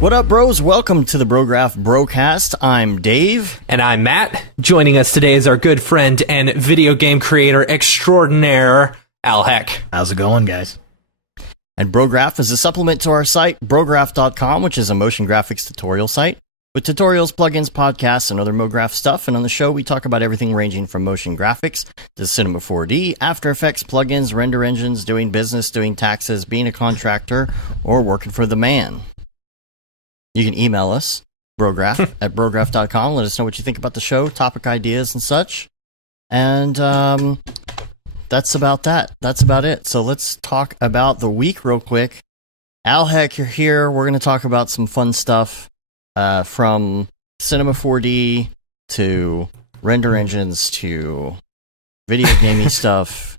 What up, bros? Welcome to the Brograph Brocast. I'm Dave. And I'm Matt. Joining us today is our good friend and video game creator extraordinaire, Al Heck. How's it going, guys? And Brograph is a supplement to our site, brograph.com, which is a motion graphics tutorial site with tutorials, plugins, podcasts, and other MoGraph stuff. And on the show, we talk about everything ranging from motion graphics to Cinema 4D, After Effects, plugins, render engines, doing business, doing taxes, being a contractor, or working for the man. You can email us, Brograph, at brograph.com. Let us know what you think about the show, topic ideas, and such. And that's about that. That's about it. So let's talk about the week real quick. Al Heck, you're here. We're going to talk about some fun stuff from Cinema 4D to render engines to video gaming stuff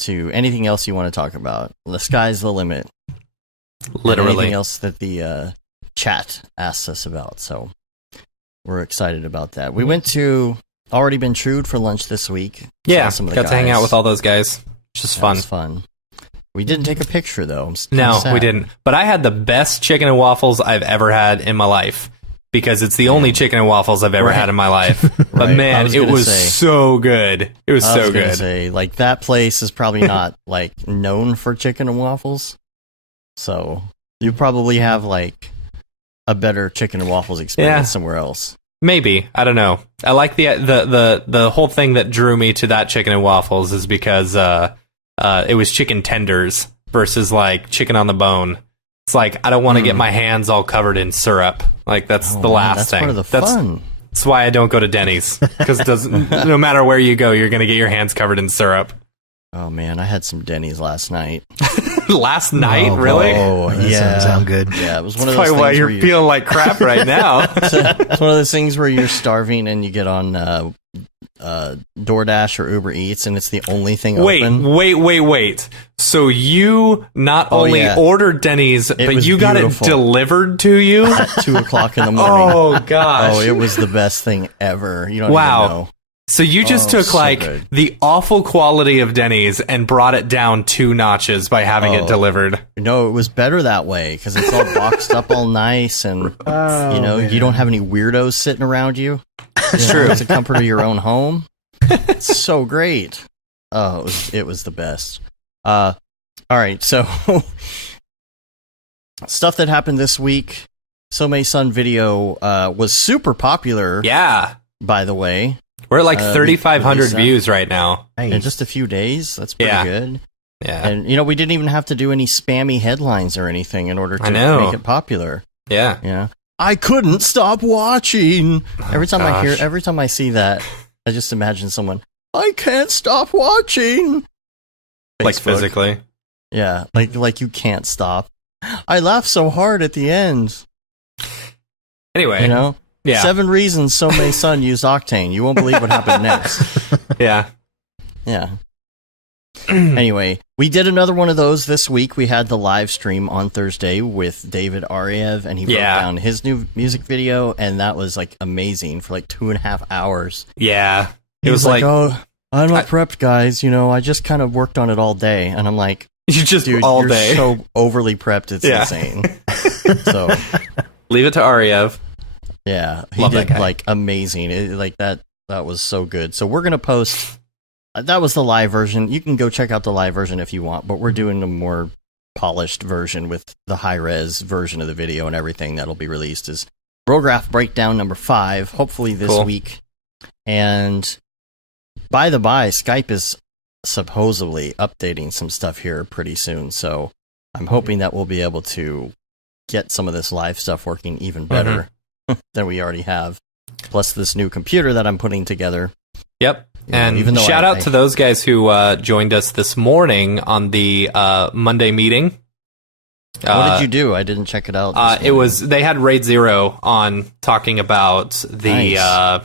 to anything else you want to talk about. The sky's the limit. Literally. Anything else that the chat asks us about, so we're excited about that. We went to Already Been Trued for lunch this week. Yeah, some of the got guys. to hang out with all those guys. It's just fun. Was fun. We didn't take a picture though. No, we didn't. But I had the best chicken and waffles I've ever had in my life because it's the only chicken and waffles I've ever had in my life. But man, it was so good. It was so good. Say, like, that place is probably not like known for chicken and waffles, so you probably have like a better chicken and waffles experience somewhere else. Maybe. I don't know. I like the whole thing that drew me to that chicken and waffles is because it was chicken tenders versus like chicken on the bone. It's like I don't want to get my hands all covered in syrup. Like that's the last thing. Part of the fun. That's why I don't go to Denny's because no matter where you go, you're going to get your hands covered in syrup. Oh man, I had some Denny's last night. Last night, really? Oh, that doesn't sound good. Yeah, it was one of those That's things why you're feeling like crap right now. It's one of those things where you're starving and you get on DoorDash or Uber Eats and it's the only thing open. Wait. So you not only ordered Denny's, but you got it delivered to you? At 2 o'clock in the morning. Oh, gosh. Oh, it was the best thing ever. You don't even know. So you just took good. The awful quality of Denny's and brought it down 2 notches by having it delivered. No, it was better that way because it's all boxed up all nice and you don't have any weirdos sitting around you. It's true. It's the comfort of your own home. It's so great. Oh, it was the best. All right, so stuff that happened this week. Somei-san video was super popular. Yeah. By the way. We're at like 3,500 views right now. In just a few days. That's pretty good. Yeah. And, we didn't even have to do any spammy headlines or anything in order to make it popular. Yeah. Yeah. I couldn't stop watching. Every time I see that, I just imagine someone, I can't stop watching. Facebook. Like physically. Yeah. Like you can't stop. I laughed so hard at the end. Anyway. Yeah. 7 reasons Somei-san used Octane. You won't believe what happened next. Yeah. Yeah. Anyway, we did another one of those this week. We had the live stream on Thursday with David Ariev, and he broke down his new music video, and that was like amazing for like 2.5 hours. Yeah. It was like, oh, I'm not prepped, guys. I just kind of worked on it all day. And I'm like, you just dude, all you're day. So overly prepped, it's insane. So leave it to Ariev. Yeah, he did like amazing. That was so good. So we're gonna post. That was the live version. You can go check out the live version if you want, but we're doing a more polished version with the high res version of the video and everything that'll be released as Brograph Breakdown number 5, hopefully this week. And by the by, Skype is supposedly updating some stuff here pretty soon. So I'm hoping that we'll be able to get some of this live stuff working even better. Than we already have, plus this new computer that I'm putting together. Yep. And even shout out to those guys who joined us this morning on the Monday meeting. What did you do? I didn't check it out. They had Raid Zero on talking about the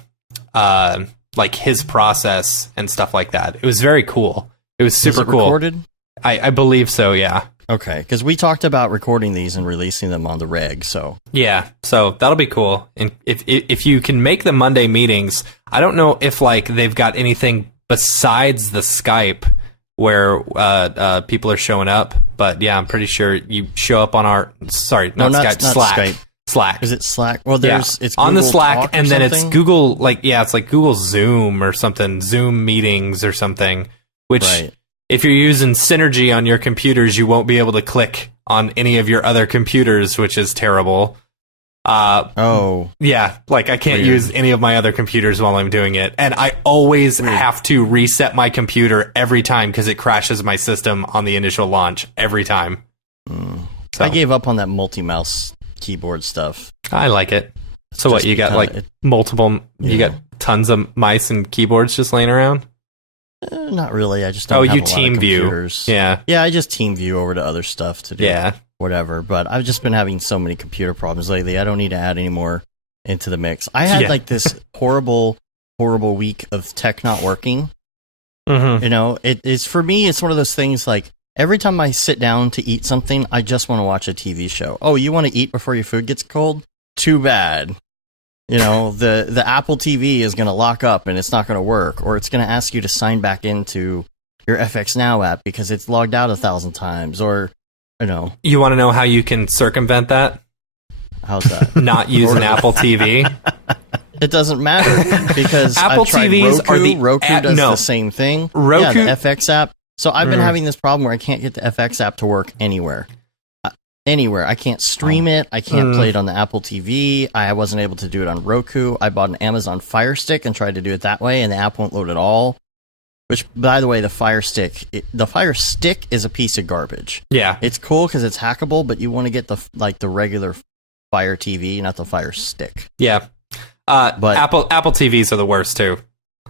like his process and stuff like that. It was very cool. It was super cool. Recorded? I believe so. Yeah. Okay, because we talked about recording these and releasing them on the reg, so... Yeah, so that'll be cool. And if you can make the Monday meetings, I don't know if, like, they've got anything besides the Skype where people are showing up, but yeah, I'm pretty sure you show up on our... Sorry, not Skype, Slack. Skype. Slack. Is it Slack? Well, it's on the Google Slack, Talk and then it's something? Google, like, it's like Google Zoom or something, Zoom meetings or something, which Right. if you're using Synergy on your computers, you won't be able to click on any of your other computers, which is terrible. Yeah, like I can't use any of my other computers while I'm doing it. And I always have to reset my computer every time because it crashes my system on the initial launch every time. So, I gave up on that multi-mouse keyboard stuff. I like it. So what, you got like multiple, you got tons of mice and keyboards just laying around? Not really. I just don't have you a lot of team view. computers. Yeah. Yeah, I just team view over to other stuff to do. Yeah. Whatever, but I've just been having so many computer problems lately. I don't need to add any more into the mix. I had like this horrible week of tech not working. Mm-hmm. You know, it's for me, it's one of those things like every time I sit down to eat something, I just want to watch a TV show. Oh, you want to eat before your food gets cold? Too bad. You know, the Apple TV is going to lock up and it's not going to work, or it's going to ask you to sign back into your FX Now app because it's logged out 1,000 times, or You want to know how you can circumvent that? How's that? Not use an Apple TV. It doesn't matter because Apple I've tried TVs Roku. are the Roku does the same thing. Roku, the FX app. So I've been having this problem where I can't get the FX app to work anywhere. I can't stream it. I can't play it on the Apple TV. I wasn't able to do it on Roku. I bought an Amazon Fire Stick and tried to do it that way, and the app won't load at all. Which, by the way, the Fire Stick is a piece of garbage. Yeah, it's cool because it's hackable, but you want to get the regular Fire TV, not the Fire Stick. Yeah, but Apple TVs are the worst too.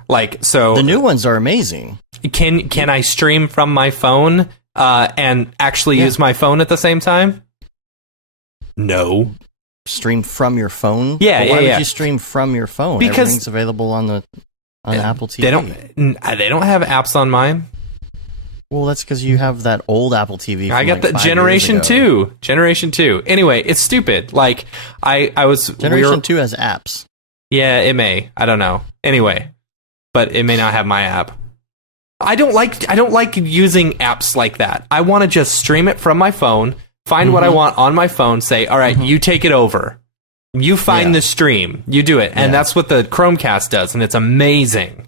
Like, so the new ones are amazing. Can I stream from my phone and actually use my phone at the same time? No. Stream from your phone? Yeah, why would you stream from your phone? Because everything's available on the Apple TV. They don't have apps on mine. Well, that's because you have that old Apple TV. I got the Generation 2. Generation 2. Anyway, it's stupid. Like I was Generation 2 has apps. Yeah, it may. I don't know. Anyway, but it may not have my app. I don't like using apps like that. I want to just stream it from my phone, find what I want on my phone, say, all right, you take it over. You find the stream. You do it. And that's what the Chromecast does, and it's amazing.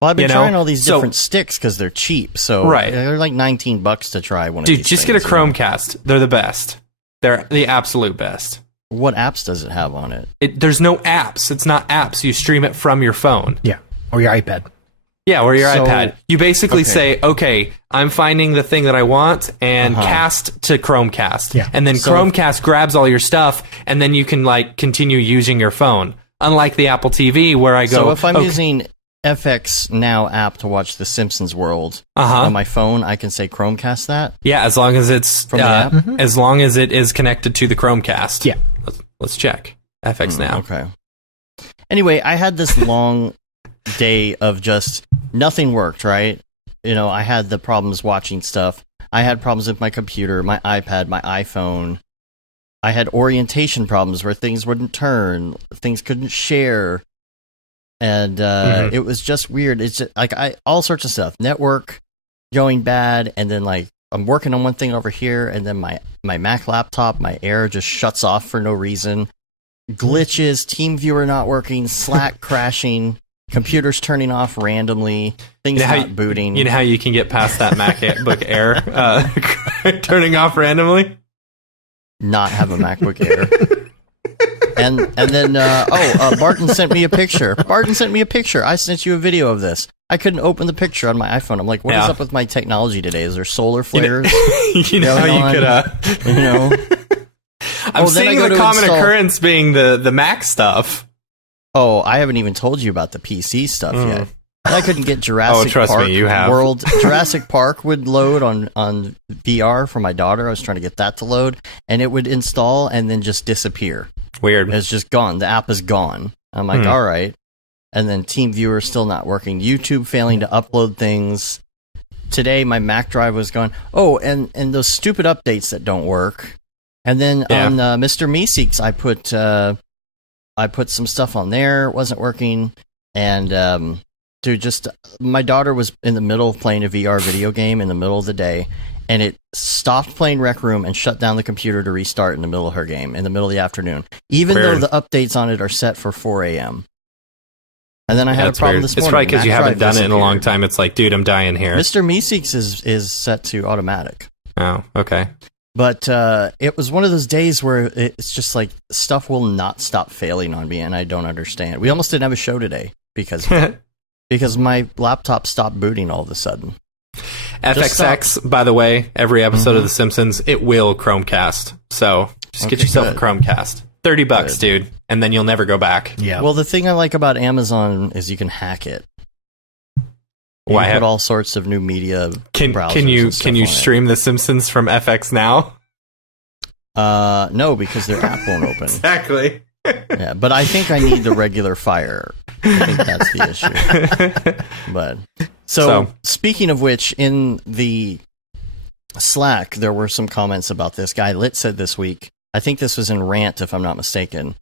Well, I've been trying all these different sticks because they're cheap. So they're like $19 to try one of these Dude, just get a Chromecast. They're the best. They're the absolute best. What apps does it have on it? There's no apps. It's not apps. You stream it from your phone. Yeah, or your iPad. Yeah, or your iPad. You basically say, okay, I'm finding the thing that I want, and cast to Chromecast. Yeah. And then Chromecast grabs all your stuff, and then you can like continue using your phone. Unlike the Apple TV, where I go... So if I'm using FX Now app to watch The Simpsons World on my phone, I can say Chromecast that? Yeah, as long as it's... From the app? As long as it is connected to the Chromecast. Yeah. Let's check. FX Now. Okay. Anyway, I had this long day of just nothing worked, right? You know, I had the problems watching stuff. I had problems with my computer, my iPad, my iPhone. I had orientation problems where things wouldn't turn, things couldn't share. And it was just weird. It's just, like all sorts of stuff. Network going bad, and then like I'm working on one thing over here, and then my Mac laptop, my Air just shuts off for no reason. Glitches, TeamViewer not working, Slack crashing, computers turning off randomly, things not booting. You know how you can get past that MacBook Air turning off randomly? Not have a MacBook Air. And then Barton sent me a picture. I sent you a video of this. I couldn't open the picture on my iPhone. I'm like, what is up with my technology today? Is there solar flares? You know how you could you know. I'm seeing the common occurrence being the Mac stuff. Oh, I haven't even told you about the PC stuff yet. I couldn't get Jurassic Park. Jurassic Park would load on VR for my daughter. I was trying to get that to load, and it would install and then just disappear. Weird. It's just gone. The app is gone. I'm like, all right. And then TeamViewer still not working. YouTube failing to upload things. Today, my Mac drive was gone. Oh, and those stupid updates that don't work. And then on Mr. Meeseeks, I put some stuff on there. It wasn't working. And dude, just my daughter was in the middle of playing a VR video game in the middle of the day, and it stopped playing Rec Room and shut down the computer to restart in the middle of her game, in the middle of the afternoon, even though the updates on it are set for 4 a.m. And then I had a problem this morning. It's probably because you haven't done it in a long time. It's like, dude, I'm dying here. Mr. Meeseeks is set to automatic. Oh, okay. But it was one of those days where it's just like stuff will not stop failing on me, and I don't understand. We almost didn't have a show today because my laptop stopped booting all of a sudden. FXX, by the way, every episode of The Simpsons, it will Chromecast. So just get yourself a Chromecast. $30, dude, and then you'll never go back. Yeah. Well, the thing I like about Amazon is you can hack it. You can put all sorts of new media. Can you stream The Simpsons from FX now? No, because their app won't open. Exactly. Yeah, but I think I need the regular Fire. I think that's the issue. But so speaking of which, in the Slack, there were some comments about this. Guy Lit said this week, I think this was in Rant, if I'm not mistaken.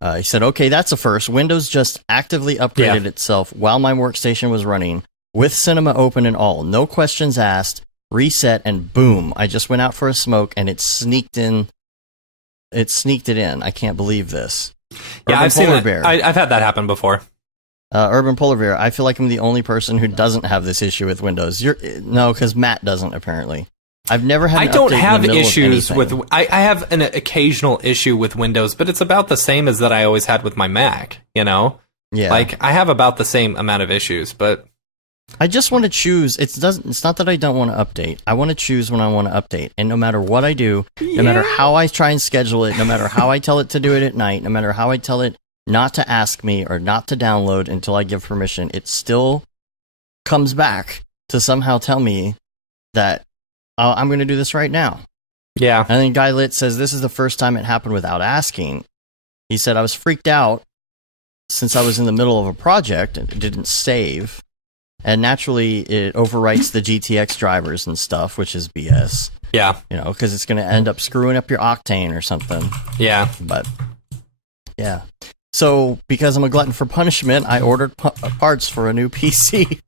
He said, okay, that's a first. Windows just actively upgraded itself while my workstation was running, with Cinema open and all. No questions asked, reset, and boom. I just went out for a smoke, and it sneaked in. It sneaked it in. I can't believe this. Yeah, Urban I've seen Polar that. Bear. I've had that happen before. Urban Polar Bear, I feel like I'm the only person who doesn't have this issue with Windows. No, because Matt doesn't, apparently. I've never had. I don't have issues with. I have an occasional issue with Windows, but it's about the same as that I always had with my Mac. You know, like I have about the same amount of issues, but I just want to choose. It's not that I don't want to update. I want to choose when I want to update, and no matter what I do, no matter how I try and schedule it, no matter how I tell it to do it at night, no matter how I tell it not to ask me or not to download until I give permission, it still comes back to somehow tell me that. I'm going to do this right now. Yeah. And then Guy Lit says, this is the first time it happened without asking. He said, I was freaked out since I was in the middle of a project and it didn't save. And naturally, it overwrites the GTX drivers and stuff, which is BS. Yeah. You know, because it's going to end up screwing up your Octane or something. Yeah. But, yeah. So, because I'm a glutton for punishment, I ordered parts for a new PC.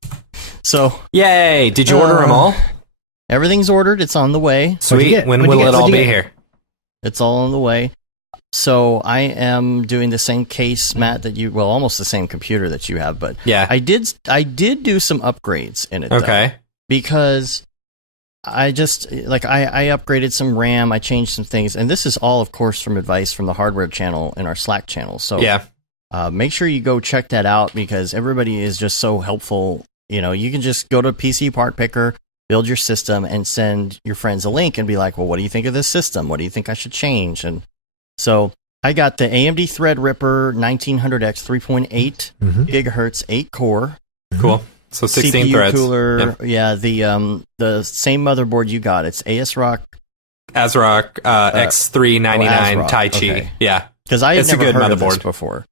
So. Yay! Did you order them all? Everything's ordered. It's on the way. Sweet. When will it all be here? It's all on the way. So I am doing the same case, Matt, that you, well, almost the same computer that you have, but yeah, I did do some upgrades in it. Okay. Though, because I just, like, I upgraded some RAM, I changed some things, and this is all, of course, from advice from the hardware channel in our Slack channel. So yeah, make sure you go check that out because everybody is just so helpful. You know, you can just go to PC Part Picker, build your system, and send your friends a link and be like, well, what do you think of this system? What do you think I should change? And so I got the AMD Threadripper 1900X 3.8 gigahertz 8 core. Cool. So 16 CPU threads. Cooler. Yeah, the same motherboard you got. It's ASRock X399 Tai Chi. Okay. Yeah. Because I had never a good heard of motherboard this before.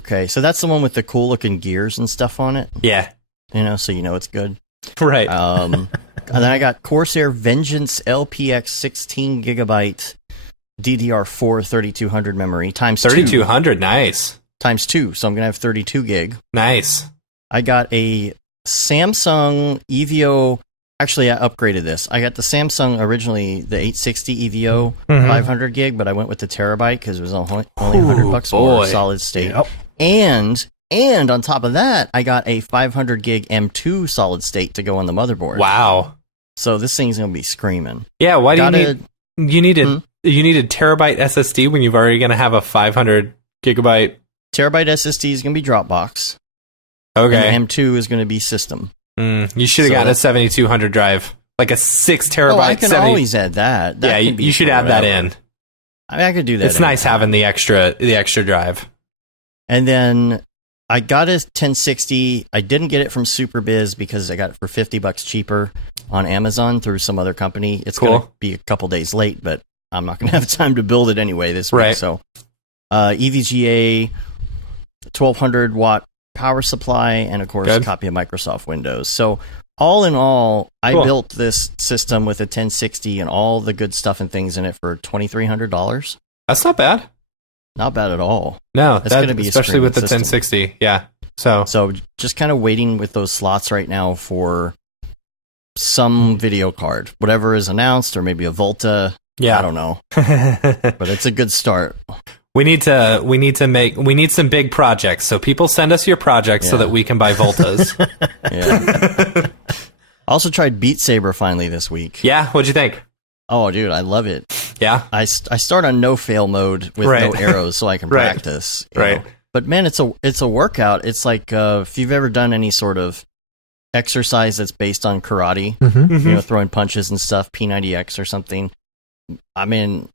Okay, so that's the one with the cool looking gears and stuff on it. Yeah. You know, so you know it's good. Right. And then I got Corsair Vengeance LPX 16 gigabyte DDR4 3200 memory times 3200, nice. Times 2, so I'm going to have 32 gig. Nice. I got a Samsung EVO. Actually, I upgraded this. I got the Samsung originally, the 860 EVO 500 gig, but I went with the terabyte because it was only $100 more solid state. Yep. And on top of that, I got a 500 gig M2 solid state to go on the motherboard. Wow. So this thing's going to be screaming. Yeah, why do you need a terabyte SSD when you've already going to have a 500 gigabyte? Terabyte SSD is going to be Dropbox. Okay. And the M2 is going to be system. You should have gotten a 7200 drive. Like a 6 terabyte. Oh, I can always add that. Yeah, you should add that in. I mean, I could do that. It's nice having the extra drive. And then I got a 1060. I didn't get it from SuperBiz because I got it for $50 cheaper on Amazon through some other company. It's going to be a couple days late, but I'm not going to have time to build it anyway this week. Right. So EVGA 1200 watt power supply, and of course a copy of Microsoft Windows. So all in all, I built this system with a 1060 and all the good stuff and things in it for $2,300. That's not bad. Not bad at all. No, that's going to be especially with the system. 1060. Yeah. So just kind of waiting with those slots right now for some video card, whatever is announced, or maybe a Volta. Yeah. I don't know, but it's a good start. We need some big projects. So people send us your projects so that we can buy Voltas. Yeah. I also tried Beat Saber finally this week. Yeah, what'd you think? Oh, dude, I love it. Yeah, I start on no fail mode with no arrows so I can practice. You know? But man, it's a workout. It's like if you've ever done any sort of exercise that's based on karate, you know, throwing punches and stuff, P90X or something. I mean,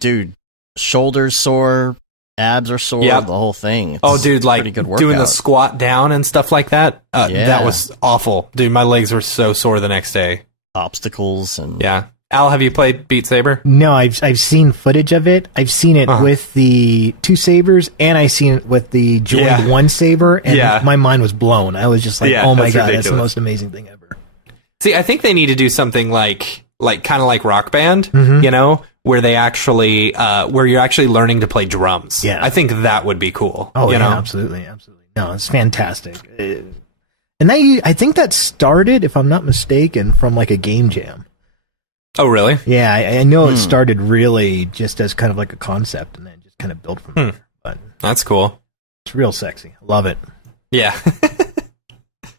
dude, shoulders sore, abs are sore, the whole thing. It's dude, like doing the squat down and stuff like that. That was awful, dude. My legs were so sore the next day. Obstacles and Al, have you played Beat Saber? No, I've seen footage of it. I've seen it with the 2 sabers, and I've seen it with the joined 1 saber, and my mind was blown. I was just like, oh my god, that's the most amazing thing ever. See, I think they need to do something like kind of like Rock Band, you know, where they actually where you're actually learning to play drums. Yeah, I think that would be cool. Oh, you know? Absolutely. No, it's fantastic. And I think that started, if I'm not mistaken, from like a game jam. Oh, really? Yeah, I know it started really just as kind of like a concept, and then just kind of built from there. But that's cool. It's real sexy. Love it. Yeah.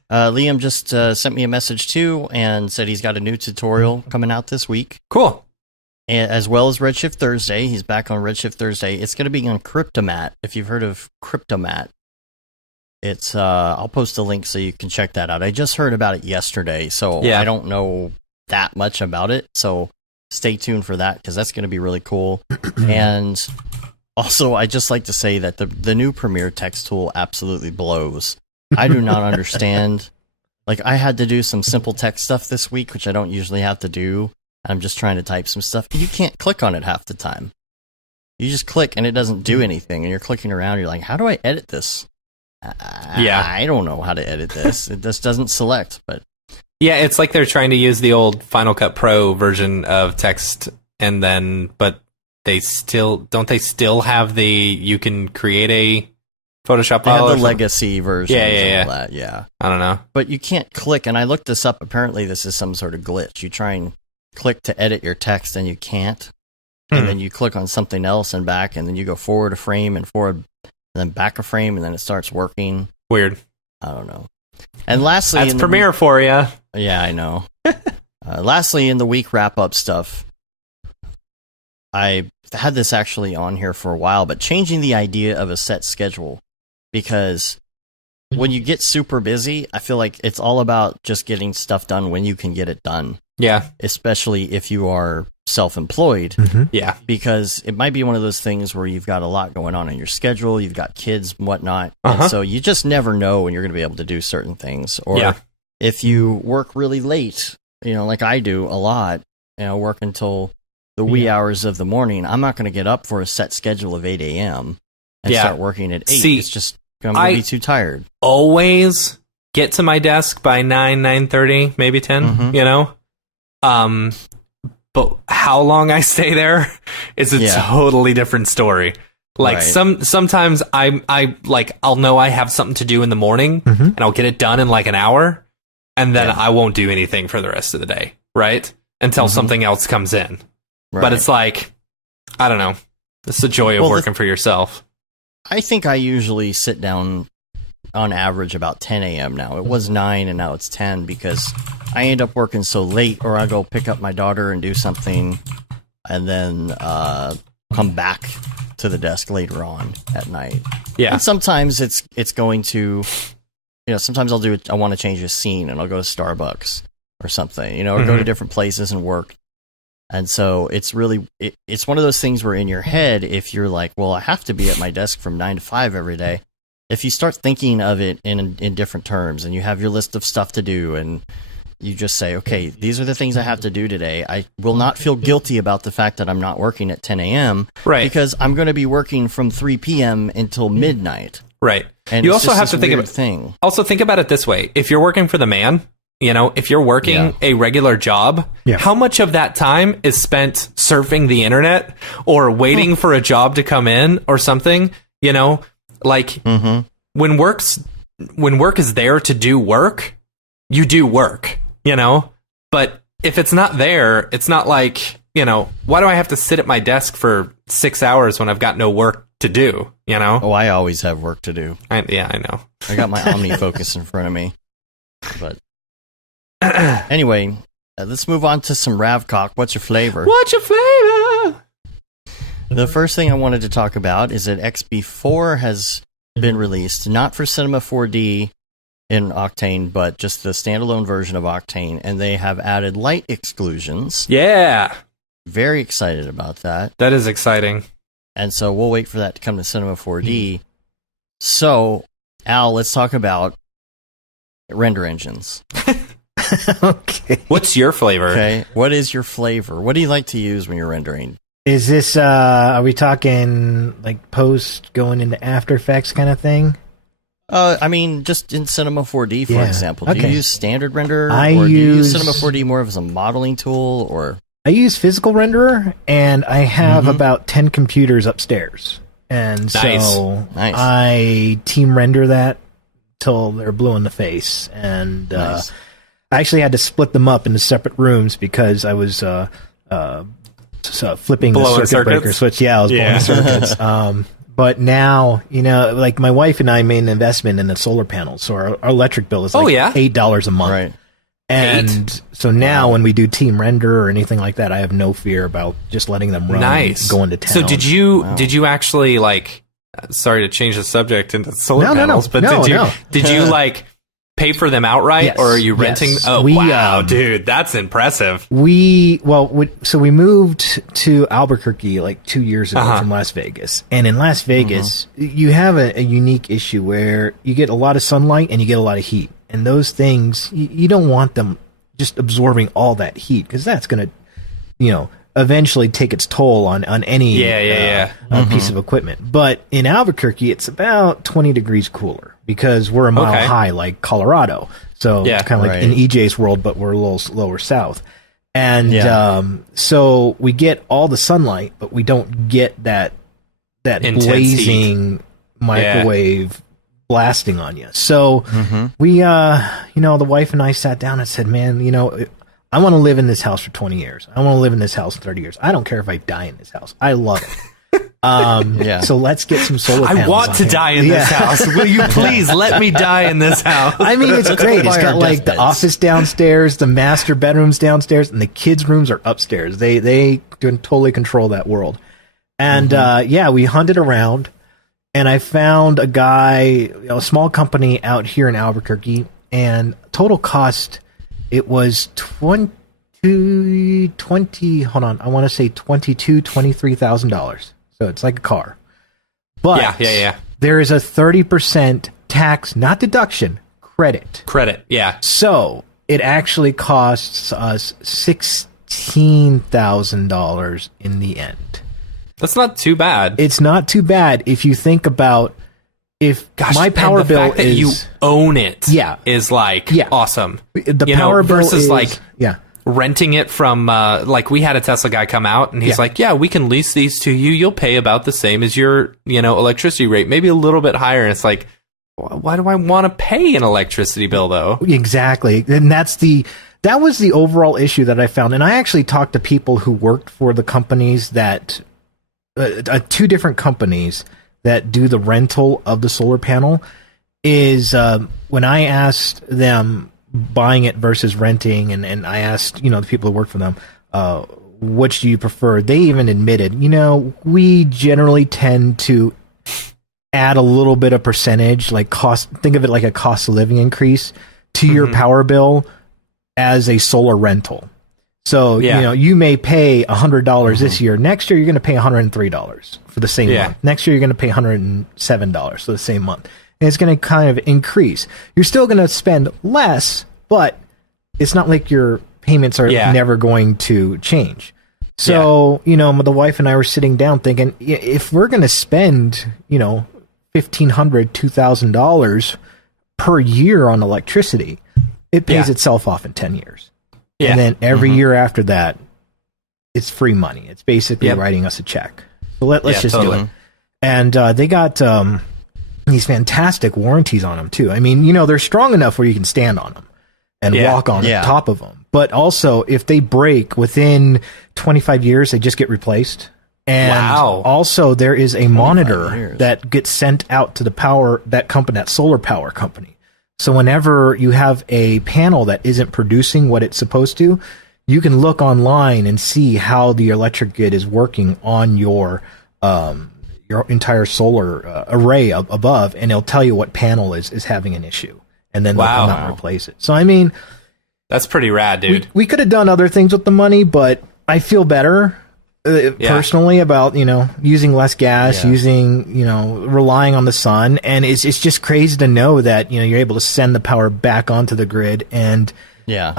Liam just sent me a message too and said he's got a new tutorial coming out this week. Cool. And as well as Redshift Thursday. He's back on Redshift Thursday. It's going to be on Cryptomat. If you've heard of Cryptomat, it's I'll post a link so you can check that out. I just heard about it yesterday, so I don't know that much about it. So stay tuned for that because that's going to be really cool. And also, I just like to say that the new Premiere text tool absolutely blows. I do not understand. Like, I had to do some simple text stuff this week, which I don't usually have to do. I'm just trying to type some stuff. You can't click on it half the time. You just click and it doesn't do anything. And you're clicking around. You're like, how do I edit this? I don't know how to edit this. It just doesn't select. But yeah, it's like they're trying to use the old Final Cut Pro version of text, and then but they still have the you can create a Photoshop file. They have the legacy version. And all that. Yeah. I don't know. But you can't click. And I looked this up. Apparently, this is some sort of glitch. You try and click to edit your text and you can't. And then you click on something else and back, and then you go forward a frame and forward, and then back a frame, and then it starts working. Weird. I don't know. And lastly, that's Premiere for you. Yeah, I know. Lastly, in the week wrap-up stuff, I had this actually on here for a while, but changing the idea of a set schedule, because when you get super busy, I feel like it's all about just getting stuff done when you can get it done. Yeah. Especially if you are self-employed. Yeah. Because it might be one of those things where you've got a lot going on in your schedule, you've got kids and whatnot, and so you just never know when you're going to be able to do certain things. Or if you work really late, you know, like I do a lot, you know, work until the wee hours of the morning, I'm not going to get up for a set schedule of 8 a.m. and start working at 8. See, it's just, I'm going to be too tired. Always get to my desk by 9:30, maybe 10, you know? But how long I stay there is a totally different story. Like sometimes I'll know I have something to do in the morning and I'll get it done in like an hour, and then I won't do anything for the rest of the day, right? Until something else comes in. Right. But it's like, I don't know. It's the joy of working for yourself. I think I usually sit down on average about 10 a.m. now. It was 9 and now it's 10 because I end up working so late, or I go pick up my daughter and do something and then come back to the desk later on at night. Yeah. And sometimes it's going to, you know, sometimes I want to change a scene and I'll go to Starbucks or something, you know, or go to different places and work. And so it's really, it's one of those things where in your head, if you're like, well, I have to be at my desk from 9 to 5 every day. If you start thinking of it in different terms and you have your list of stuff to do and you just say, okay, these are the things I have to do today. I will not feel guilty about the fact that I'm not working at 10 a.m. Right. Because I'm going to be working from 3 p.m. until midnight. Right. And you also have to think about it this way. If you're working for the man, you know, if you're working a regular job, how much of that time is spent surfing the internet or waiting for a job to come in or something, you know? Like when work is there to do work, you do work, you know? But if it's not there, it's not like, why do I have to sit at my desk for 6 hours when I've got no work to do, Oh, I always have work to do. I know. I got my OmniFocus in front of me. But anyway, let's move on to some Ravcock. What's your flavor? What's your flavor? The first thing I wanted to talk about is that XB4 has been released, not for Cinema 4D in Octane, but just the standalone version of Octane, and they have added light exclusions. Yeah. Very excited about that. That is exciting. And so we'll wait for that to come to Cinema 4D. So, Al, let's talk about render engines. Okay. What's your flavor? Okay. What is your flavor? What do you like to use when you're rendering? Is this, are we talking like post going into After Effects kind of thing? I mean, just in Cinema 4D, for example. Do you use standard render? Or do you use Cinema 4D more as a modeling tool? Or I use Physical Renderer, and I have about 10 computers upstairs. And so I team render that till they're blue in the face. And I actually had to split them up into separate rooms because I was flipping the circuit breaker switch. Yeah, I was blowing circuits. But now, like my wife and I made an investment in the solar panels, so our electric bill is like $8 a month. Right. And so now when we do team render or anything like that, I have no fear about just letting them run and go into town. So did you actually sorry to change the subject into solar panels, but did you like pay for them outright, or are you renting? Yes. Oh, wow, dude, that's impressive. So we moved to Albuquerque like 2 years ago from Las Vegas. And in Las Vegas, you have a unique issue where you get a lot of sunlight and you get a lot of heat. And those things, you don't want them just absorbing all that heat, because that's going to, eventually take its toll on any piece of equipment. But in Albuquerque, it's about 20 degrees cooler, because we're a mile high like Colorado. So kind of like in EJ's world, but we're a little lower south. And so we get all the sunlight, but we don't get that intense blazing microwave blasting on you. So we, the wife and I sat down and said, man, I want to live in this house for 20 years. I want to live in this house for 30 years. I don't care if I die in this house. I love it. So let's get some solar panels. I want to die in this house. Will you please let me die in this house? I mean, it's great. It's got like the office downstairs, the master bedrooms downstairs, and the kids' rooms are upstairs. They can totally control that world. And we hunted around, and I found a guy, a small company out here in Albuquerque, and total cost, it was $23,000. So it's like a car. But there is a 30% tax, not deduction, credit. So it actually costs us $16,000 in the end. That's not too bad. It's not too bad if you think about my power bill fact that you own it is awesome. The power bill versus is, renting it from we had a Tesla guy come out and he's like, we can lease these to you. You'll pay about the same as your electricity rate, maybe a little bit higher. And it's like, why do I want to pay an electricity bill though? Exactly. And that was the overall issue that I found. And I actually talked to people who worked for the companies that 2 different companies that do the rental of the solar panel. Is when I asked them buying it versus renting, and I asked the people who work for them, which do you prefer? They even admitted, we generally tend to add a little bit of percentage, like cost. Think of it like a cost of living increase to your power bill as a solar rental. So, you may pay $100 this year. Next year, you're going to pay $103 for the same month. Next year, you're going to pay $107 for the same month. And it's going to kind of increase. You're still going to spend less, but it's not like your payments are never going to change. So, the wife and I were sitting down thinking, if we're going to spend, $1,500, $2,000 per year on electricity, it pays itself off in 10 years. Yeah. And then every year after that, it's free money. It's basically writing us a check. So let's just do it. And they got these fantastic warranties on them, too. I mean, they're strong enough where you can stand on them and walk on top of them. but also if they break within 25 years, they just get replaced. And also there is a monitor that gets sent out to that solar power company. So whenever you have a panel that isn't producing what it's supposed to, you can look online and see how the electric grid is working on your entire solar array above, and it'll tell you what panel is having an issue, and then they'll come out and replace it. So I mean, that's pretty rad, dude. We could have done other things with the money, but I feel better personally about using less gas, using relying on the sun, and it's just crazy to know that you're able to send the power back onto the grid, and you're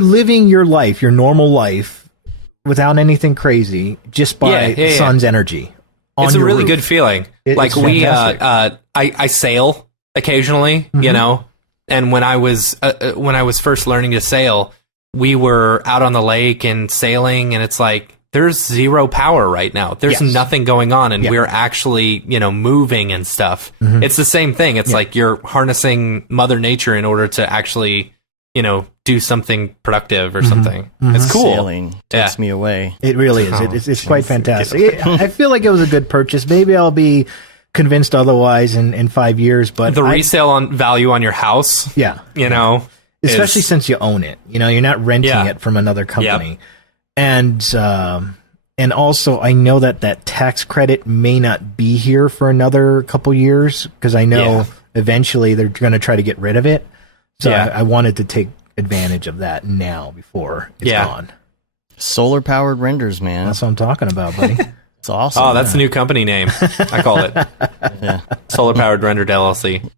living your life, your normal life, without anything crazy, just by sun's energy. It's a really roof. good feeling. Like I sail occasionally, and when I was first learning to sail, we were out on the lake and sailing, and it's like there's zero power right now. There's nothing going on, and we're actually moving and stuff. It's the same thing. It's like you're harnessing Mother Nature in order to actually do something productive or something. It's cool. Sailing takes me away. It really is. It's quite fantastic. I feel like it was a good purchase. Maybe I'll be convinced otherwise in 5 years. But the resale on value on your house, especially since you own it. You're not renting it from another company, and also I know that tax credit may not be here for another couple years, because I know eventually they're going to try to get rid of it. So I wanted to take advantage of that now before it's gone. Solar powered renders, man. That's what I'm talking about, buddy. It's awesome. Oh, that's a new company name. I call it Solar Powered Rendered LLC.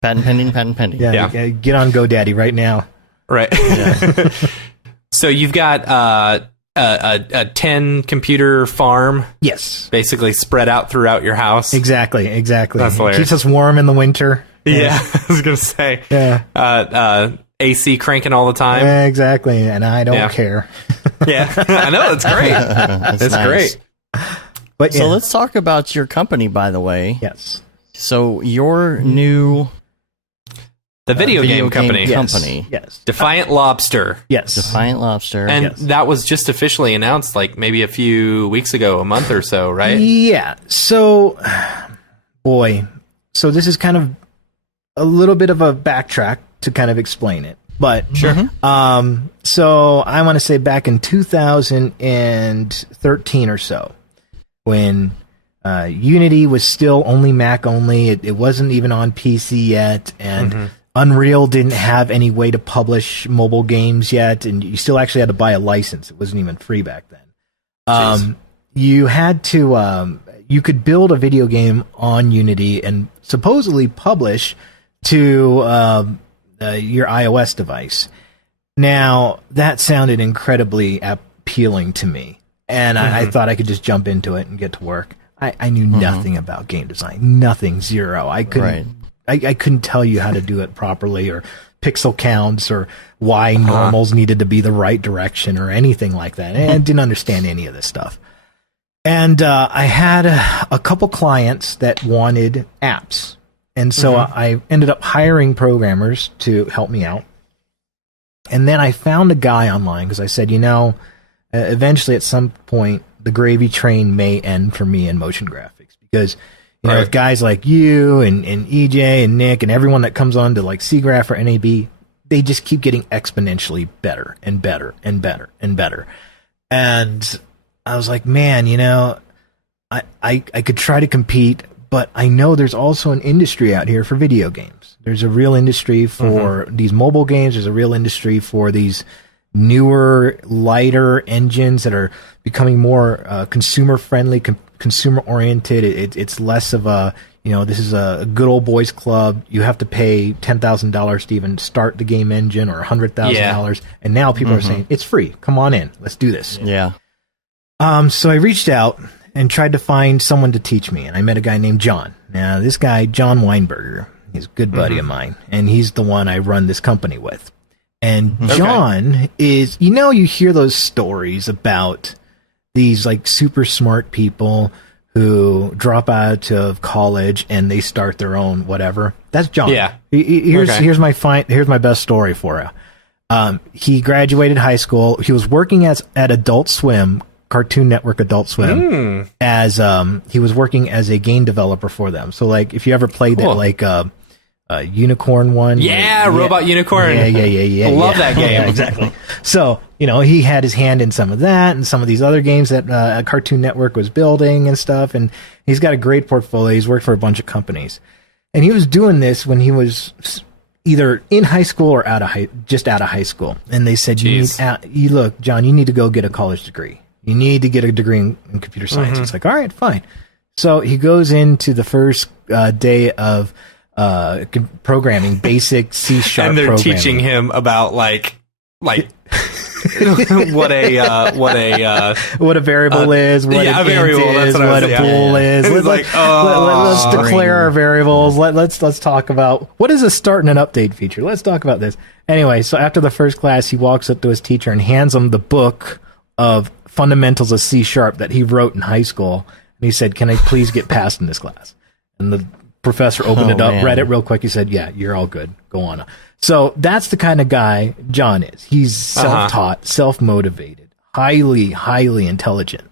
Patent pending. Yeah. Get on GoDaddy right now. Right. Yeah. So you've got a 10 computer farm. Yes. Basically spread out throughout your house. Exactly. That's hilarious. Keeps us warm in the winter. Yeah, I was going to say. Yeah. AC cranking all the time. Exactly, and I don't care. Yeah, I know, it's great. It's nice. Great. But so let's talk about your company, by the way. Yes. So your new... The video game company. Yes. Defiant Lobster. Yes. Defiant Lobster. And that was just officially announced like maybe a few weeks ago, a month or so, right? Yeah. So, so this is kind of a little bit of a backtrack to kind of explain it. But sure. So I want to say back in 2013 or so, when Unity was still only Mac only, it wasn't even on PC yet, and Unreal didn't have any way to publish mobile games yet, and you still actually had to buy a license. It wasn't even free back then. You had to you could build a video game on Unity and supposedly publish to your iOS device. Now, that sounded incredibly appealing to me, and I thought I could just jump into it and get to work. I knew nothing about game design, nothing, zero. I couldn't I couldn't tell you how to do it properly, or pixel counts, or why normals needed to be the right direction, or anything like that. And I didn't understand any of this stuff. And I had a couple clients that wanted apps. And so I ended up hiring programmers to help me out. And then I found a guy online, because I said, eventually at some point, the gravy train may end for me in motion graphics. Because, with guys like you and EJ and Nick and everyone that comes on to like SeaGraph or NAB, they just keep getting exponentially better and better and better and better. And I was like, man, I could try to compete, but I know there's also an industry out here for video games. There's a real industry for these mobile games. There's a real industry for these newer, lighter engines that are becoming more consumer-friendly, consumer-oriented. It's less of a, this is a good old boys club. You have to pay $10,000 to even start the game engine, or $100,000. And now people are saying, it's free. Come on in. Let's do this. Yeah. So I reached out and tried to find someone to teach me, and I met a guy named John. Now, this guy, John Weinberger, he's a good buddy of mine, and he's the one I run this company with. And John is, you hear those stories about these like super smart people who drop out of college and they start their own whatever. That's John. Yeah. Here's my best story for you. He graduated high school. He was working at Adult Swim, Cartoon Network Adult Swim, as he was working as a game developer for them. So like if you ever played that like unicorn one. Yeah, Robot Unicorn. Yeah. Love that game. Yeah, exactly. So, he had his hand in some of that and some of these other games that Cartoon Network was building and stuff. And he's got a great portfolio. He's worked for a bunch of companies. And he was doing this when he was either in high school or just out of high school. And they said, look, John, you need to go get a college degree. You need to get a degree in computer science. It's like, all right, fine. So he goes into the first day of programming, basic C# and they're programming. teaching him about like what a variable is, what a variable is, what a bool is. Let's declare our variables. Let's talk about what is a start and an update feature. Let's talk about this. Anyway, so after the first class, he walks up to his teacher and hands him the book of fundamentals of C# that he wrote in high school. And he said, "Can I please get passed in this class?" And the professor opened it up, read it real quick. He said, "Yeah, you're all good. Go on." So that's the kind of guy John is. He's self-taught, self-motivated, highly, highly intelligent.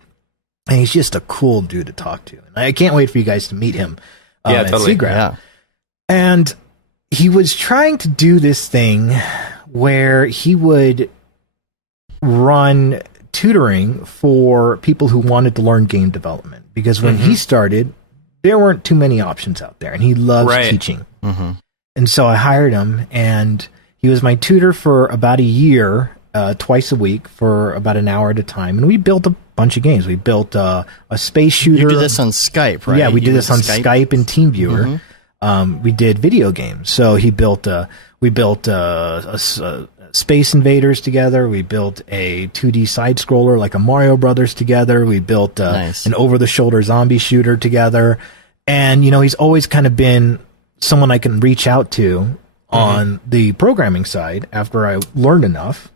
And he's just a cool dude to talk to. And I can't wait for you guys to meet him at totally. Seagraph. Yeah. And he was trying to do this thing where he would run tutoring for people who wanted to learn game development. Because when he started, there weren't too many options out there. And he loves teaching. Mm-hmm. And so I hired him, and he was my tutor for about a year, twice a week for about an hour at a time. And we built a bunch of games. We built a space shooter. You did this on Skype, right? Yeah, we did this on Skype and TeamViewer. Mm-hmm. We did video games. So we built Space Invaders together. We built a 2D side scroller like a Mario Brothers together. We built an over-the-shoulder zombie shooter together. And, he's always kind of been someone I can reach out to on the programming side after I learned enough.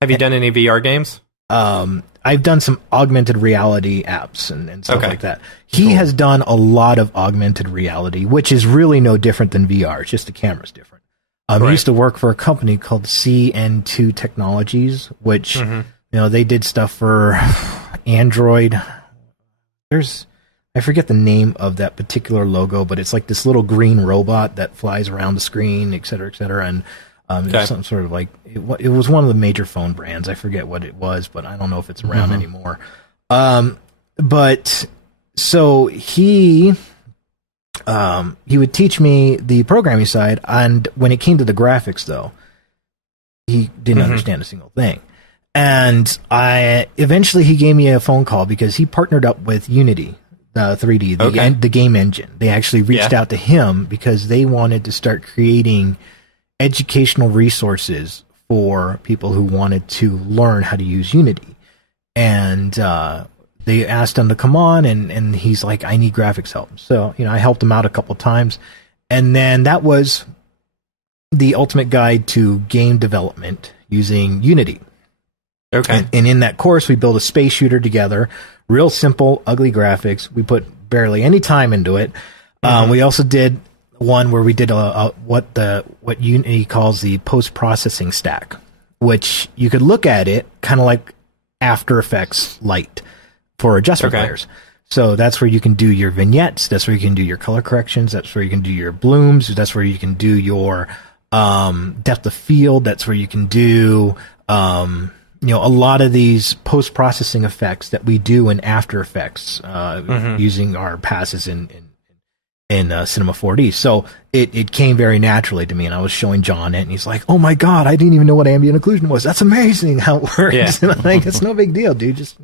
Have you done any VR games? I've done some augmented reality apps and stuff like that. He has done a lot of augmented reality, which is really no different than VR. It's just the camera's different. He used to work for a company called CN2 Technologies, which, they did stuff for Android. I forget the name of that particular logo, but it's like this little green robot that flies around the screen, et cetera, and it was some sort of like it was one of the major phone brands. I forget what it was, but I don't know if it's around anymore. But so he would teach me the programming side, and when it came to the graphics, though, he didn't understand a single thing. And eventually he gave me a phone call because he partnered up with Unity. 3D, the game engine. They actually reached out to him because they wanted to start creating educational resources for people who wanted to learn how to use Unity. And they asked him to come on, and he's like, I need graphics help. So, I helped him out a couple times. And then that was the ultimate guide to game development using Unity. Okay. And in that course, we built a space shooter together. Real simple, ugly graphics. We put barely any time into it. We also did one where we did what Unity calls the post-processing stack, which you could look at it kind of like After Effects Lite for adjustment layers. So that's where you can do your vignettes. That's where you can do your color corrections. That's where you can do your blooms. That's where you can do your depth of field. That's where you can do a lot of these post-processing effects that we do in After Effects using our passes in Cinema 4D. So it came very naturally to me, and I was showing John it, and he's like, "Oh my God, I didn't even know what ambient occlusion was. That's amazing how it works." Yeah. And I'm like, "It's no big deal, dude." Just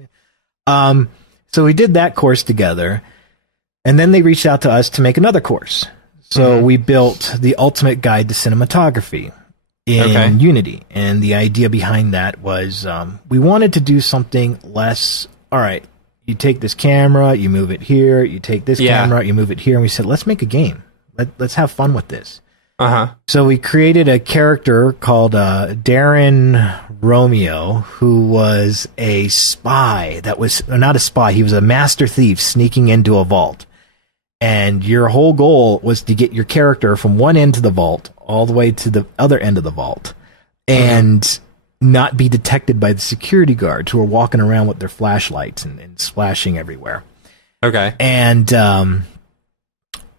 so we did that course together, and then they reached out to us to make another course. So we built the ultimate guide to cinematography in Unity. And the idea behind that was we wanted to do something less, all right, you take this camera, you move it here, you take this camera, you move it here, and we said, let's make a game. Let's have fun with this. Uh-huh. So we created a character called Darren Romeo, who was a spy that was not a spy. He was a master thief sneaking into a vault. And your whole goal was to get your character from one end of the vault all the way to the other end of the vault and not be detected by the security guards who are walking around with their flashlights and splashing everywhere. Okay. And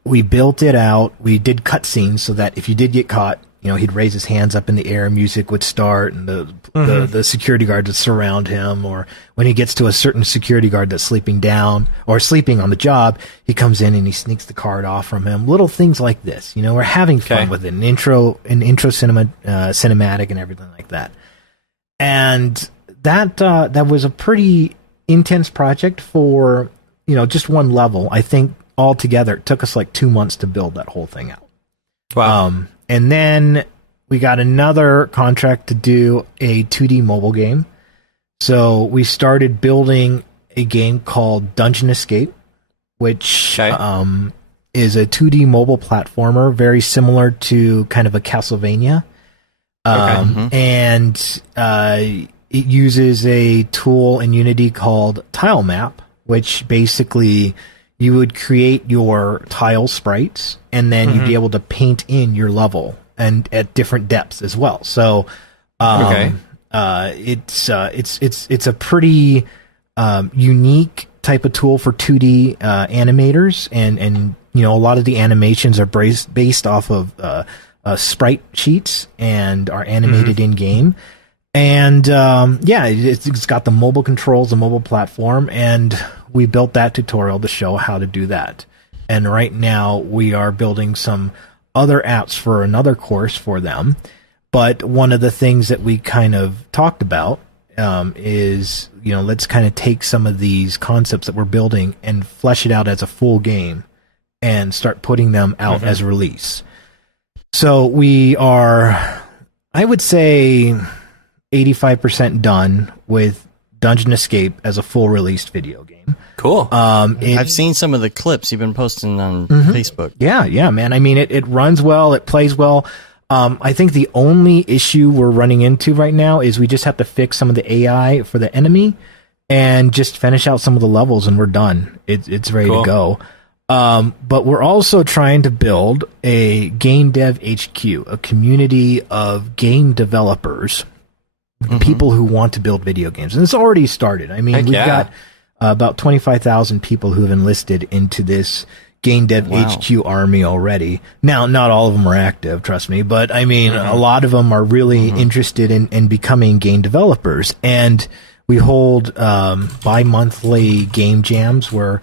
we built it out. We did cutscenes so that if you did get caught, he'd raise his hands up in the air, music would start, and the security guard would surround him. Or when he gets to a certain security guard that's sleeping down or sleeping on the job, he comes in and he sneaks the card off from him. Little things like this. We're having fun with it. An intro cinematic and everything like that. And that was a pretty intense project for, just one level. I think altogether it took us like 2 months to build that whole thing out. Wow. And then we got another contract to do a 2D mobile game. So we started building a game called Dungeon Escape, which is a 2D mobile platformer, very similar to kind of a Castlevania. And it uses a tool in Unity called Tile Map, which basically you would create your tile sprites, and then you'd be able to paint in your level and at different depths as well. So, it's a pretty unique type of tool for 2D animators, and a lot of the animations are based off of sprite sheets and are animated in game. And it's got the mobile controls, the mobile platform, and we built that tutorial to show how to do that. And right now we are building some other apps for another course for them. But one of the things that we kind of talked about is, let's kind of take some of these concepts that we're building and flesh it out as a full game and start putting them out as a release. So we are, I would say, 85% done with Dungeon Escape as a full released video game. Cool. I've seen some of the clips you've been posting on Facebook. Yeah, man. I mean, it runs well, it plays well. I think the only issue we're running into right now is we just have to fix some of the AI for the enemy and just finish out some of the levels, and we're done. It's ready to go. But we're also trying to build a Game Dev HQ, a community of game developers, people who want to build video games. And it's already started. I mean, we've got about 25,000 people who have enlisted into this Game Dev HQ army already. Now, not all of them are active, trust me, but I mean, a lot of them are really interested in becoming game developers. And we hold bi-monthly game jams where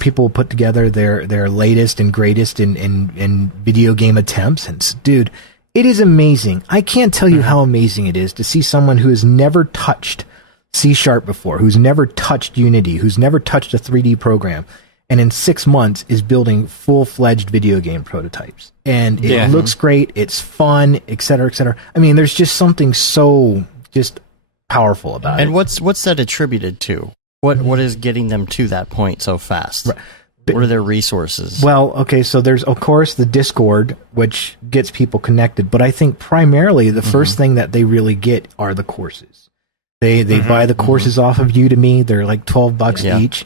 people put together their latest and greatest in video game attempts. And dude, it is amazing. I can't tell you how amazing it is to see someone who has never touched C# before, who's never touched Unity, who's never touched a 3D program, and in 6 months is building full-fledged video game prototypes. And it looks great, it's fun, et cetera, et cetera. I mean, there's just something so just powerful about it. And what's that attributed to? What is getting them to that point so fast? Right. What are their resources? Well, okay, so there's, of course, the Discord, which gets people connected. But I think primarily the first thing that they really get are the courses. They buy the courses off of Udemy. They're like $12 each.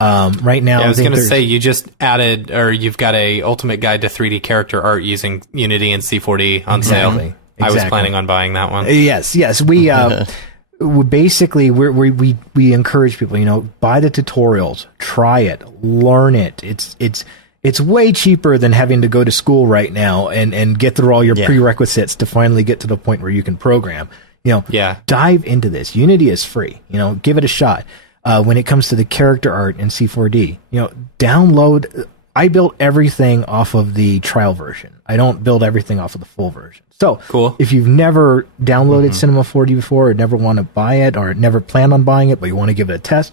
Right now, I was going to say, you just added, or you've got a Ultimate Guide to 3D Character Art using Unity and C4D on sale. Exactly. I was planning on buying that one. Yes. We basically we encourage people, buy the tutorials, try it, learn it. It's way cheaper than having to go to school right now and get through all your prerequisites to finally get to the point where you can program. Dive into this. Unity is free. Give it a shot. When it comes to the character art in C4D, download. I built everything off of the trial version. I don't build everything off of the full version. So cool. If you've never downloaded Cinema 4D before, or never want to buy it, or never planned on buying it, but you want to give it a test,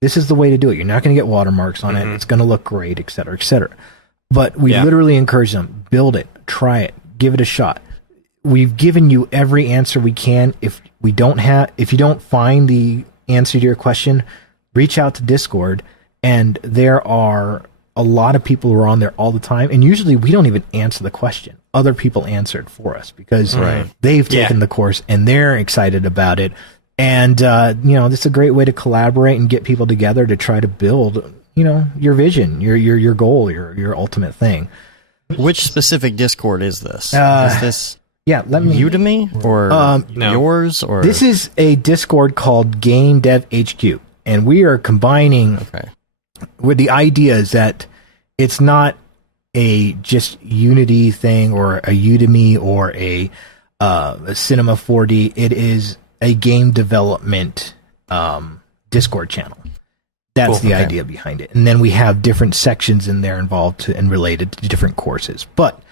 this is the way to do it. You're not going to get watermarks on it. It's going to look great, et cetera, et cetera. But we literally encourage them, build it, try it, give it a shot. We've given you every answer we can. If you don't find the answer to your question, reach out to Discord, and there are a lot of people who are on there all the time, and usually we don't even answer the question. other people answer it for us because they've taken the course and they're excited about it. And, this is a great way to collaborate and get people together to try to build, your vision, your goal, your ultimate thing. Which specific Discord is this? Is this Udemy or yours? Or this is a Discord called Game Dev HQ, and we are combining with the ideas that it's not a just Unity thing or a Udemy or a Cinema 4D. It is a game development Discord channel. That's the idea behind it. And then we have different sections in there involved and related to different courses. But,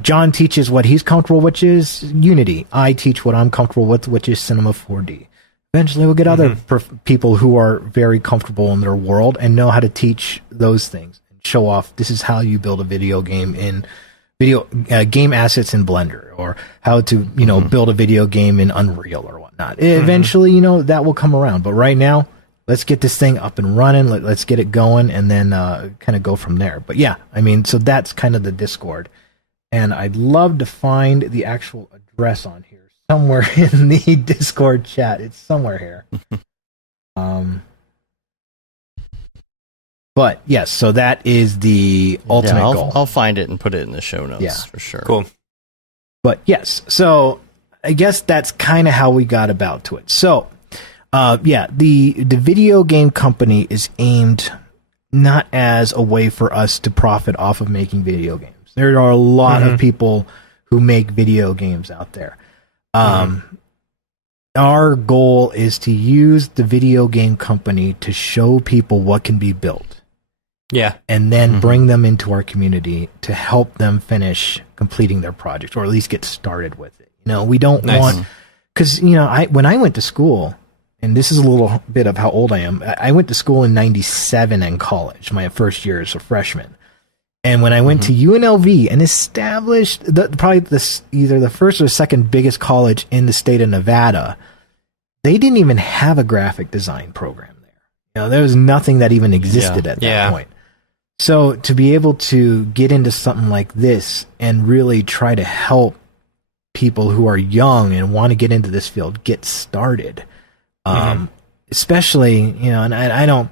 John teaches what he's comfortable, which is Unity. I teach what I'm comfortable with, which is Cinema 4D. Eventually we'll get other people who are very comfortable in their world and know how to teach those things and show off this is how you build a video game in game assets in Blender, or how to, build a video game in Unreal or whatnot. Eventually, that will come around. But right now, let's get this thing up and running. Let's get it going, and then kind of go from there. But yeah, so that's kind of the Discord. And I'd love to find the actual address on here somewhere in the Discord chat. It's somewhere here. But yes, so that is the ultimate goal. I'll find it and put it in the show notes for sure. Cool. But yes, so I guess that's kind of how we got about to it. So the video game company is aimed not as a way for us to profit off of making video games. There are a lot of people who make video games out there. Our goal is to use the video game company to show people what can be built. Yeah. And then bring them into our community to help them finish completing their project, or at least get started with it. We don't want, because, when I went to school, and this is a little bit of how old I am, I went to school in 97 in college, my first year as a freshman. And when I went to UNLV, an established, either the first or second biggest college in the state of Nevada, they didn't even have a graphic design program there. There was nothing that even existed at that point. So to be able to get into something like this and really try to help people who are young and want to get into this field get started, especially, and I don't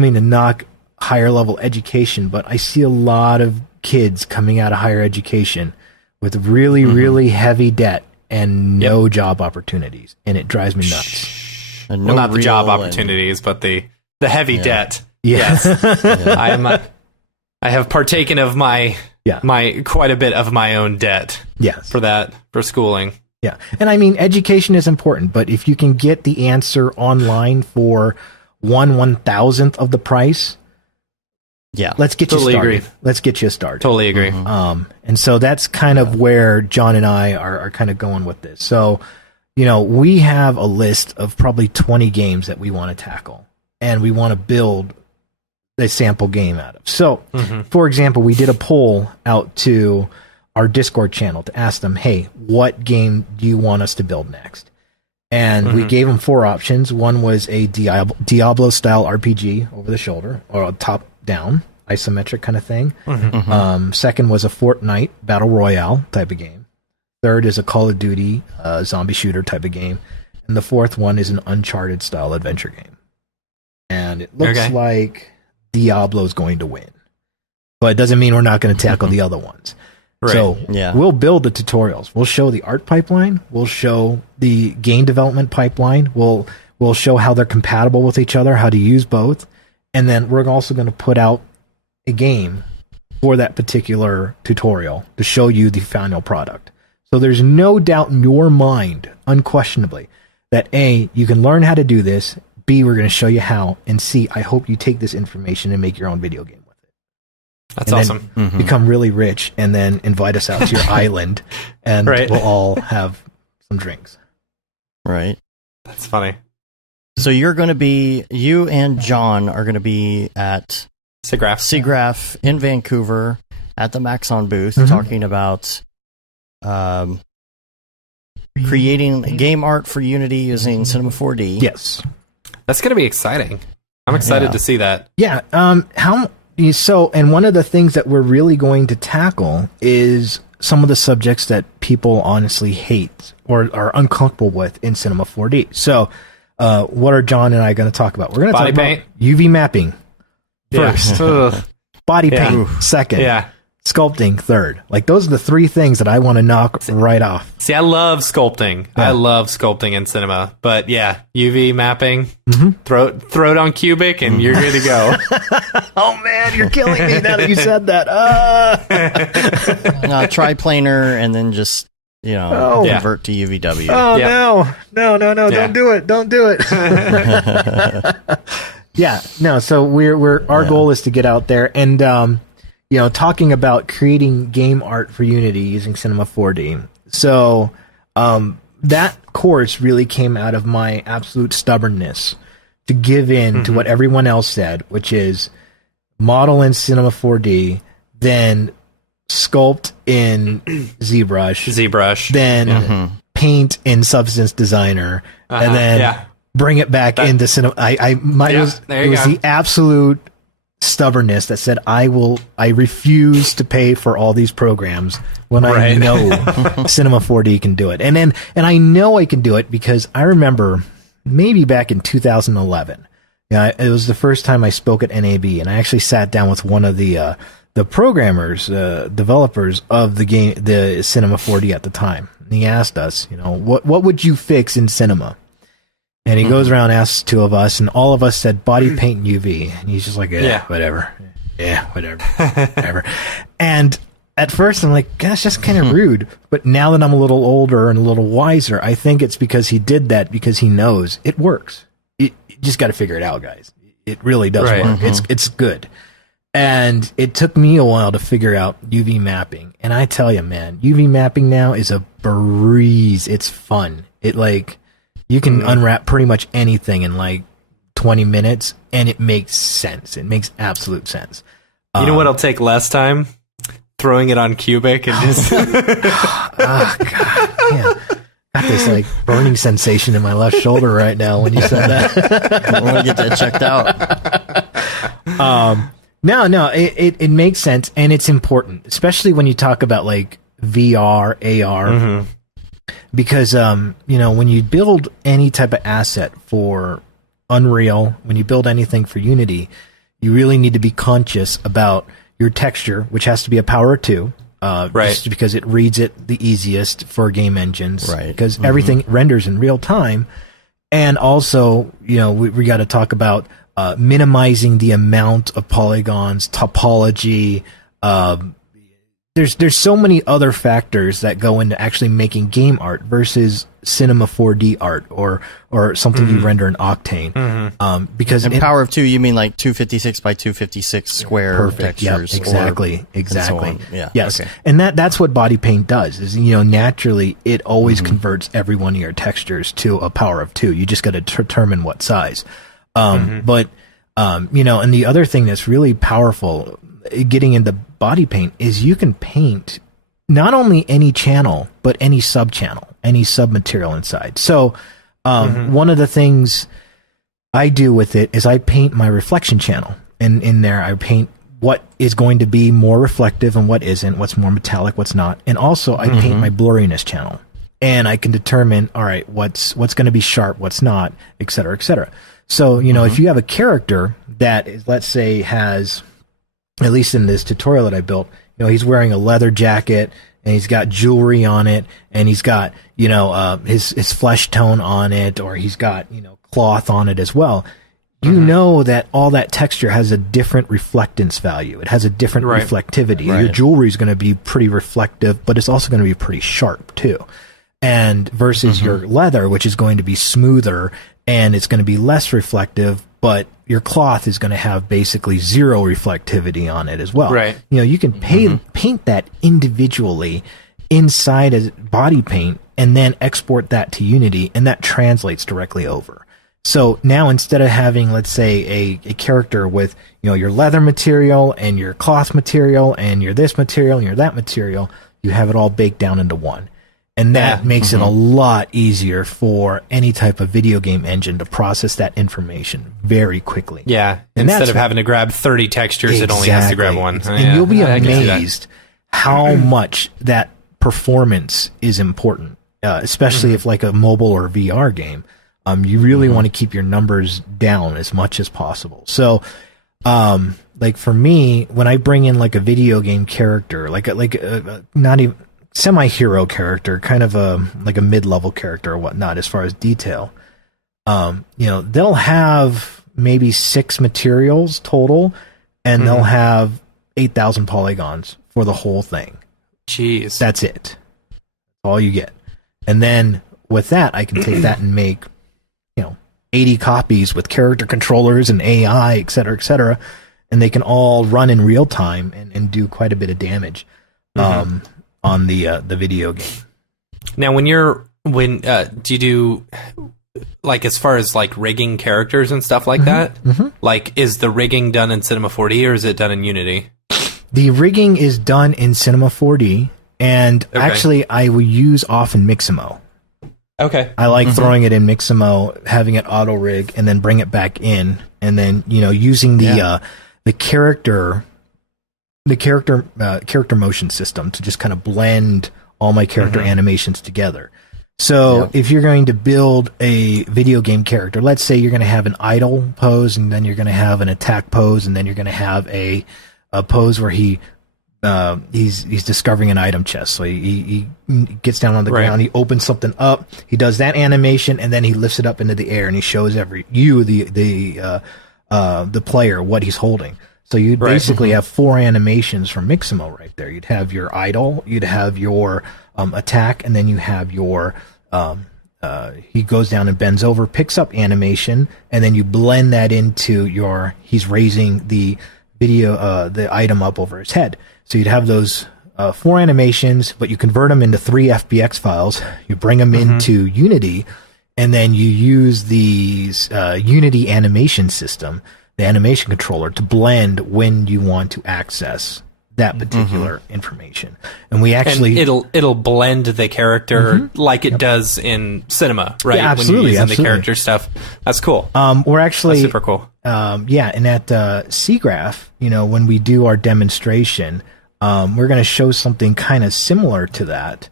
mean to knock higher level education, but I see a lot of kids coming out of higher education with really, really heavy debt and no job opportunities, and it drives me nuts. Well, not the job opportunities, but the heavy debt. Yes. I have partaken of my quite a bit of my own debt. Yes. For schooling. Yeah. And education is important, but if you can get the answer online for 1/1000th of the price, let's get you started. Agree. Let's get you started. Totally agree. And so that's kind of where John and I are kind of going with this. So, we have a list of probably 20 games that we want to tackle, and we want to build a sample game out of. So, for example, we did a poll out to our Discord channel to ask them, hey, what game do you want us to build next? And we gave them 4 options. One was a Diablo-style RPG over the shoulder, or a top-down, isometric kind of thing. Second was a Fortnite Battle Royale type of game. Third is a Call of Duty zombie shooter type of game. And the fourth one is an Uncharted-style adventure game. And it looks like Diablo's going to win. But it doesn't mean we're not going to tackle the other ones. Right. So we'll build the tutorials. We'll show the art pipeline. We'll show the game development pipeline. We'll show how they're compatible with each other, how to use both. And then we're also going to put out a game for that particular tutorial to show you the final product. So there's no doubt in your mind, unquestionably, that A, you can learn how to do this. B, we're going to show you how. And C, I hope you take this information and make your own video game with it. That's awesome. Become really rich and then invite us out to your island and we'll all have some drinks. Right. That's funny. So you and John are going to be at SIGGRAPH in Vancouver at the Maxon booth talking about creating game art for Unity using Cinema 4D. Yes. That's going to be exciting. I'm excited to see that. Yeah. And one of the things that we're really going to tackle is some of the subjects that people honestly hate or are uncomfortable with in Cinema 4D. So, what are John and I going to talk about? We're going to talk paint. about UV mapping first, Yeah. body paint second, Yeah. sculpting third. Like, those are the three things that I want to knock right off. See, I love sculpting. Yeah. I love sculpting in cinema. But yeah, UV mapping, Mm-hmm. throw it on Cubic, and you're good to go. Oh man, you're killing me now that you said that. Triplanar, and then just convert to UVW. Oh Yeah. no! Yeah. Don't do it! Yeah, no. So our goal is to get out there and talking about creating game art for Unity using Cinema 4D. So that course really came out of my absolute stubbornness to give in to what everyone else said, which is model in Cinema 4D, then sculpt in ZBrush, then paint in Substance Designer, and then bring it back into Cinema. It was the absolute stubbornness that said I refuse to pay for all these programs when I know Cinema 4D can do it. And I know I can do it because I remember maybe back in 2011. It was the first time I spoke at NAB, and I actually sat down with one of the programmers, developers of the game, the Cinema 4D at the time. And he asked us, what would you fix in Cinema? And he goes around, asks two of us, and all of us said body paint and UV. And he's just like, whatever. Yeah, whatever. And at first I'm like, gosh, that's kind of rude. But now that I'm a little older and a little wiser, I think it's because he did that because he knows it works. You just got to figure it out, guys. It really does work. It's good. And it took me a while to figure out UV mapping. And I tell you, man, UV mapping now is a breeze. It's fun. You can unwrap pretty much anything in 20 minutes, and it makes sense. It makes absolute sense. You know what'll take less time? Throwing it on Cubic and just... Oh, God. Yeah. Got this burning sensation in my left shoulder right now when you said that. I want to get that checked out. No, it makes sense, and it's important, especially when you talk about VR, AR. Because when you build any type of asset for Unreal, when you build anything for Unity, you really need to be conscious about your texture, which has to be a power of 2, just because it reads it the easiest for game engines, right? Because everything renders in real time, and also we got to talk about minimizing the amount of polygons, topology. There's so many other factors that go into actually making game art versus Cinema 4D art or something you render in Octane. Because in Power of 2, you mean 256 by 256 square textures? Yep, exactly. And so on. Yeah. Yes. Okay. And that's what body paint does. Is naturally it always converts every one of your textures to a power of 2. You just got to determine what size. But and the other thing that's really powerful, getting into body paint, is you can paint not only any channel but any sub channel, any sub material inside. So one of the things I do with it is I paint my reflection channel, and in there I paint what is going to be more reflective and what isn't, what's more metallic, what's not, and also I paint my blurriness channel, and I can determine, all right, what's going to be sharp, what's not, et cetera, et cetera. So if you have a character that is, let's say, has, at least in this tutorial that I built, he's wearing a leather jacket and he's got jewelry on it, and he's got, his flesh tone on it, or he's got, cloth on it as well. You know that all that texture has a different reflectance value. It has a different reflectivity. Right. Your jewelry is going to be pretty reflective, but it's also going to be pretty sharp too. And versus your leather, which is going to be smoother and it's going to be less reflective, but your cloth is going to have basically zero reflectivity on it as well. Right. You can paint that individually inside a body paint and then export that to Unity, and that translates directly over. So now, instead of having, let's say, a character with, your leather material and your cloth material and your this material and your that material, you have it all baked down into one. And that makes it a lot easier for any type of video game engine to process that information very quickly. Yeah. And Instead of having to grab 30 textures, it only has to grab one. And you'll be amazed how much that performance is important, especially if like a mobile or VR game. You really want to keep your numbers down as much as possible. So, like for me, when I bring in like a video game character, like a not even semi-hero character, kind of like a mid-level character or whatnot, as far as detail, they'll have maybe 6 materials total, and they'll have 8,000 polygons for the whole thing. Jeez. That's it. All you get. And then with that, I can take that and make, 80 copies with character controllers and AI, et cetera, and they can all run in real time and do quite a bit of damage on the video game. Now, do you do, like, as far as like rigging characters and stuff like that? Like, is the rigging done in Cinema 4D or is it done in Unity? The rigging is done in Cinema 4D, and actually I will use often Mixamo. Okay. I like throwing it in Mixamo, having it auto rig, and then bring it back in, and then using the character motion system to just kind of blend all my character animations together. So if you're going to build a video game character, let's say you're going to have an idle pose, and then you're going to have an attack pose, and then you're going to have a pose where he's discovering an item chest. So he gets down on the ground, he opens something up, he does that animation, and then he lifts it up into the air, and he shows the player what he's holding. So you'd basically have 4 animations from Mixamo right there. You'd have your idle, you'd have your attack, and then you have your he goes down and bends over, picks up animation, and then you blend that into he's raising the video the item up over his head. So you'd have those 4 animations, but you convert them into 3 FBX files. You bring them into Unity, and then you use these Unity animation system, the animation controller, to blend when you want to access that particular information. And we actually... And it'll blend the character like it does in Cinema, right? Yeah, absolutely. When you're using the character stuff. That's cool. We're actually... That's super cool. And at Seagraph, when we do our demonstration, we're going to show something kind of similar to that,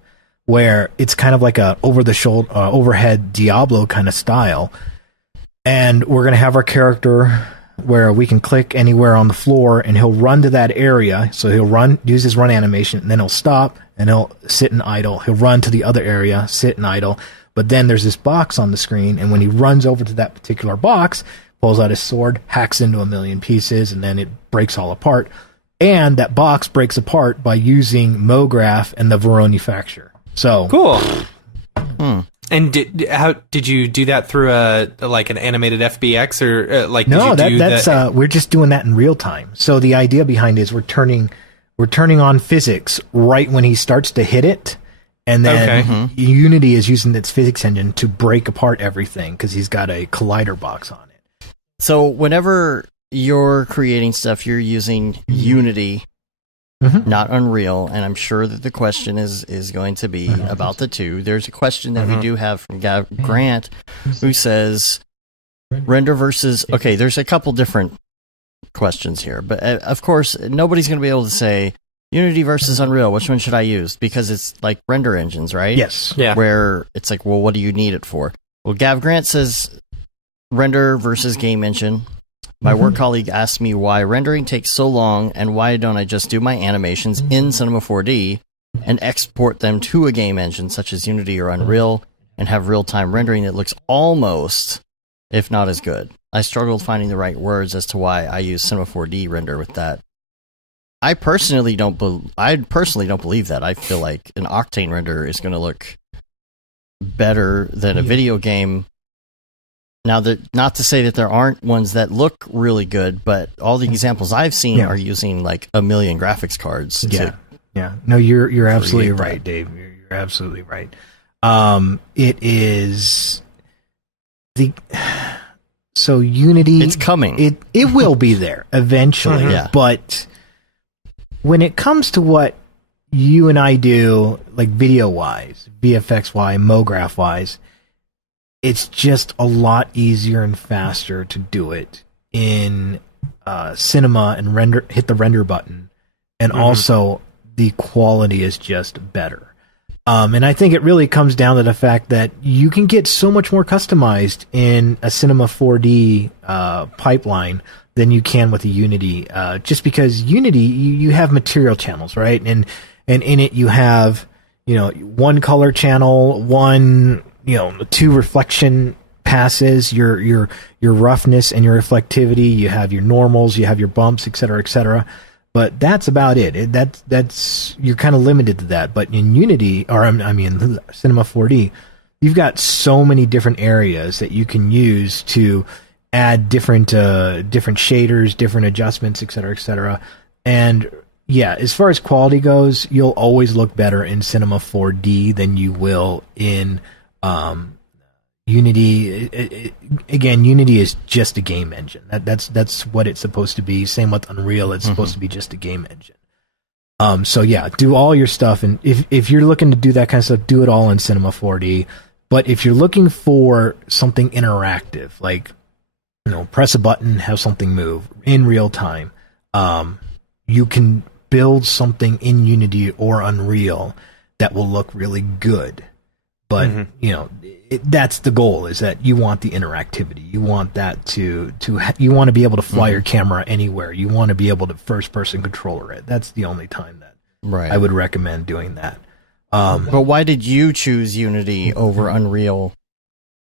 where it's kind of like a over-the-shoulder, overhead Diablo kind of style. And we're going to have our character where we can click anywhere on the floor, and he'll run to that area. So he'll use his run animation, and then he'll stop, and he'll sit and idle. He'll run to the other area, sit and idle. But then there's this box on the screen, and when he runs over to that particular box, pulls out his sword, hacks into a million pieces, and then it breaks all apart. And that box breaks apart by using MoGraph and the Veroni Facture. So cool. And did you do that through an animated FBX or like? No, did you that's we're just doing that in real time. So the idea behind it is we're turning on physics right when he starts to hit it, and then Unity is using its physics engine to break apart everything because he's got a collider box on it. So whenever you're creating stuff, you're using Unity, not Unreal, and I'm sure that the question is going to be about the two. There's a question that we do have from Grant, who says render versus... Okay, there's a couple different questions here, but of course, nobody's going to be able to say Unity versus Unreal, which one should I use? Because it's like render engines, right? Yes. Yeah. Where it's like, well, what do you need it for? Well, Gav Grant says render versus game engine. My work colleague asked me why rendering takes so long and why don't I just do my animations in Cinema 4D and export them to a game engine such as Unity or Unreal and have real-time rendering that looks almost, if not as good. I struggled finding the right words as to why I use Cinema 4D render with that. I personally don't believe that. I feel like an Octane render is going to look better than a video game. Now, not to say that there aren't ones that look really good, but all the examples I've seen are using like a million graphics cards. Yeah. No, you're absolutely right, Dave. You're absolutely right. It is so Unity. It's coming. It will be there eventually. But when it comes to what you and I do, like video wise, VFX wise, MoGraph wise, it's just a lot easier and faster to do it in Cinema and hit the render button, and also the quality is just better. And I think it really comes down to the fact that you can get so much more customized in a Cinema 4D pipeline than you can with a Unity. Just because Unity, you have material channels, right? And in it you have, one color channel, two reflection passes, your roughness and your reflectivity. You have your normals, you have your bumps, et cetera. But that's about it. That's you're kind of limited to that. But in Unity, or I mean Cinema 4D, you've got so many different areas that you can use to add different shaders, different adjustments, et cetera. And yeah, as far as quality goes, you'll always look better in Cinema 4D than you will in Unity. Again, Unity is just a game engine. That's what it's supposed to be. Same with Unreal, it's supposed to be just a game engine. So yeah, do all your stuff, and if you're looking to do that kind of stuff, do it all in Cinema 4D. But if you're looking for something interactive, like press a button, have something move in real time, you can build something in Unity or Unreal that will look really good. But that's the goal, is that you want the interactivity. You want that you want to be able to fly your camera anywhere. You want to be able to first person controller it. That's the only time that I would recommend doing that. But why did you choose Unity over Unreal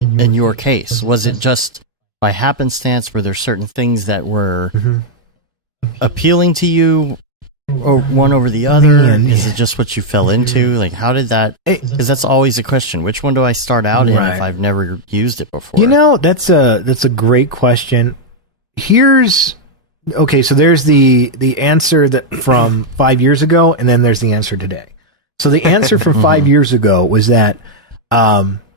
in your case? Was it just by happenstance? Were there certain things that were appealing to you, or one over the other? Is it just what you fell into? Like, how did that? Because that's always a question. Which one do I start out in if I've never used it before? That's a great question. Okay, so there's the answer that from 5 years ago, and then there's the answer today. So the answer from 5 years ago was that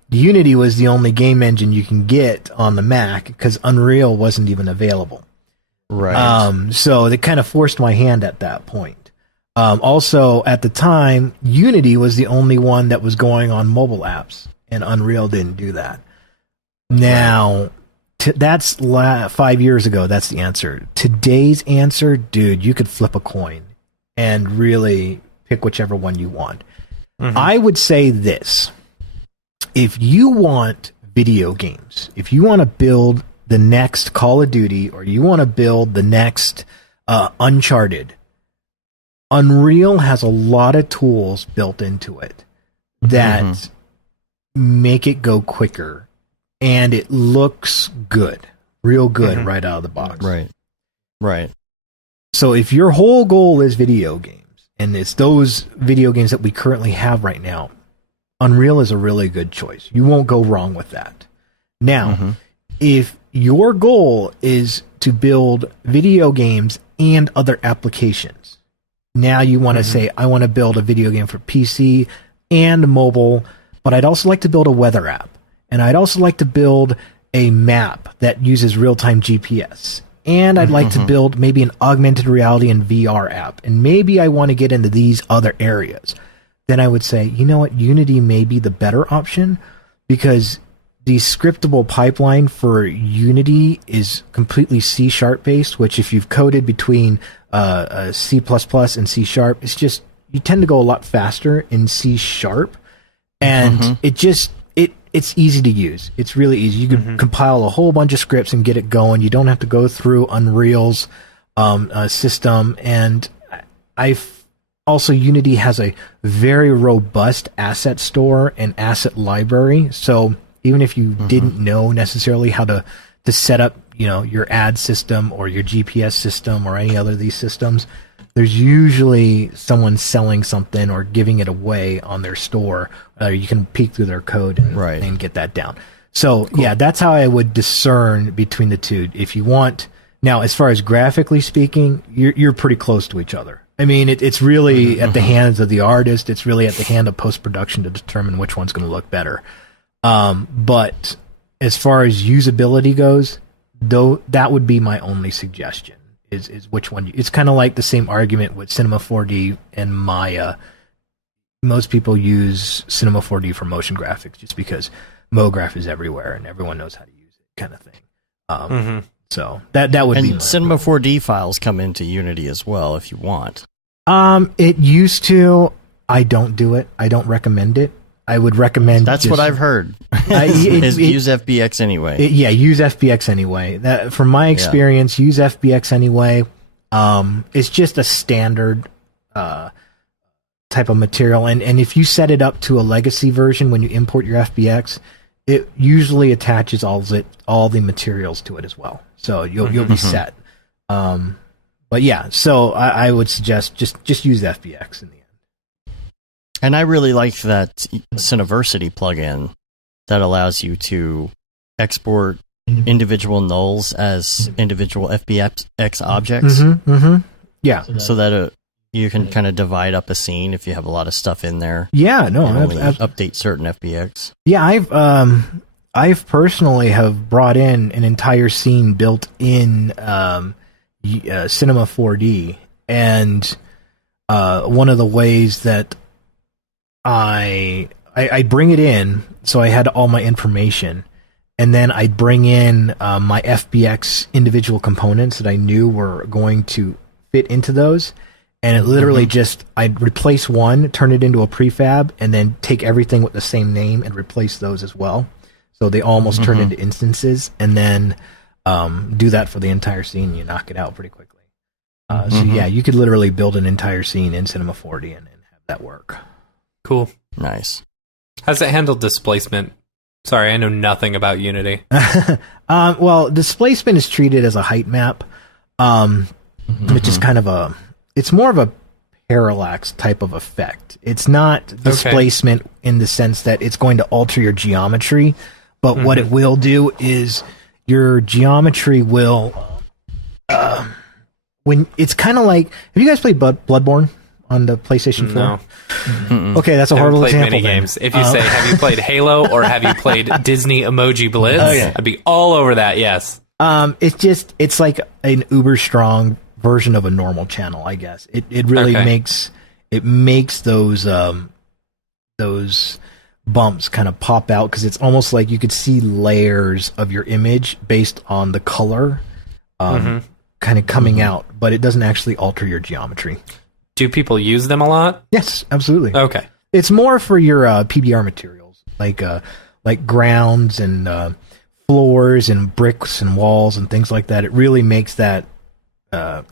Unity was the only game engine you can get on the Mac because Unreal wasn't even available. Right. So they kind of forced my hand at that point. Also, at the time, Unity was the only one that was going on mobile apps, and Unreal didn't do that. Now, that's 5 years ago. That's the answer. Today's answer, dude, you could flip a coin and really pick whichever one you want. I would say this. If you want video games, if you want to build the next Call of Duty, or you want to build the next Uncharted, Unreal has a lot of tools built into it that make it go quicker, and it looks good, real good right out of the box. Right. So if your whole goal is video games, and it's those video games that we currently have right now, Unreal is a really good choice. You won't go wrong with that. Now, if your goal is to build video games and other applications, now you want to say, I want to build a video game for PC and mobile, but I'd also like to build a weather app. And I'd also like to build a map that uses real-time GPS. And I'd like to build maybe an augmented reality and VR app. And maybe I want to get into these other areas. Then I would say, you know what, Unity may be the better option, because the scriptable pipeline for Unity is completely C# based, which if you've coded between C++ and C#, it's just, you tend to go a lot faster in C#, and it's easy to use. It's really easy. You can compile a whole bunch of scripts and get it going. You don't have to go through Unreal's system. And also, Unity has a very robust asset store and asset library. So even if you didn't know necessarily how to set up, your ad system or your GPS system or any other of these systems, there's usually someone selling something or giving it away on their store. You can peek through their code and get that down. So yeah, that's how I would discern between the two. If you want, now as far as graphically speaking, you're pretty close to each other. I mean, it's really at the hands of the artist. It's really at the hand of post-production to determine which one's going to look better. But as far as usability goes, though, that would be my only suggestion. Is which one? It's kind of like the same argument with Cinema 4D and Maya. Most people use Cinema 4D for motion graphics just because MoGraph is everywhere and everyone knows how to use it, kind of thing. So that would be. And Cinema 4D files come into Unity as well if you want. It used to. I don't do it. I don't recommend it. I would recommend. That's what I've heard. Use FBX anyway. Use FBX anyway. That, from my experience, use FBX anyway. It's just a standard type of material, and if you set it up to a legacy version when you import your FBX, it usually attaches all the materials to it as well. So you'll be set. But yeah, so I would suggest just use FBX in the end. And I really like that Cineversity plugin that allows you to export individual nulls as individual FBX objects. Yeah. So that you can kind of divide up a scene if you have a lot of stuff in there. Yeah, no, and only update certain FBX. Yeah, I've personally have brought in an entire scene built in Cinema 4D, and one of the ways that I bring it in, so I had all my information, and then I'd bring in my FBX individual components that I knew were going to fit into those, and it literally just, I'd replace one, turn it into a prefab, and then take everything with the same name and replace those as well. So they almost turn into instances, and then do that for the entire scene, and you knock it out pretty quickly. So yeah, you could literally build an entire scene in Cinema 4D and have that work. Cool. Nice. How's it handle displacement? Sorry, I know nothing about Unity. Well, displacement is treated as a height map, which is kind of it's more of a parallax type of effect. It's not displacement in the sense that it's going to alter your geometry, but what it will do is your geometry will, when it's kind of like, have you guys played Bloodborne on the PlayStation 4? No. Okay, that's a horrible played example. Many games. If you say, have you played Halo or have you played Disney Emoji Blitz? I'd be all over that. Yes. It's like an uber strong version of a normal channel, I guess. It really makes those bumps kind of pop out, because it's almost like you could see layers of your image based on the color kind of coming out, but it doesn't actually alter your geometry. Do people use them a lot? Yes, absolutely. Okay. It's more for your PBR materials, like grounds and floors and bricks and walls and things like that. It really makes that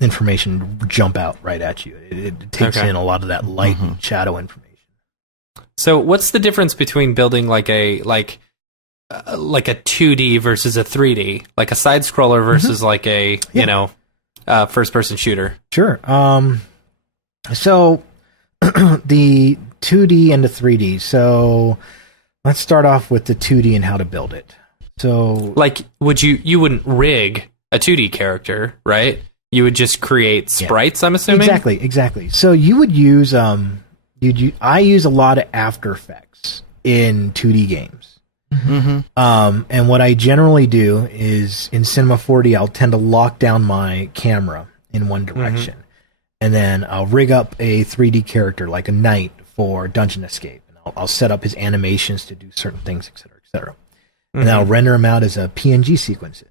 information jump out right at you. It takes in a lot of that light and shadow information. So what's the difference between building like a 2D versus a 3D, like a side scroller versus like a first person shooter? Sure. So the 2D and the 3D. So let's start off with the 2D and how to build it. So like, you wouldn't rig a 2D character, right? You would just create sprites, I'm assuming? Exactly. So you would use I use a lot of After Effects in 2D games. And what I generally do is in Cinema 4D, I'll tend to lock down my camera in one direction. And then I'll rig up a 3D character like a knight for dungeon escape. And I'll set up his animations to do certain things, etc., etc. And then I'll render him out as a PNG sequence.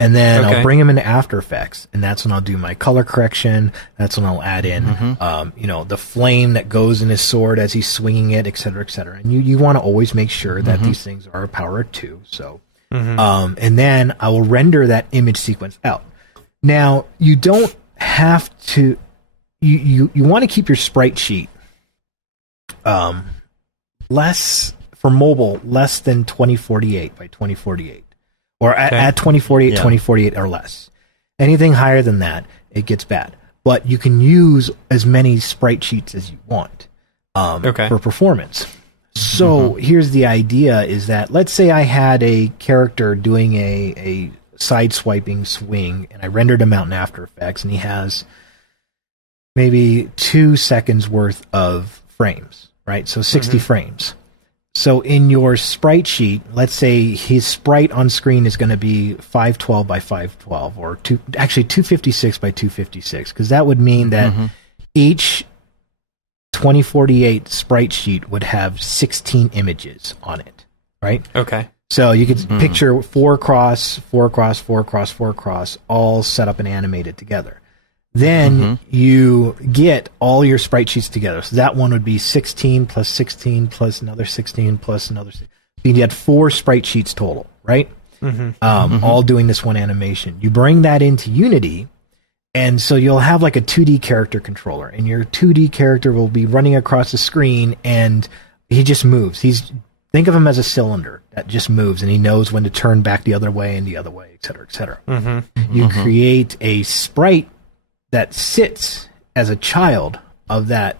And then I'll bring him into After Effects, and that's when I'll do my color correction. That's when I'll add in, the flame that goes in his sword as he's swinging it, etc., etc. And you want to always make sure that these things are a power of 2. So, and then I will render that image sequence out. Now, you don't have to. You want to keep your sprite sheet less for mobile, less than 2048 by 2048. Or at 2048, 2048 or less. Anything higher than that, it gets bad. But you can use as many sprite sheets as you want for performance. So here's the idea is that, let's say I had a character doing a side-swiping swing, and I rendered him out in After Effects, and he has maybe 2 seconds worth of frames, right? So 60 frames. So in your sprite sheet, let's say his sprite on screen is going to be 512 by 512, or 256 by 256, because that would mean that each 2048 sprite sheet would have 16 images on it, right? Okay. So you could picture 4 cross, 4 cross, 4 cross, 4 cross, all set up and animated together. Then you get all your sprite sheets together. So that one would be 16 plus 16 plus another 16 plus another 16. So you had 4 sprite sheets total, right? All doing this one animation. You bring that into Unity, and so you'll have like a 2D character controller, and your 2D character will be running across the screen, and he just moves. Think of him as a cylinder that just moves, and he knows when to turn back the other way and the other way, et cetera, et cetera. You create a sprite that sits as a child of that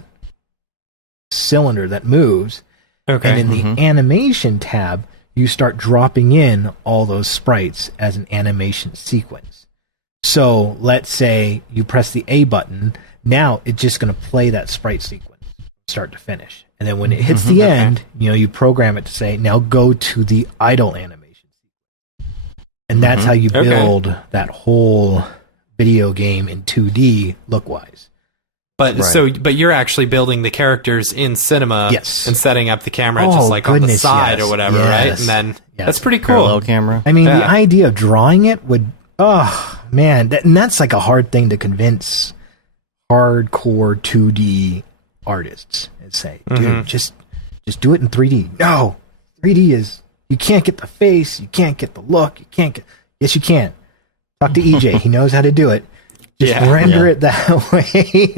cylinder that moves. Okay. And in the animation tab, you start dropping in all those sprites as an animation sequence. So let's say you press the A button. Now it's just going to play that sprite sequence, start to finish. And then when it hits the end, you program it to say, now go to the idle animation. And that's how you build that whole video game in 2D look-wise. But you're actually building the characters in Cinema and setting up the camera just like on the side or whatever, right? And then that's pretty cool. Parallel camera. I mean, the idea of drawing it would, and that's like a hard thing to convince hardcore 2D artists and say, dude, just do it in 3D. No, 3D is, you can't get the face, you can't get the look, yes, you can. Talk to EJ. He knows how to do it. Just render it that way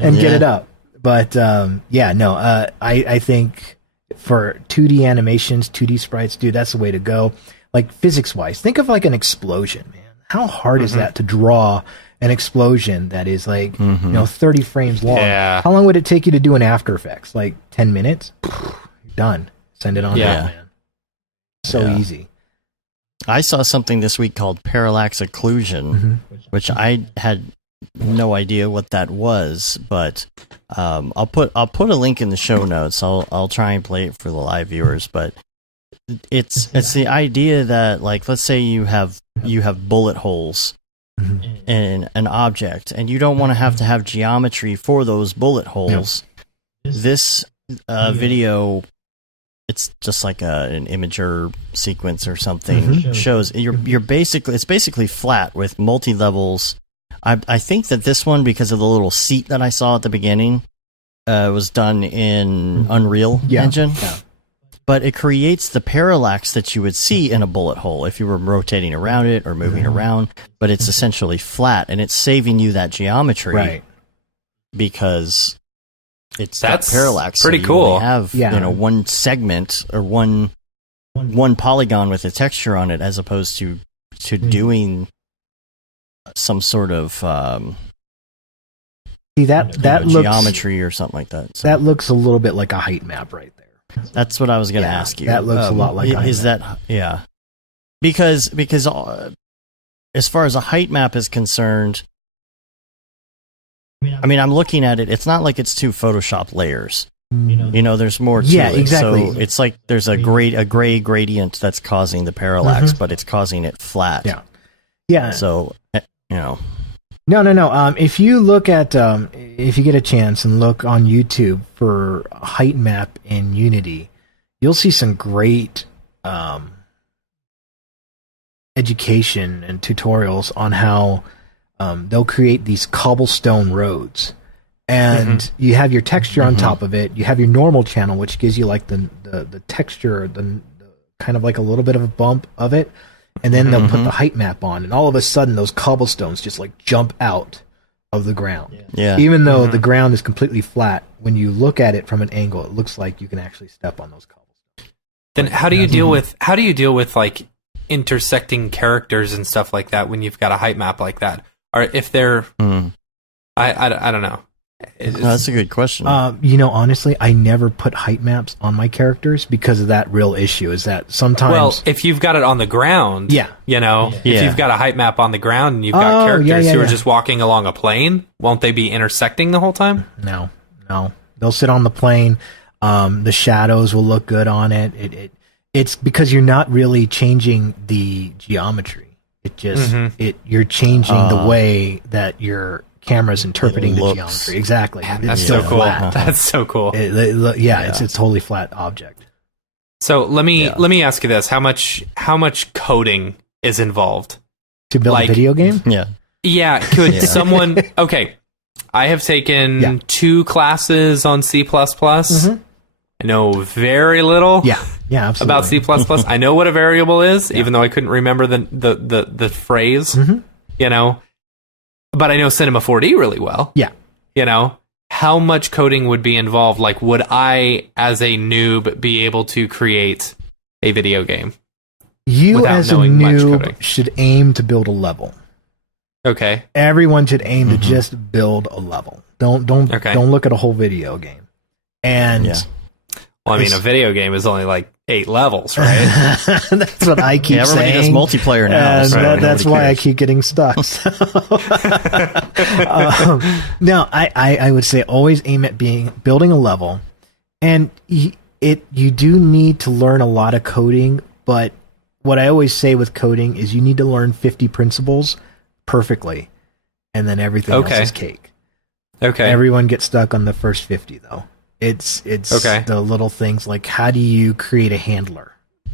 and get it up. But, I think for 2D animations, 2D sprites, dude, that's the way to go. Like, physics-wise, think of like an explosion, man. How hard is that to draw an explosion that is like, 30 frames long? Yeah. How long would it take you to do in After Effects? Like 10 minutes? You're done. Send it on down, man. So easy. I saw something this week called parallax occlusion, which I had no idea what that was, but I'll put a link in the show notes. I'll try and play it for the live viewers, but it's the idea that, like, let's say you have bullet holes in an object, and you don't want to have geometry for those bullet holes. This video, it's just like an imager sequence or something, shows it's basically flat with multi-levels. I think that this one, because of the little seat that I saw at the beginning, was done in Unreal Engine. Yeah. But it creates the parallax that you would see in a bullet hole if you were rotating around it or moving around, but it's essentially flat, and it's saving you that geometry. Right. Because that's parallax. Pretty so cool. Have one segment or one polygon with a texture on it, as opposed to doing some sort of geometry or something like that. So that looks a little bit like a height map right there. That's what I was going to ask you. That looks a lot like. Is that because as far as a height map is concerned, I mean, I'm looking at it. It's not like it's 2 Photoshop layers. There's more to it. Yeah, exactly. So it's like there's a gray gradient that's causing the parallax, but it's causing it flat. Yeah. So No. If you look at, if you get a chance and look on YouTube for height map in Unity, you'll see some great education and tutorials on how they'll create these cobblestone roads. And you have your texture on top of it. You have your normal channel, which gives you like the texture, the kind of like a little bit of a bump of it. And then they'll put the height map on, and all of a sudden those cobblestones just like jump out of the ground. Yeah. Even though the ground is completely flat, when you look at it from an angle, it looks like you can actually step on those cobblestones. Then how do you deal with like intersecting characters and stuff like that when you've got a height map like that? Or if they're I don't know. That's a good question. Honestly, I never put height maps on my characters because of that real issue. Is that sometimes? Well, if you've got it on the ground, if you've got a height map on the ground and you've got characters who are just walking along a plane, won't they be intersecting the whole time? No, they'll sit on the plane. The shadows will look good on it. It's because you're not really changing the geometry. It just you're changing the way that your camera's interpreting the geometry. Exactly. Man, that's so cool. That's so cool. It's a totally flat object. So let me ask you this: how much coding is involved to build a video game? Yeah. Yeah, could someone... Okay, I have taken 2 classes on C++. I know very little about C++. I know what a variable is, even though I couldn't remember the phrase, you know. But I know Cinema 4D really well. Yeah. You know, how much coding would be involved? Like, would I, as a noob, be able to create a video game? You, as a noob, should aim to build a level. Okay. Everyone should aim to just build a level. Don't look at a whole video game. And well, I mean, a video game is only like 8 levels, right? That's what I keep everybody saying. does multiplayer now, and so that's why I keep getting stuck. So, no, I would say always aim at building a level, and you do need to learn a lot of coding. But what I always say with coding is you need to learn 50 principles perfectly, and then everything else is cake. Okay. Everyone gets stuck on the first 50 though. It's the little things like, how do you create a handler?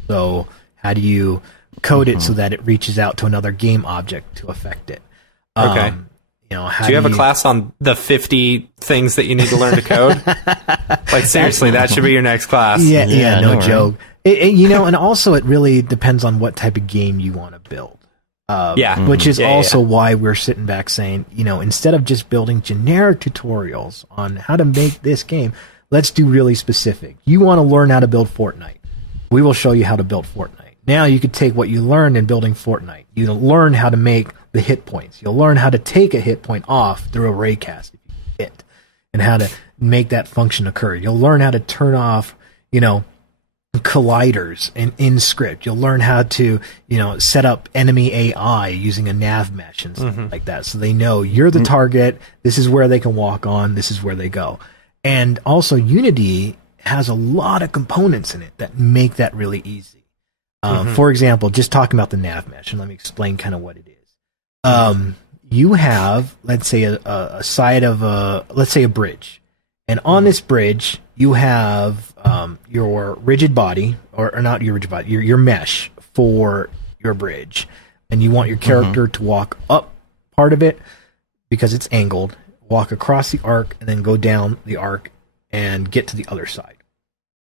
So how do you code it so that it reaches out to another game object to affect it? Okay. You know, do you have a class on the 50 things that you need to learn to code? Like, seriously, that should be your next class. Yeah, no joke. You know, and also it really depends on what type of game you want to build. Which is also why we're sitting back saying, you know, instead of just building generic tutorials on how to make this game, let's do really specific. You want to learn how to build Fortnite. We will show you how to build Fortnite. Now you could take what you learned in building Fortnite. You'll learn how to make the hit points. You'll learn how to take a hit point off through a raycast if you hit, and how to make that function occur. You'll learn how to turn off, you know, colliders in script. You'll learn how to, you know, set up enemy AI using a nav mesh and stuff like that, so they know you're the target. This is where they can walk on. This is where they go. And also, Unity has a lot of components in it that make that really easy. For example, just talking about the nav mesh, and let me explain kind of what it is. You have, let's say, a side of let's say a bridge, and on this bridge you have your rigid body, or not your rigid body, your mesh for your bridge, and you want your character to walk up part of it because it's angled, walk across the arc, and then go down the arc and get to the other side.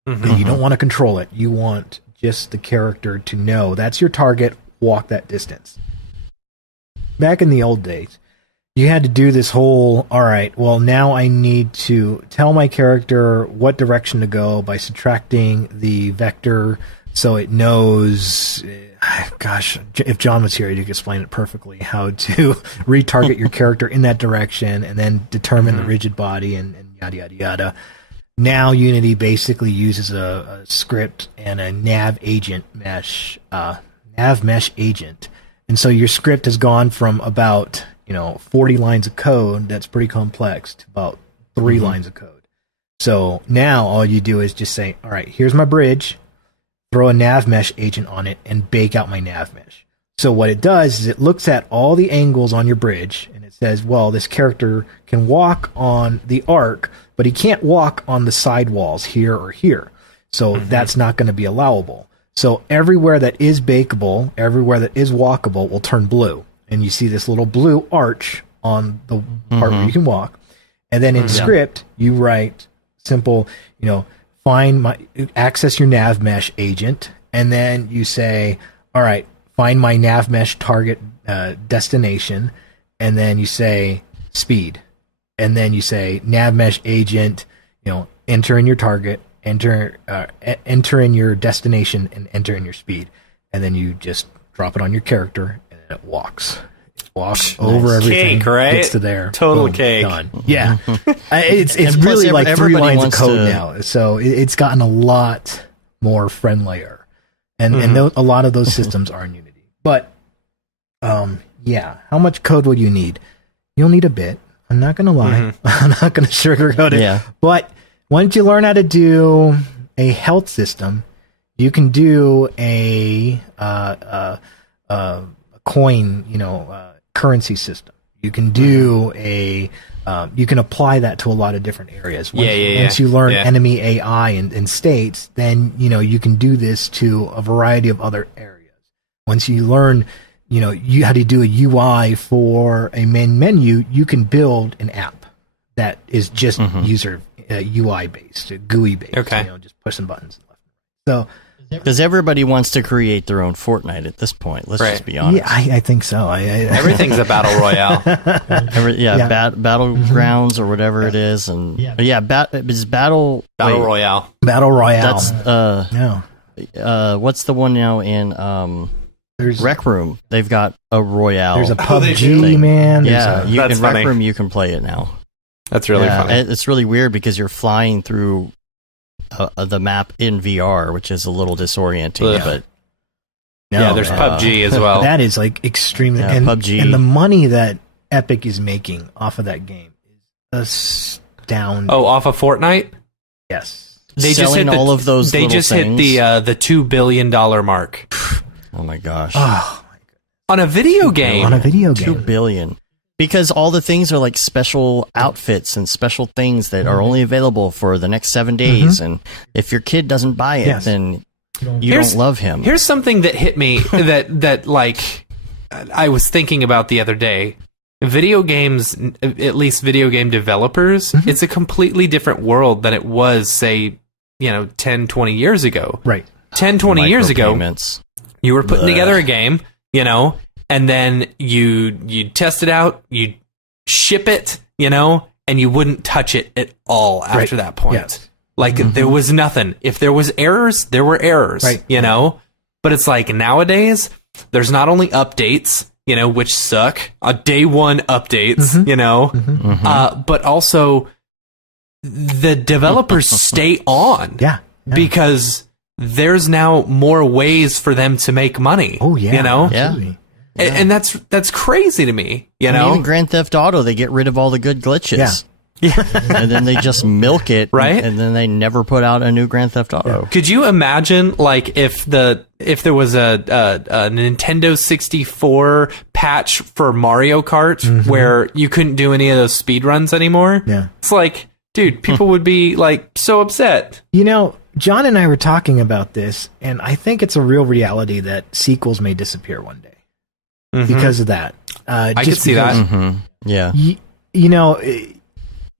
You don't want to control it. You want just the character to know that's your target, walk that distance. Back in the old days, you had to do this whole, all right, well, now I need to tell my character what direction to go by subtracting the vector so it knows, gosh, if John was here, he'd explain it perfectly, how to retarget your character in that direction and then determine the rigid body and yada, yada, yada. Now Unity basically uses a script and a nav mesh agent. And so your script has gone from about, 40 lines of code that's pretty complex to about 3 lines of code. So now all you do is just say, all right, here's my bridge, throw a nav mesh agent on it, and bake out my nav mesh. So what it does is it looks at all the angles on your bridge, and it says, well, this character can walk on the arc, but he can't walk on the side walls here or here. So that's not going to be allowable. So everywhere that is bakeable, everywhere that is walkable will turn blue. And you see this little blue arch on the part where you can walk. And then in script, you write simple, access your nav mesh agent. And then you say, all right, find my nav mesh target destination. And then you say speed. And then you say nav mesh agent, enter in your target, enter in your destination, and enter in your speed. And then you just drop it on your character, and then it walks. It walks over everything, cake, right? gets to there. Total boom, cake. Done. Yeah. It's really like 3 lines of code now. So it's gotten a lot more friendlier. And a lot of those systems are in Unity. But, how much code will you need? You'll need a bit. I'm not going to lie. I'm not going to sugarcoat it. Yeah. But once you learn how to do a health system, you can do a coin, currency system. You can do you can apply that to a lot of different areas. Once you learn enemy AI and states, then, you can do this to a variety of other areas. Once you learn, how do you do a UI for a main menu? You can build an app that is just user UI based, GUI based. Okay. Just pushing buttons. So, because everybody wants to create their own Fortnite at this point. Let's just be honest. Yeah, I think so. Everything's a battle royale. Battlegrounds or whatever it is, and is battle royale. Battle royale. That's what's the one now in there's Rec Room? They've got a royale. There's a PUBG, man. In Rec Room you can play it now. That's really funny. It's really weird because you're flying through the map in VR, which is a little disorienting. But there's PUBG as well. That is like extremely PUBG, and the money that Epic is making off of that game is astounding. Oh, off of Fortnite? Yes. They just hit all of those. They just hit the $2 billion mark. Oh my gosh! Oh, on a video game. $2 billion. Because all the things are like special outfits and special things that are only available for the next 7 days. And if your kid doesn't buy it, then you don't love him. Here's something that hit me that like I was thinking about the other day. Video games, at least video game developers, it's a completely different world than it was, say, 10, 20 years ago. Right. 10, 20 years ago, you were putting together a game, and then you test it out, you ship it, and you wouldn't touch it at all after that point. Yes. Like there was nothing. If there was errors, there were errors, But it's like nowadays, there's not only updates, which suck, day one updates, but also the developers stay on. Yeah. Because there's now more ways for them to make money. Oh, yeah. Absolutely. And that's crazy to me, Even Grand Theft Auto, they get rid of all the good glitches. Yeah. And then they just milk it, right? And then they never put out a new Grand Theft Auto. Yeah. Could you imagine, like, if there was a Nintendo 64 patch for Mario Kart where you couldn't do any of those speed runs anymore? Yeah. It's like, dude, people would be like so upset. John and I were talking about this, and I think it's a real reality that sequels may disappear one day because of that. I could see that. Yeah.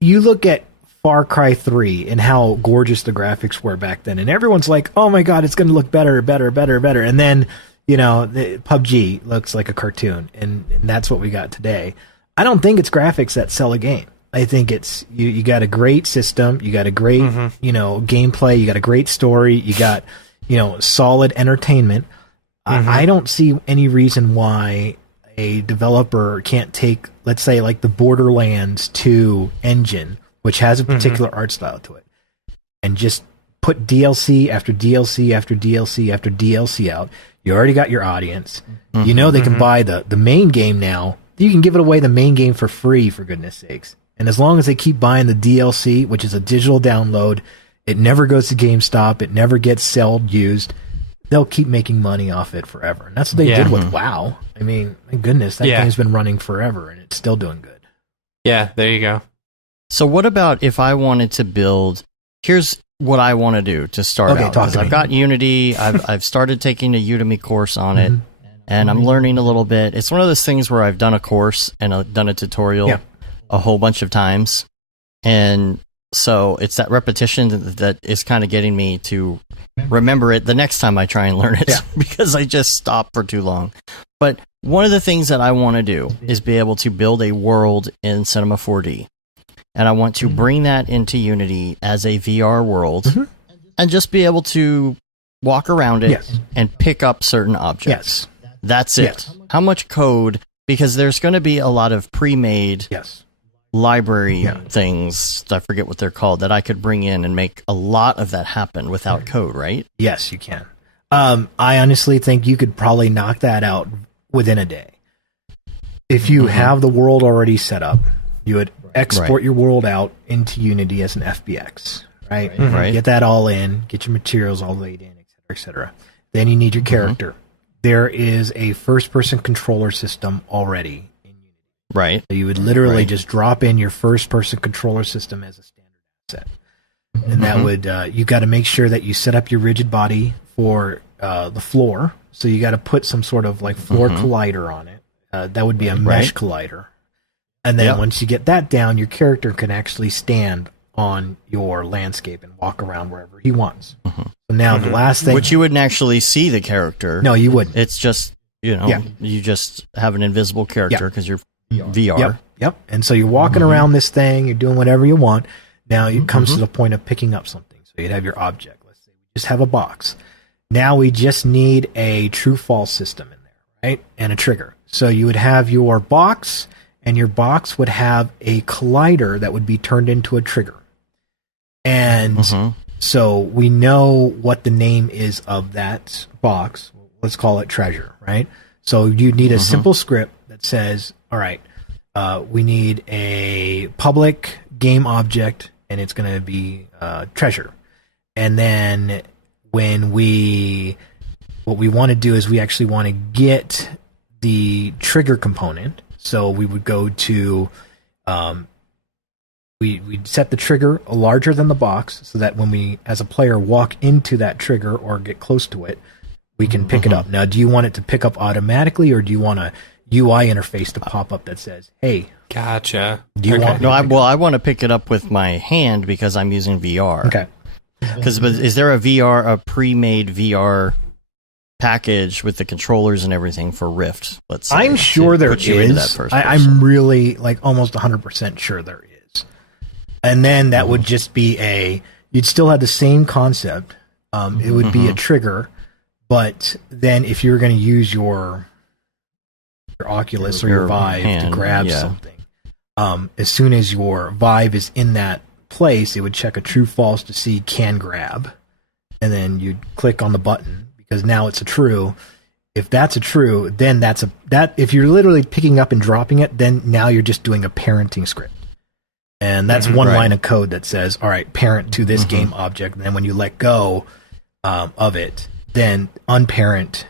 You look at Far Cry 3 and how gorgeous the graphics were back then, and everyone's like, oh my god, it's going to look better. And then, the PUBG looks like a cartoon, and that's what we got today. I don't think it's graphics that sell a game. I think it's you got a great system, you got a great gameplay, you got a great story, you got solid entertainment. I don't see any reason why a developer can't take, let's say, like the Borderlands 2 engine, which has a particular art style to it, and just put DLC after DLC after DLC after DLC out. You already got your audience. They can buy the main game now. You can give it away, the main game, for free, for goodness sakes. And as long as they keep buying the DLC, which is a digital download, it never goes to GameStop, it never gets sold used, they'll keep making money off it forever. And that's what they did with WoW. I mean, my goodness, that game's been running forever, and it's still doing good. Yeah, there you go. So what about if I wanted to build... Here's what I want to do to start out. I've got Unity. I've started taking a Udemy course on it, and I'm learning a little bit. It's one of those things where I've done a course and I've done a tutorial a whole bunch of times, and so it's that repetition that is kind of getting me to remember it the next time I try and learn it, because I just stop for too long. But one of the things that I want to do is be able to build a world in Cinema 4D, and I want to bring that into Unity as a VR world, and just be able to walk around it and pick up certain objects. That's it. How much code? Because there's going to be a lot of pre-made library things, I forget what they're called, that I could bring in and make a lot of that happen without code, right? Yes, you can. I honestly think you could probably knock that out within a day. If you have the world already set up, you would export your world out into Unity as an FBX, right? Get that all in, get your materials all laid in, et cetera. Then you need your character. There is a first-person controller system already. Right. So you would literally just drop in your first-person controller system as a standard asset. And that would, you got to make sure that you set up your rigid body for the floor. So you got to put some sort of like floor collider on it. That would be a mesh collider. And then once you get that down, your character can actually stand on your landscape and walk around wherever he wants. So now the last thing... Which you wouldn't actually see the character. No, you wouldn't. It's just, you just have an invisible character because you're VR. Yep. And so you're walking around this thing, you're doing whatever you want. Now it comes to the point of picking up something. So you'd have your object. Let's say we just have a box. Now we just need a true-false system in there, right? And a trigger. So you would have your box, and your box would have a collider that would be turned into a trigger. And so we know what the name is of that box. Let's call it treasure, right? So you need a simple script that says, all right, we need a public game object, and it's going to be treasure. And then what we want to do is we actually want to get the trigger component. So we would go to, we'd set the trigger larger than the box so that when we, as a player, walk into that trigger or get close to it, we can pick it up. Now, do you want it to pick up automatically, or do you want a UI interface to pop up that says, hey, gotcha. Do you want No, I want to pick it up with my hand because I'm using VR. Okay. Because is there a pre-made VR package with the controllers and everything for Rift? Let's say, I'm sure there is. I'm really like almost 100% sure there is. And then that would just be you'd still have the same concept. It would be a trigger, but then if you're going to use your Oculus or your Vive to grab something, as soon as your Vive is in that place, it would check a true false to see can grab, and then you'd click on the button because now it's a true. If that's a true, then if you're literally picking up and dropping it, then now you're just doing a parenting script. And that's one line of code that says, all right, parent to this game object. And then when you let go of it, then unparent,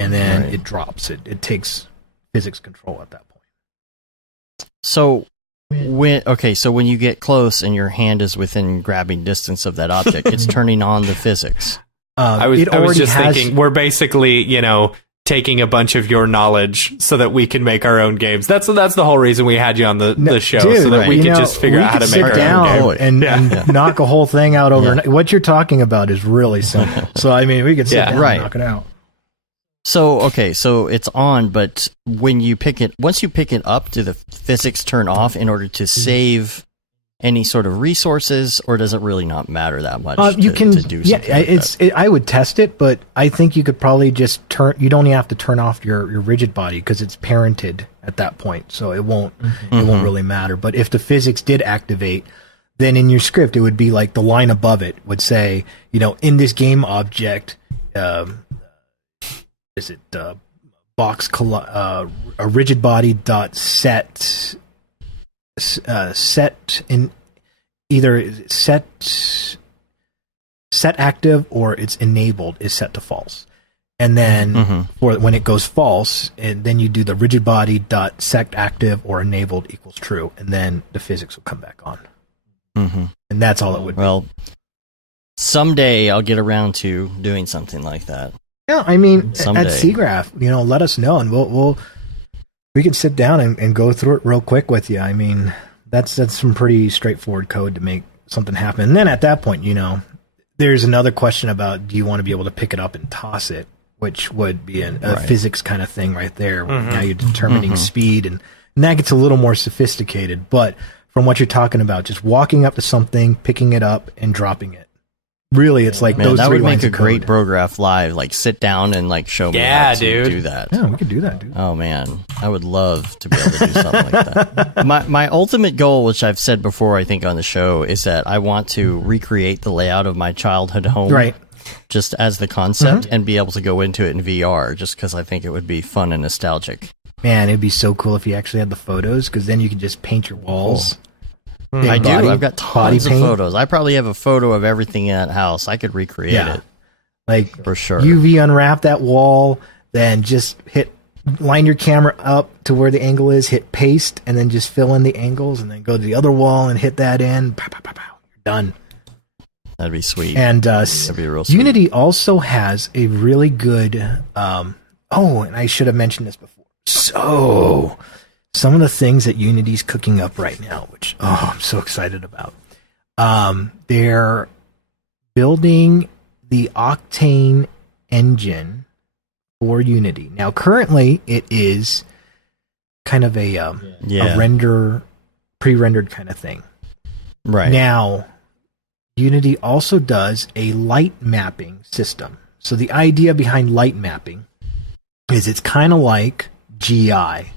and then it drops. It takes physics control at that point. So when you get close and your hand is within grabbing distance of that object, it's turning on the physics. I was just thinking, we're basically, taking a bunch of your knowledge so that we can make our own games. That's the whole reason we had you on the show, so that we could just figure out how to make our own game. And knock a whole thing out overnight. What you're talking about is really simple. So, I mean, we could sit down and knock it out. So, so it's on, but once you pick it up, do the physics turn off in order to save any sort of resources, or does it really not matter that much to do something I would test it, but I think you could probably just you'd only have to turn off your rigid body because it's parented at that point, so it won't really matter. But if the physics did activate, then in your script it would be like the line above it would say, in this game object, is it box a rigid body dot set in either set active or it's enabled is set to false, and then for when it goes false, and then you do the rigid body dot set active or enabled equals true, and then the physics will come back on, and that's all it would be. Well, someday I'll get around to doing something like that. Yeah, I mean, someday. At Seagraph, let us know, and we can sit down and go through it real quick with you. I mean, that's some pretty straightforward code to make something happen. And then at that point, there's another question about, do you want to be able to pick it up and toss it, which would be a physics kind of thing right there. Now you're determining speed, and that gets a little more sophisticated. But from what you're talking about, just walking up to something, picking it up, and dropping it. Really, it's like those that three would make lines a of great code. Brograph live. Like, sit down and show me how to do that. Yeah, we could do that, dude. Oh man, I would love to be able to do something like that. My ultimate goal, which I've said before, I think on the show, is that I want to recreate the layout of my childhood home, right? Just as the concept, and be able to go into it in VR, just because I think it would be fun and nostalgic. Man, it'd be so cool if you actually had the photos, because then you could just paint your walls. Cool. I do. I've got tons of photos. I probably have a photo of everything in that house. I could recreate it. Like, for sure. UV unwrap that wall, then just line your camera up to where the angle is, hit paste, and then just fill in the angles, and then go to the other wall and hit that in. Pow, pow, pow, pow. You're done. That'd be sweet. And That'd be real sweet. Unity also has a really good. And I should have mentioned this before. So, some of the things that Unity's cooking up right now, which I'm so excited about. They're building the Octane engine for Unity. Now, currently, it is kind of a pre-rendered kind of thing. Right. Now, Unity also does a light mapping system. So the idea behind light mapping is it's kind of like GI,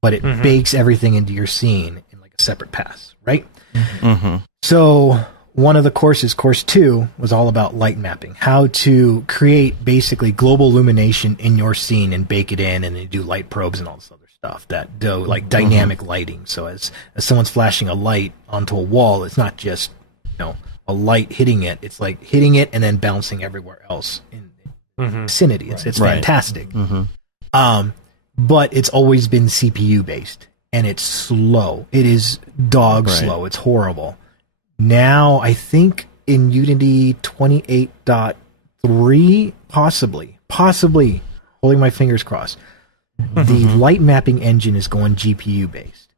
but it bakes everything into your scene in like a separate pass, right? Mm-hmm. So one of the courses, course 2, was all about light mapping, how to create basically global illumination in your scene and bake it in, and then do light probes and all this other stuff that do like dynamic lighting. So as someone's flashing a light onto a wall, it's not just a light hitting it. It's like hitting it and then bouncing everywhere else in the vicinity. It's fantastic. Mm-hmm. But it's always been CPU based, and it's slow. It is dog slow. It's horrible. Now, I think in Unity 28.3, possibly, holding my fingers crossed, the light mapping engine is going GPU based.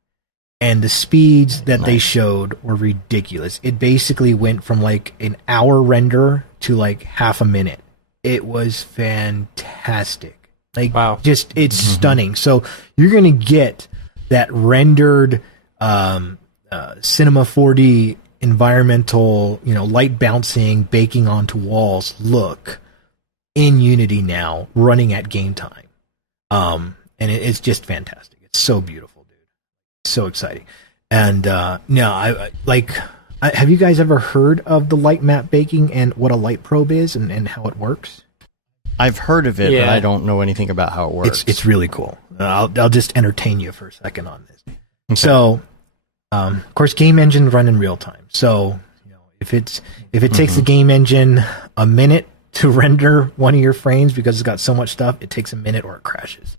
And the speeds that they showed were ridiculous. It basically went from like an hour render to like half a minute. It was fantastic. Like, just, it's stunning. So you're going to get that rendered Cinema 4D environmental, light bouncing, baking onto walls look in Unity now, running at game time. And it's just fantastic. It's so beautiful, dude. So exciting. And have you guys ever heard of the light map baking and what a light probe is and how it works? I've heard of it, but I don't know anything about how it works. It's really cool. I'll just entertain you for a second on this. Okay. So, of course, game engine run in real time. So, if it takes the game engine a minute to render one of your frames because it's got so much stuff, it takes a minute or it crashes.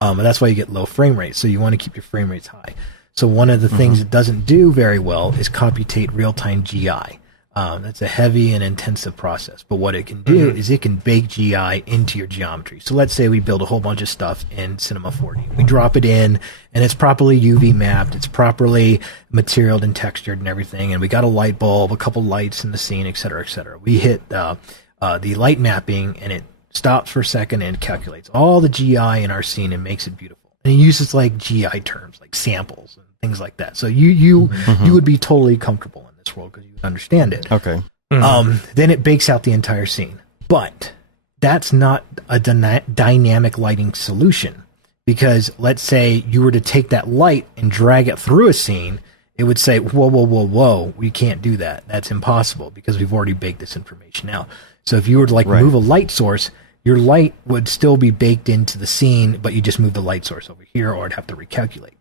And that's why you get low frame rates. So you want to keep your frame rates high. So one of the things it doesn't do very well is computate real-time GI. That's a heavy and intensive process. But what it can do is it can bake GI into your geometry. So let's say we build a whole bunch of stuff in Cinema 4D. We drop it in, and it's properly UV mapped. It's properly materialed and textured and everything. And we got a light bulb, a couple lights in the scene, et cetera, et cetera. We hit the light mapping, and it stops for a second and calculates all the GI in our scene and makes it beautiful. And it uses like GI terms, like samples and things like that. So you would be totally comfortable in this world because you would understand it. Okay. Then it bakes out the entire scene. But that's not a dynamic lighting solution, because let's say you were to take that light and drag it through a scene, it would say, whoa, we can't do that. That's impossible because we've already baked this information out. So if you were to move a light source, your light would still be baked into the scene, but you just move the light source over here, or it'd have to recalculate.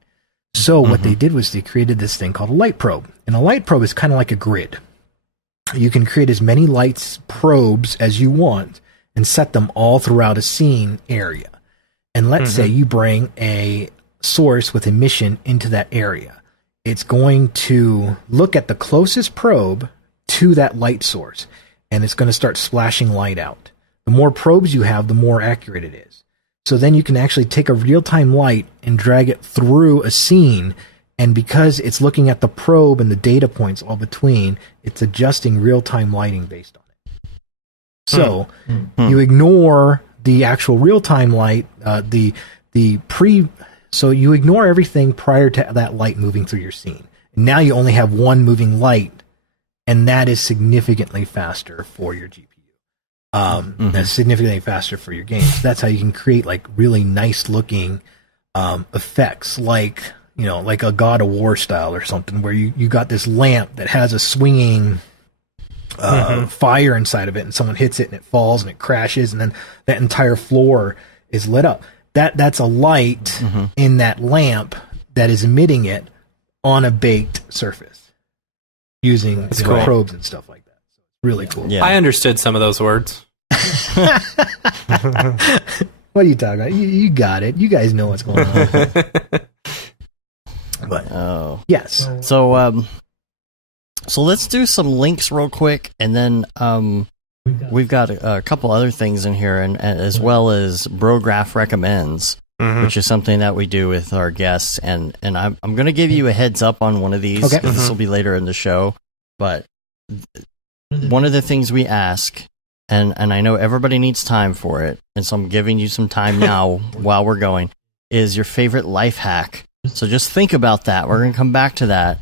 So what they did was they created this thing called a light probe. And a light probe is kind of like a grid. You can create as many lights probes as you want and set them all throughout a scene area. And let's say you bring a source with emission into that area. It's going to look at the closest probe to that light source, and it's going to start splashing light out. The more probes you have, the more accurate it is. So then you can actually take a real-time light and drag it through a scene, and because it's looking at the probe and the data points all between, it's adjusting real-time lighting based on it. So you ignore the actual real-time light, so you ignore everything prior to that light moving through your scene. Now you only have one moving light, and that is significantly faster for your GPU. That's significantly faster for your games. That's how you can create like really nice looking effects, like a God of War style or something, where you got this lamp that has a swinging fire inside of it, and someone hits it and it falls and it crashes, and then that entire floor is lit up. That's a light in that lamp that is emitting it on a baked surface using probes and stuff like that. So it's really cool. Yeah. I understood some of those words. What are you talking about? You got it. You guys know what's going on. But yes. So So let's do some links real quick, and then we've got a couple other things in here, and as well as Brograph recommends, which is something that we do with our guests. And I'm going to give you a heads up on one of these, because this will be later in the show. But one of the things we ask, and I know everybody needs time for it, and so I'm giving you some time now while we're going, is your favorite life hack. So just think about that. We're going to come back to that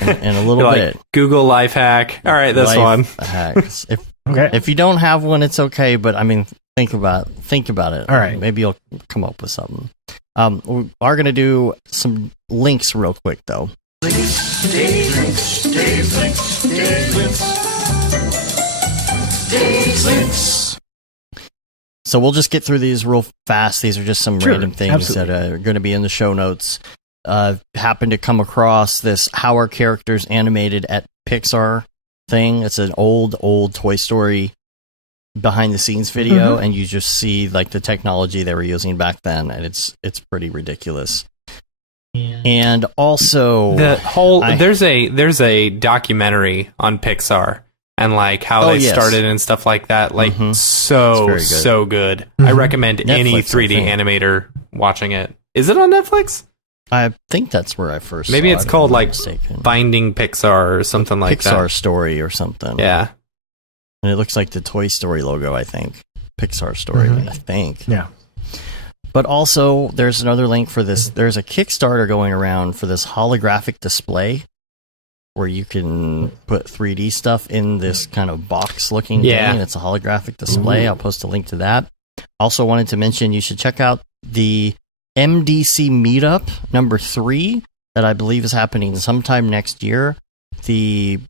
in a little bit. Google life hack. All right, this one. Hacks. If you don't have one, it's okay. But I mean, think about it. All right, maybe you'll come up with something. We are going to do some links real quick, though. So we'll just get through these real fast. These are just some random things that are going to be in the show notes. Happened to come across this How Are Characters Animated at Pixar thing. It's an old Toy Story behind the scenes video, and you just see like the technology they were using back then, and it's pretty ridiculous. And also the whole there's a documentary on Pixar and like how they started and stuff like that. Like so good. I recommend Netflix, any 3D animator watching it. Is it on Netflix? I think that's where I first Maybe saw it's it, called if I'm like not mistaken. Finding Pixar or something like that. Pixar Story or something. Yeah. And it looks like the Toy Story logo, I think. Pixar Story, I think. Yeah. But also, there's another link for this. There's a Kickstarter going around for this holographic display where you can put 3D stuff in this kind of box-looking thing, and it's a holographic display. I'll post a link to that. Also wanted to mention you should check out the MDC Meetup number 3 that I believe is happening sometime next year. The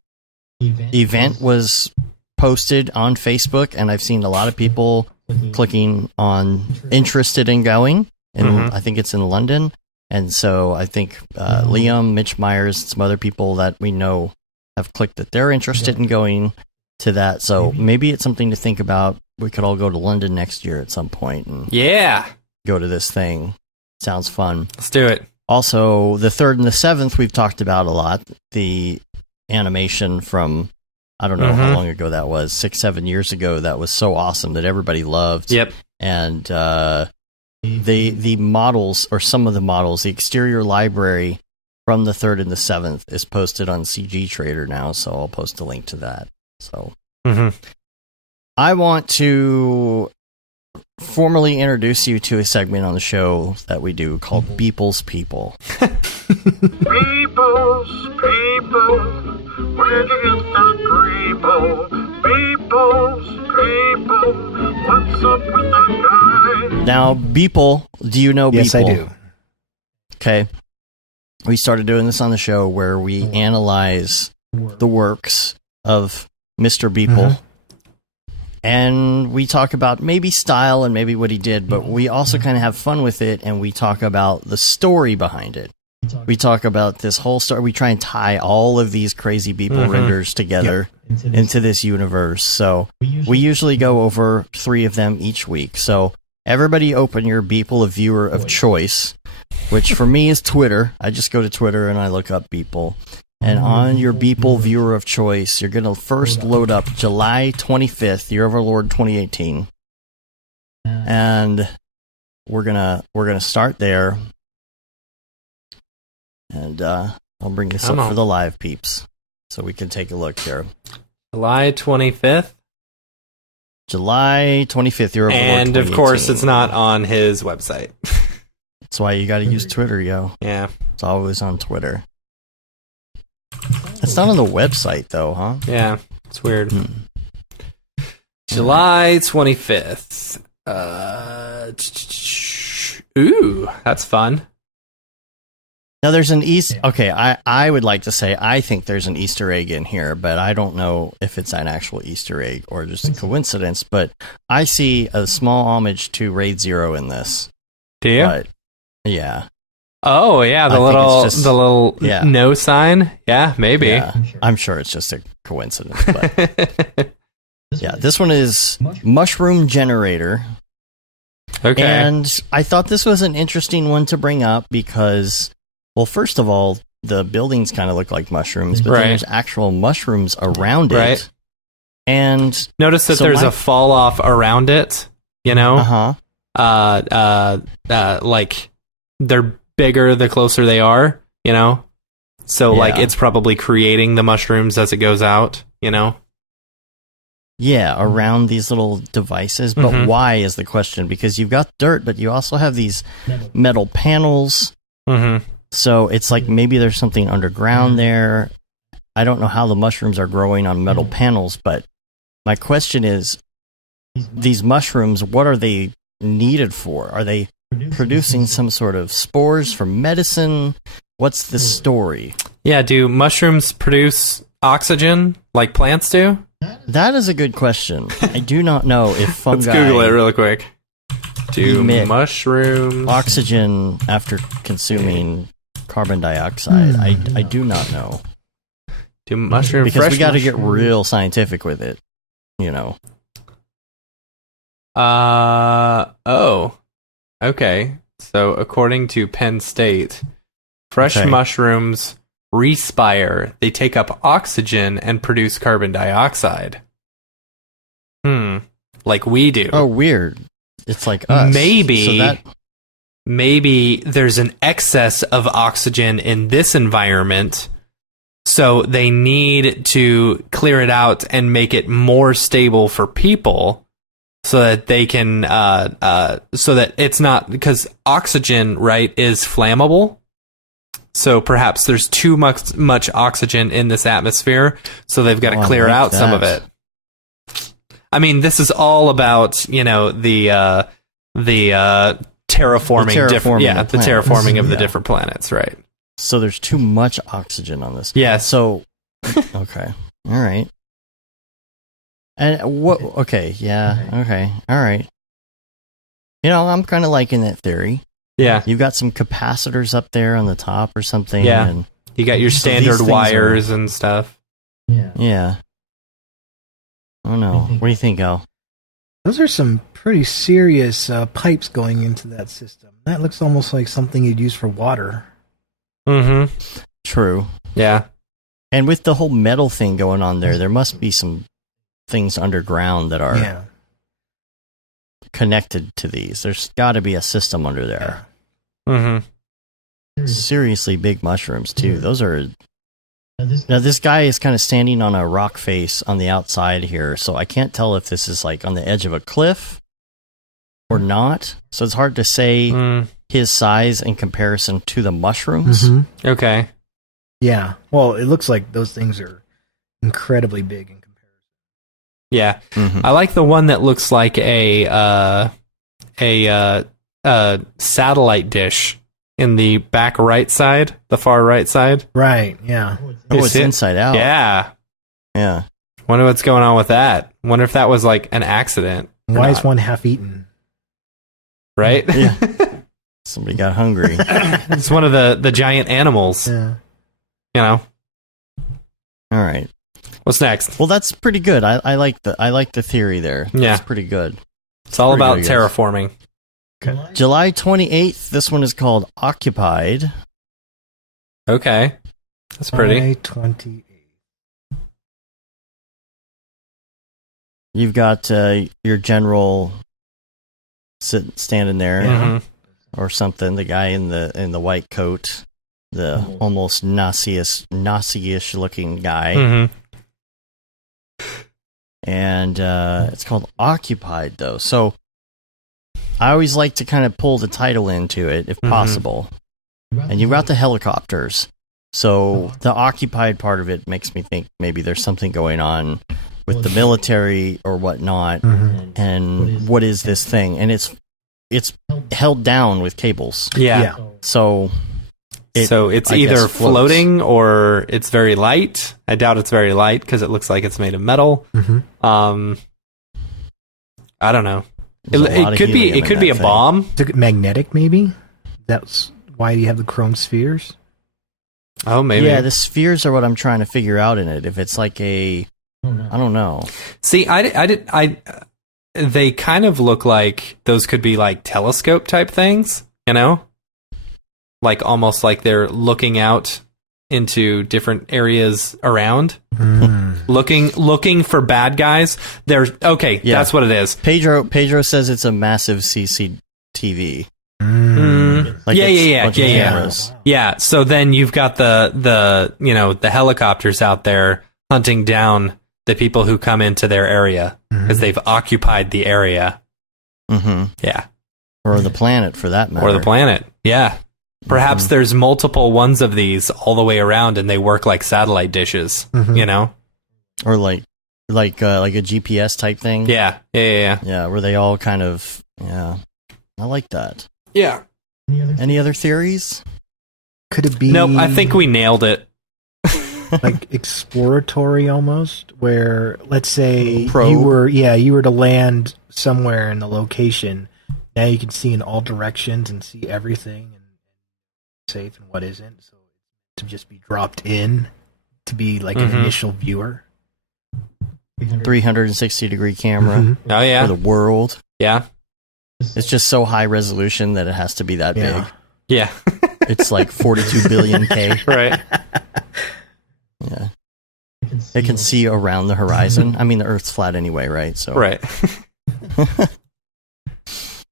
event was posted on Facebook, and I've seen a lot of people clicking on interested in going, and I think it's in London. And so I think Liam, Mitch Myers, some other people that we know have clicked that they're interested in going to that. So maybe it's something to think about. We could all go to London next year at some point and go to this thing. Sounds fun. Let's do it. Also, the 3rd and the 7th we've talked about a lot. The animation from, I don't know how long ago that was, 6-7 years ago, that was so awesome that everybody loved. Yep. And the models, or some of the models, the exterior library from the 3rd and the 7th is posted on CG Trader now, so I'll post a link to that. So I want to formally introduce you to a segment on the show that we do called Beeple's People. Beeple's People, where'd you get that Grebo? Beeple's People, what's up with that guy? Now, Beeple, do you know Beeple? Yes, I do. Okay. We started doing this on the show where we analyze the works of Mr. Beeple. And we talk about maybe style and maybe what he did, but we also kind of have fun with it, and we talk about the story behind it. We talk about this whole story. We try and tie all of these crazy Beeple renders together into this universe. So we usually go over 3 of them each week. So everybody open your Beeple, a viewer of choice, which for me is Twitter. I just go to Twitter and I look up Beeple. And on your Beeple viewer of choice, you're going to first load up July 25th, Year of Our Lord 2018. And we're gonna start there. And I'll bring this up for the live peeps so we can take a look here. July 25th? July 25th, Year of Our Lord 2018. And of course, it's not on his website. That's why you got to use Twitter, yo. Yeah. It's always on Twitter. It's not on the website, though, huh? Yeah, it's weird. July 25th. Ooh, that's fun. Now, there's an Easter... Okay, I would like to say I think there's an Easter egg in here, but I don't know if it's an actual Easter egg or just a coincidence, but I see a small homage to Raid Zero in this. Do you? But, yeah. Oh, yeah, the little no sign. Yeah, maybe. Yeah, I'm sure it's just a coincidence. But yeah, this one is Mushroom Generator. Okay. And I thought this was an interesting one to bring up because, well, first of all, the buildings kind of look like mushrooms, but Right. then there's actual mushrooms around it. Right. And Notice that So there's my- a fall off around it, you know? Like they're bigger the closer they are, you know? So like Yeah. it's probably creating the mushrooms as it goes out, you know? yeah, around these little devices. But Mhm. why is the question? Because you've got dirt, but you also have these metal panels. Mm-hmm. So it's like maybe there's something underground there. I don't know how the mushrooms are growing on metal panels, but my question is, these mushrooms, what are they needed for? Are they producing some sort of spores for medicine? What's the story? Yeah, do mushrooms produce oxygen like plants do? That is a good question. I do not know if fungi Let's Google it really quick. Do emit mushrooms oxygen after consuming carbon dioxide. I do not know. do mushroom Because fresh we got to get mushroom- real scientific with it, you know. Oh. Okay. So according to Penn State, fresh Okay. mushrooms respire. They take up oxygen and produce carbon dioxide. Like we do. Oh, weird. It's like us. Maybe So that, maybe there's an excess of oxygen in this environment, so they need to clear it out and make it more stable for people so that they can so that it's not, because oxygen, right, is flammable. So perhaps there's too much oxygen in this atmosphere, so they've got Oh, to I clear like out some of that. it. I mean, this is all about, you know, the terraforming, The different, terraforming yeah, of the planets. terraforming of the Yeah. different planets, right? so there's too much oxygen on this. Yeah. So, okay. All right. And what, okay, yeah, okay, all right. You know, I'm kind of liking that theory. Yeah. You've got some capacitors up there on the top or something. Yeah. And, You got your So these standard things wires and stuff. yeah. Oh, no. What do you think, Al? Those are some pretty serious pipes going into that system. That looks almost like something you'd use for water. Mm-hmm. True. Yeah. And with the whole metal thing going on there must be some things underground that are Yeah. connected to these. There's got to be a system under there. Mm-hmm. Seriously big mushrooms, too. Those are... Now, this guy is kind of standing on a rock face on the outside here, so I can't tell if this is like on the edge of a cliff or not. So it's hard to say Mm. his size in comparison to the mushrooms. Mm-hmm. Okay. Yeah. Well, it looks like those things are incredibly big in comparison. Yeah. Mhm. I like the one that looks like a satellite dish in the back right side, the far right side. Right. Yeah. Oh, You it's see it? inside out. Yeah. Yeah. Wonder what's going on with that. Wonder if that was like an accident. or Why is not, one half eaten? right? Yeah. Somebody got hungry. It's one of the giant animals. Yeah. You know. All right. What's next? Well, that's pretty good. I like the theory there. Yeah. It's pretty good. It's all pretty about good, I guess. terraforming. July 28th. This one is called Occupied. Okay. That's pretty. July 28. You've got your general standing there Mhm. or something. The guy in the white coat, the almost Nazi-ish looking guy, Mhm. and it's called Occupied though. So I always like to kind of pull the title into it if Mhm. possible. And you've got the helicopters. So the occupied part of it makes me think maybe there's something going on with the military or whatnot. Mhm. And what is this thing? And it's held down with cables. Yeah. So So it's I either guess, floats. floating or it's very light. I doubt it's very light because it looks like it's made of metal. Mhm. I don't know. There's a lot It of could be helium it in could be that a thing. bomb. Is it magnetic, maybe? That's why you have the chrome spheres? Oh, maybe. Yeah, the spheres are what I'm trying to figure out in it. If it's like I don't know. See, they kind of look like those could be like telescope type things, you know? Like almost like they're looking out different areas around, looking for bad guys. There's that's what it is. Pedro says it's a massive CCTV. Like Yeah. Cameras. Yeah. So then you've got the helicopters out there hunting down the people who come into their area because they've occupied the area. Mm-hmm. Yeah. Or the planet, for that matter. Or the planet. Yeah. Perhaps there's multiple ones of these all the way around, and they work like satellite dishes. You know, or like a GPS type thing. Yeah. Yeah, where they all kind of. Yeah, I like that. Yeah. Any other theories? Could it be? Nope. I think we nailed it. Like exploratory almost, where let's say Probe. you were to land somewhere in the location. Now you can see in all directions and see everything and safe and what isn't. So to just be dropped in to be like an initial viewer. 360-degree camera Oh yeah. for the world. Yeah. It's just so high resolution that it has to be that big. Yeah. It's like 42 billion K. Right. Yeah. It can see around the horizon. I mean, the Earth's flat anyway, right? So Right.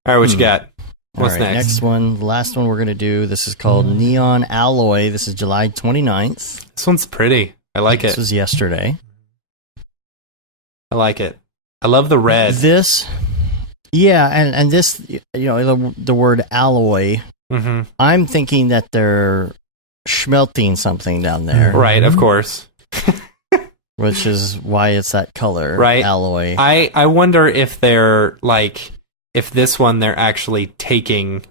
All right, what you got? What's All right, next? next one, the last one we're going to do. This is called Neon Alloy. This is July 29th. This one's pretty. I like This it. was yesterday. I like it. I love the red. This, yeah, and this, the word alloy, Mm-hmm. I'm thinking that they're schmelting something down there, Right, of course. which is why it's that color, Right. alloy. I wonder if they're like, if this one they're actually taking,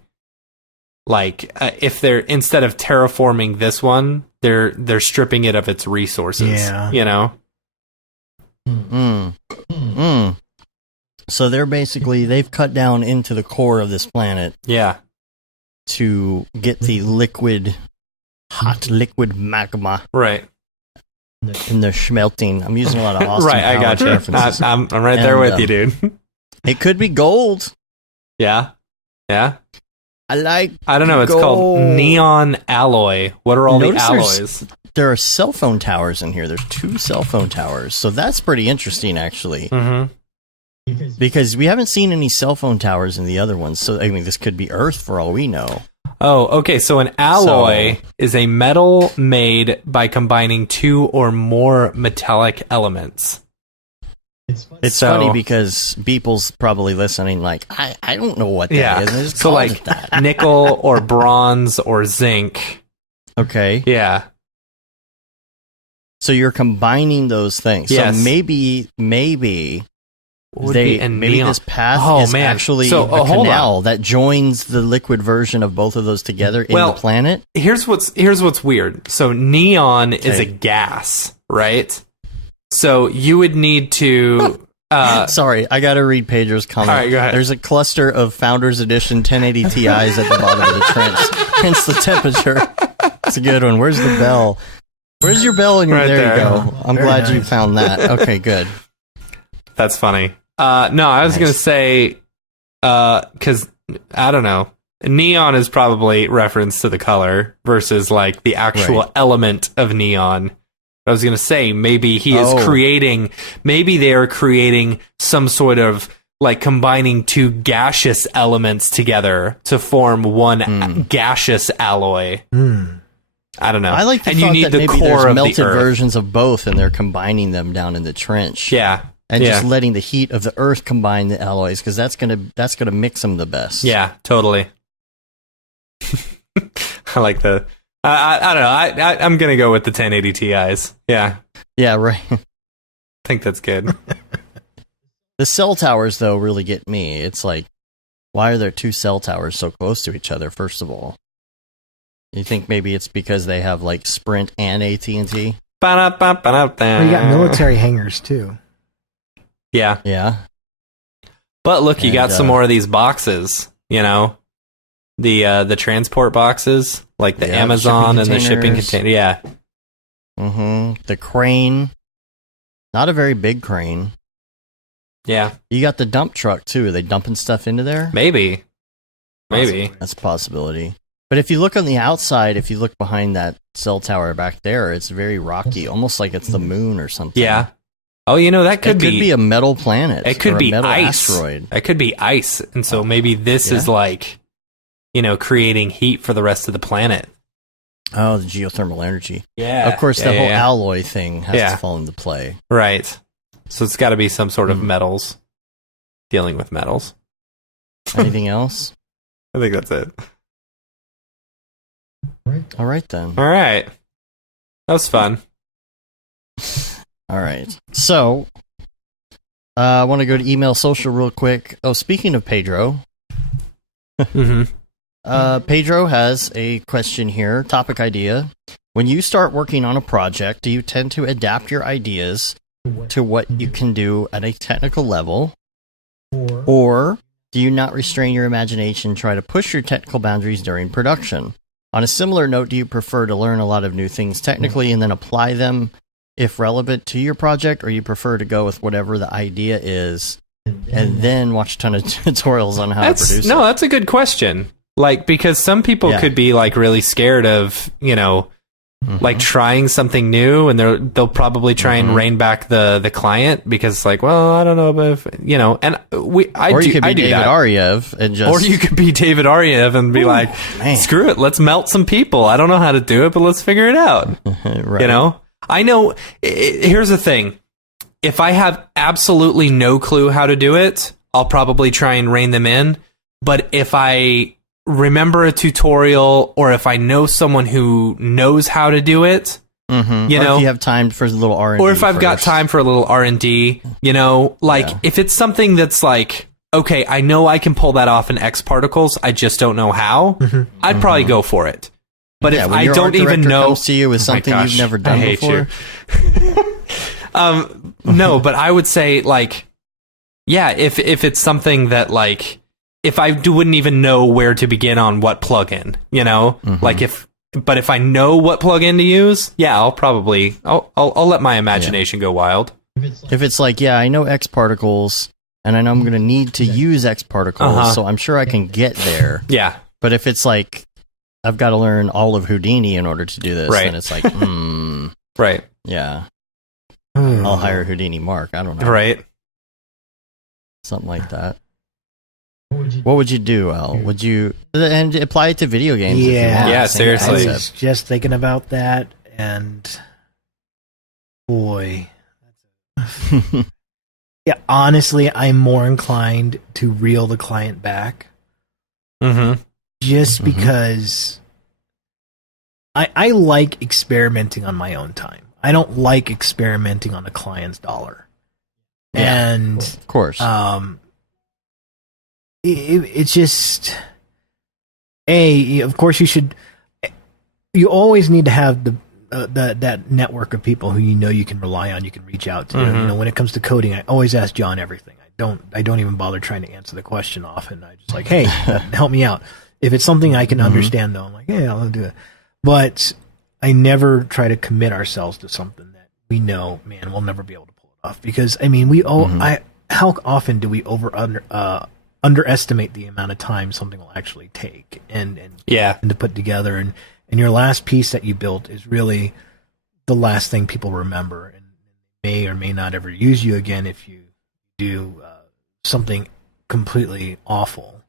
like, if they're, instead of terraforming this one, they're stripping it of its resources. Yeah. You know? So they've cut down into the core of this planet Yeah. to get the hot liquid magma Right. in the schmelting. I'm using a lot of Austin Right, I got Powers you. references. I'm right there And, with you, dude. It could be gold. Yeah. Yeah. I like. I don't know. It's called Gold. neon alloy. What are all the Notice alloys? There are cell phone towers in here. There's 2 cell phone towers, so that's pretty interesting, actually. Mm-hmm. Because we haven't seen any cell phone towers in the other ones. So I mean, this could be Earth for all we know. Oh, okay. So an alloy is a metal made by combining 2 or more metallic elements. It's So- funny because people's probably listening like, I don't know what that Yeah. is. They just So called like it that. nickel or bronze or zinc. Okay. Yeah. So you're combining those things. Yes. So maybe Would be a maybe neon. this path Oh, is man. actually So, a hold canal that joins the liquid version of both of those together in Well, the planet. Here's what's weird. So neon is a Okay. gas, right? So you would need to Sorry, I got to read Pedro's comment. All right, go ahead. There's a cluster of Founders Edition 1080 Ti's at the bottom of the trench. Hence the temperature. It's a good one. Where's the bell? Where's your bell? And Right there there. you go. I'm Very glad you nice. found that. Okay, good. That's funny. No, I was Nice. gonna say, because I don't know, neon is probably reference to the color versus like the actual Right. element of neon. I was gonna say maybe he is Oh. maybe they are creating some sort of like combining 2 gaseous elements together to form one gaseous alloy. I don't know. I like the and you thought need that the maybe core there's of melted the earth. versions of both, and they're combining them down in the trench. Yeah, And yeah. just letting the heat of the earth combine the alloys, because that's gonna mix them the best. Yeah, totally. I like the. I don't know. I'm gonna go with the 1080 Ti's. Yeah, Yeah, right. I think that's good. The cell towers, though, really get me. It's like, why are there 2 cell towers so close to each other? First of all, you think maybe it's because they have like Sprint and AT&T? Well, you got military hangars too. Yeah, Yeah. but look, you And, got some more of these boxes. You know, the transport boxes, like the Yeah, Amazon and shipping the shipping containers. container. Yeah, Mm-hmm. The crane, not a very big crane. yeah, You got the dump truck too. Are they dumping stuff into there? maybe. That's a possibility. But if you look on the outside, if you look behind that cell tower back there, it's very rocky, almost like it's the moon or something. Yeah. Oh, that It could be a metal planet. It could or be a metal ice. Asteroid. It could be ice, and so maybe this is like, creating heat for the rest of the planet. Oh, the geothermal energy. Yeah. Of course, the whole alloy thing has to fall into play. Right. So it's got to be some sort of metals. Dealing with metals. Anything else? I think that's it. All right, then. All right. That was fun. All right. So, I want to go to email social real quick. Oh, speaking of Pedro. Pedro has a question here, topic idea. When you start working on a project, do you tend to adapt your ideas to what you can do at a technical level? Or do you not restrain your imagination, try to push your technical boundaries during production? On a similar note, do you prefer to learn a lot of new things technically and then apply them if relevant to your project, or you prefer to go with whatever the idea is and then watch a ton of tutorials on how to produce it? No, that's a good question. Like, because some people could be like really scared of, like trying something new, and they'll probably try and rein back the client because it's like, well, I don't know if and you could be David Ariev and just, or you could be David Ariev and be like, man. Screw it, let's melt some people. I don't know how to do it, but let's figure it out. Right. I know. Here's the thing: if I have absolutely no clue how to do it, I'll probably try and rein them in. But if I remember a tutorial, or if I know someone who knows how to do it, or if you have time for a little R&D, or if I've got time for a little R&D, if it's something that's like, okay, I know I can pull that off in X particles, I just don't know how, I'd probably go for it. But if I don't even know, comes to you with something you've never done before. No, but I would say like, if it's something that like, if I wouldn't even know where to begin on what plugin, but if I know what plugin to use, I'll let my imagination go wild. If it's like, I know X particles, and I know I'm going to need to use X particles, so I'm sure I can get there. Yeah. But if it's like, I've got to learn all of Houdini in order to do this, then it's like, right. Yeah. I'll hire Houdini Mark. I don't know. Right. Something like that. What would you do, Al? Would you and apply it to video games? Yeah, seriously. I was just thinking about that, and boy, honestly, I'm more inclined to reel the client back, just because I like experimenting on my own time. I don't like experimenting on the client's dollar, and of course, it's just of course you always need to have that network of people who you can rely on, you can reach out to. When it comes to coding, I always ask John everything. I don't even bother trying to answer the question often. I just like, hey, help me out. If it's something I can understand, though, I'm like, I'll do it. But I never try to commit ourselves to something that we know, man, we'll never be able to pull it off. Because how often do we underestimate the amount of time something will actually take and to put together, and your last piece that you built is really the last thing people remember, and may or may not ever use you again if you do something completely awful.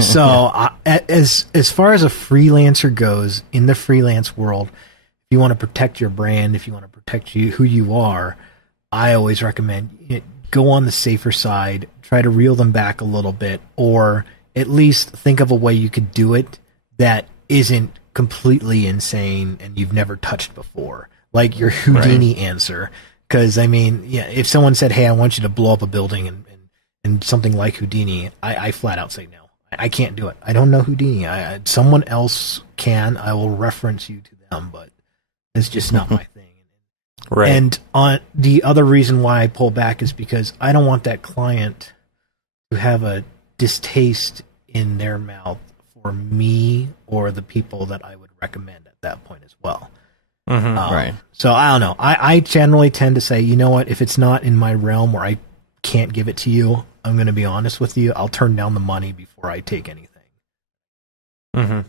So as far as a freelancer goes, in the freelance world, if you want to protect your brand, if you want to protect who you are, I always recommend go on the safer side, try to reel them back a little bit, or at least think of a way you could do it that isn't completely insane and you've never touched before, like your Houdini answer. Because if someone said, "Hey, I want you to blow up a building," and something like Houdini, I flat out say no. I can't do it. I don't know Houdini. Someone else can. I will reference you to them, but it's just not my thing. Right. And on the other reason why I pull back is because I don't want that client to have a distaste in their mouth for me or the people that I would recommend at that point as well. Right. So I don't know. I generally tend to say, you know what, if it's not in my realm where I can't give it to you, I'm going to be honest with you, I'll turn down the money before I take anything. Mm-hmm.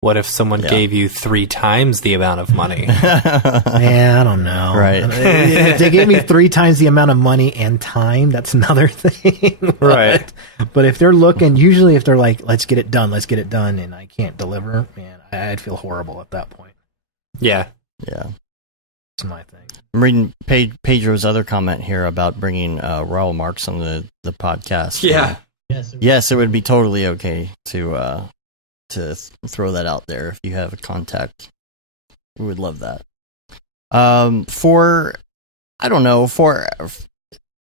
What if someone gave you 3 times the amount of money? Man, I don't know. Right. If they gave me 3 times the amount of money and time, that's another thing. Right. But if they're looking, usually if they're like, let's get it done, and I can't deliver, man, I'd feel horrible at that point. Yeah. Yeah. That's my thing. I'm reading Pedro's other comment here about bringing Raul Marks on the podcast. Yeah. Yes, it would be totally okay to throw that out there if you have a contact. We would love that.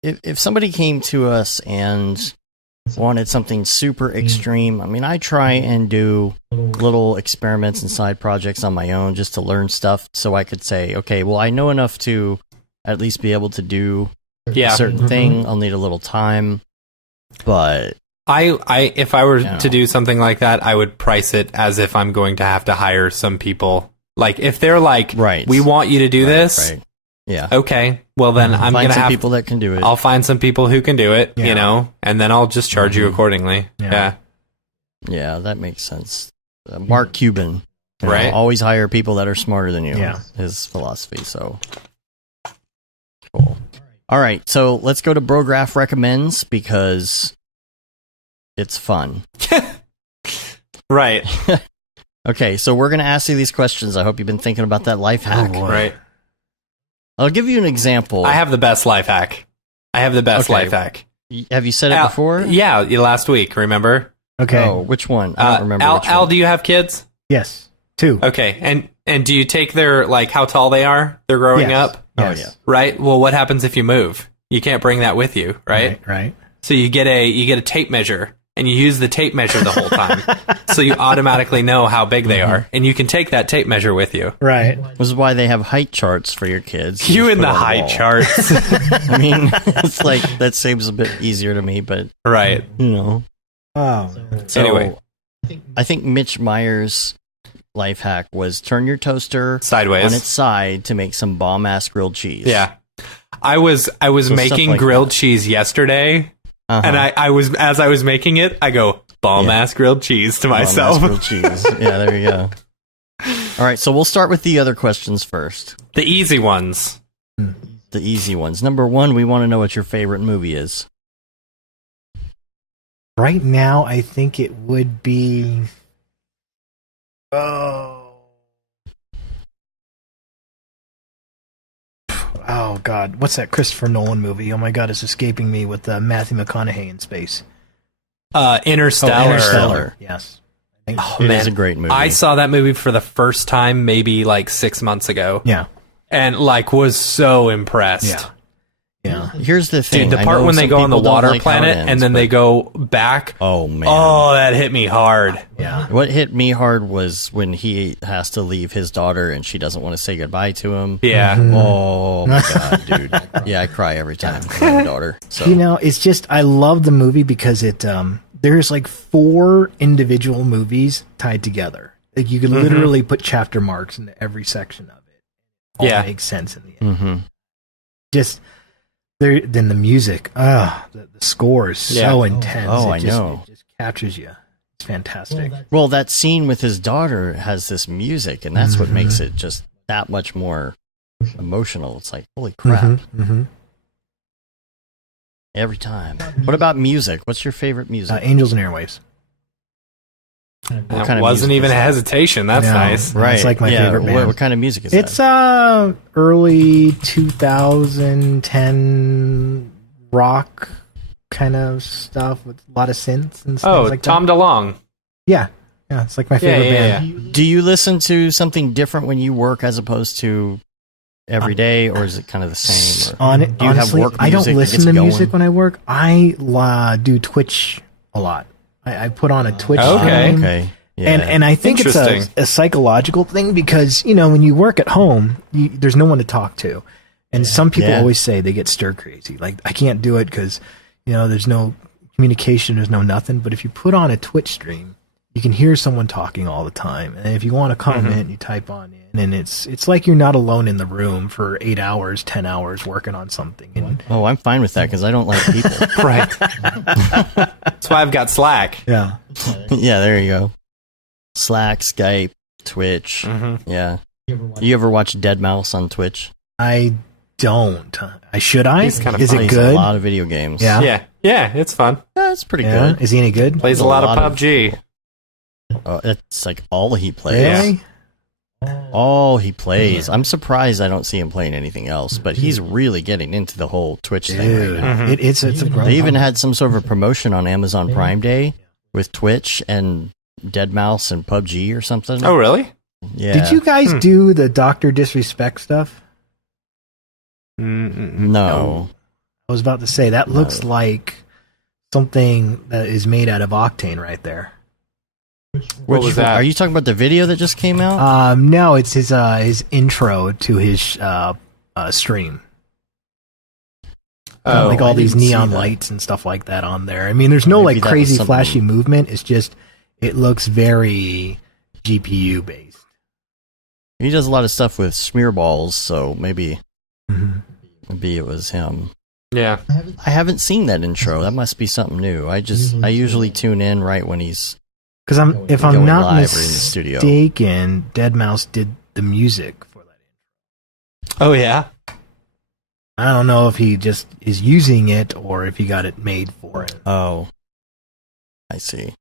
If somebody came to us and wanted something super extreme, I mean, I try and do little experiments and side projects on my own just to learn stuff so I could say, okay, well, I know enough to at least be able to do a certain thing. I'll need a little time, but if I were to do something like that, I would price it as if I'm going to have to hire some people. Like, if they're like, we want you to do this. Right. Yeah. Okay. Well, then I'm going to have people that can do it. I'll find some people who can do it, and then I'll just charge you accordingly. Yeah. Yeah, that makes sense. Mark Cuban. Right. Always hire people that are smarter than you. Yeah. His philosophy. So cool. All right. So let's go to Brograph Recommends because it's fun. Right. Okay, so we're going to ask you these questions. I hope you've been thinking about that life hack. Right. I'll give you an example. I have the best life hack. Life hack. Have you said it before? Yeah, last week, remember? Okay. Oh, which one? I don't remember. Al, do you have kids? Yes. 2. Okay, and do you take their, like, how tall they are? They're growing up? Oh, yeah. Right? Well, what happens if you move? You can't bring that with you, right? Right. So you get a tape measure, and you use the tape measure the whole time. So you automatically know how big they are, and you can take that tape measure with you. Right. This is why they have height charts for your kids. You just in put the on height wall. charts. I mean, it's like, that seems a bit easier to me, but, Right. you know. Oh. So, Anyway. I think Mitch Meyer's life hack was turn your toaster Sideways. on its side to make some bomb-ass grilled cheese. Yeah. I was making like grilled that. cheese yesterday, and I was, as I was making it, I go, bomb-ass grilled cheese to myself. Bomb-ass grilled cheese. Yeah, there you go. All right, so we'll start with the other questions first. The easy ones. The easy ones. Number 1, we want to know what your favorite movie is. Right now, I think it would be. Oh God, what's that Christopher Nolan movie? Oh my God, it's escaping me with Matthew McConaughey in space. Interstellar. Interstellar. Yes. Oh, It man. is a great movie. I saw that movie for the first time maybe like 6 months ago, Yeah. and like was so impressed. Yeah. Yeah. Here's the thing. Dude, the I part know when they some go on the people don't water like how it planet ends, and then but- they go back. Oh, man. Oh, that hit me hard. Yeah. What hit me hard was when he has to leave his daughter and she doesn't want to say goodbye to him. Yeah. Oh, my God, dude. Yeah, I cry every time I have a daughter. So. You know, it's just I love the movie because it there's like 4 individual movies tied together. Like you could literally put chapter marks into every section of it. All makes sense in the end. Mm-hmm. Just there, then the music, the score is so intense. Oh, it I know. It just captures you. It's fantastic. Well, that scene with his daughter has this music, and that's what makes it just that much more emotional. It's like, holy crap. Every time. What about music? What's your favorite music? Angels and Airwaves. What That kind of wasn't music even is a that? hesitation. That's No. nice. Right. It's like my favorite band. What kind of music is It's that? early 2010 rock kind of stuff with a lot of synths and stuff Oh, like Tom that. DeLonge. Yeah, it's like my favorite band. Do you listen to something different when you work as opposed to every day, or is it kind of the same? Or do you Honestly, have work I don't music that listen gets to going? music when I work. I do Twitch a lot. I put on a Twitch Okay. stream. Okay. Yeah. And I think it's Interesting. a psychological thing because, you know, when you work at home, there's no one to talk to. And some people Yeah. always say they get stir crazy. Like, I can't do it because, you know, there's no communication, there's no nothing. But if you put on a Twitch stream, you can hear someone talking all the time. And if you want to comment, you type on in. And it's like you're not alone in the room for 8 hours, 10 hours working on something. And Oh, I'm fine with that because I don't like people. Right. That's why I've got Slack. yeah. Yeah, there you go. Slack, Skype, Twitch. Mm-hmm. Yeah. You ever watch Dead Mouse on Twitch? I don't. Should I? He's kind of Is funny. it Plays good? a lot of video games. Yeah. Yeah, it's fun. Yeah, it's pretty Yeah. good. Is he any good? Plays a lot of PUBG. It's like all he plays. Really? All he plays. I'm surprised I don't see him playing anything else, but he's really getting into the whole Twitch thing right Dude, now. Mhm. it's a growing They even company. had some sort of a promotion on Amazon Prime Day with Twitch and Dead Mouse and PUBG or something. Oh, really? Yeah. Did you guys do the Dr. Disrespect stuff? No. I was about to say that looks like something that is made out of Octane right there. What was that? Are you talking about the video that just came out? No, it's his intro to his stream. Oh, Like all I these didn't see neon that. lights and stuff like that on there. I mean, there's no Maybe like that was crazy something- flashy movement. It's just it looks very GPU based. He does a lot of stuff with smearballs, so maybe Mhm. it was him. yeah. I haven't seen that intro. That must be something new. I usually tune in right when he's Because if I'm Going not live or in the studio. mistaken, Dead Mouse did the music for that. Oh, yeah. I don't know if he just is using it or if he got it made for it. Oh, I see.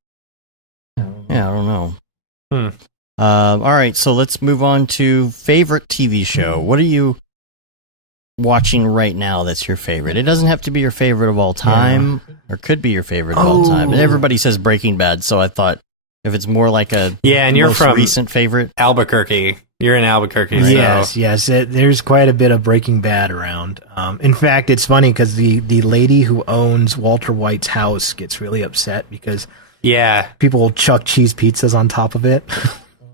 Yeah, I don't know. Hmm. All right, so let's move on to favorite TV show. What are you watching right now that's your favorite? It doesn't have to be your favorite of all time, or could be your favorite of all time. And everybody says Breaking Bad, so I thought if it's more like a Yeah, and you're most from recent favorite. Albuquerque. You're in Albuquerque, so... Yes. There's quite a bit of Breaking Bad around. In fact, it's funny because the lady who owns Walter White's house gets really upset because Yeah. people will chuck cheese pizzas on top of it.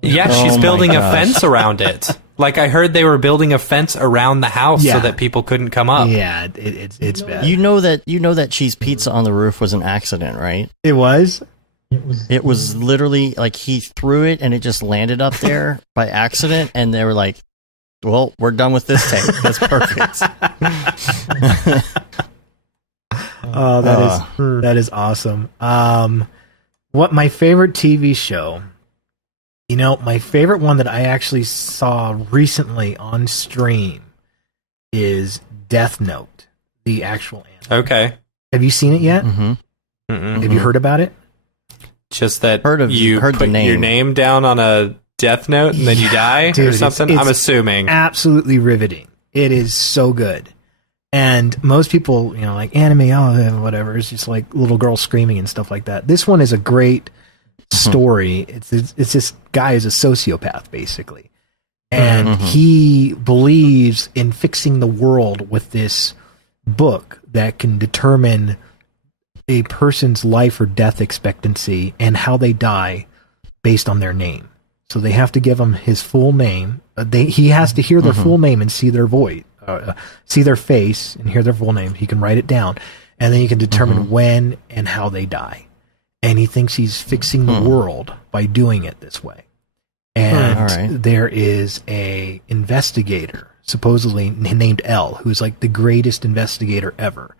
Yeah, Oh she's my building a gosh. fence around it. Like, I heard they were building a fence around the house Yeah. so that people couldn't come up. Yeah, it's bad. You know that cheese pizza on the roof was an accident, right? It was? It was literally like he threw it and it just landed up there by accident, and they were like, "Well, we're done with this take. That's perfect." Oh, that is awesome. What my favorite TV show? You know, my favorite one that I actually saw recently on stream is Death Note, the actual anime. Okay. Have you seen it yet? hmm Mm-mm. Have you heard about it? Just that Heard the you put your name. name down on a death note and then you die Dude, or something? it's I'm assuming. Absolutely riveting. It is so good. And most people, you know, like anime, oh, whatever. It's just like little girls screaming and stuff like that. This one is a great story. It's this guy is a sociopath, basically. And he believes in fixing the world with this book that can determine a person's life or death expectancy and how they die based on their name. So they have to give him his full name. He has to hear their full name and see their voice, see their face and hear their full name. He can write it down, and then he can determine when and how they die. And he thinks he's fixing the world by doing it this way. And All right. there is a investigator, supposedly named L, who's like the greatest investigator ever,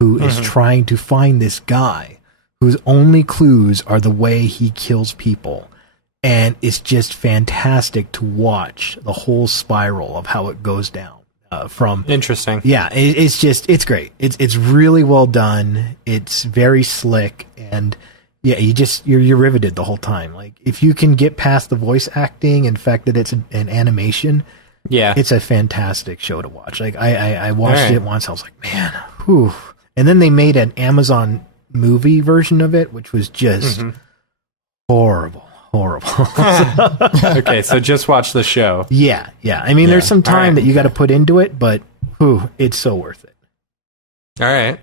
who is trying to find this guy whose only clues are the way he kills people. And it's just fantastic to watch the whole spiral of how it goes down. Interesting. Yeah, it's great. It's really well done. It's very slick, and yeah, you're riveted the whole time. Like if you can get past the voice acting and the fact that it's an animation, Yeah. it's a fantastic show to watch. Like I watched All right. it once, I was like, man, whew. And then they made an Amazon movie version of it, which was just horrible. Okay, so just watch the show. Yeah. I mean, there's some time All right. that you got to put into it, but whew, it's so worth it. All right.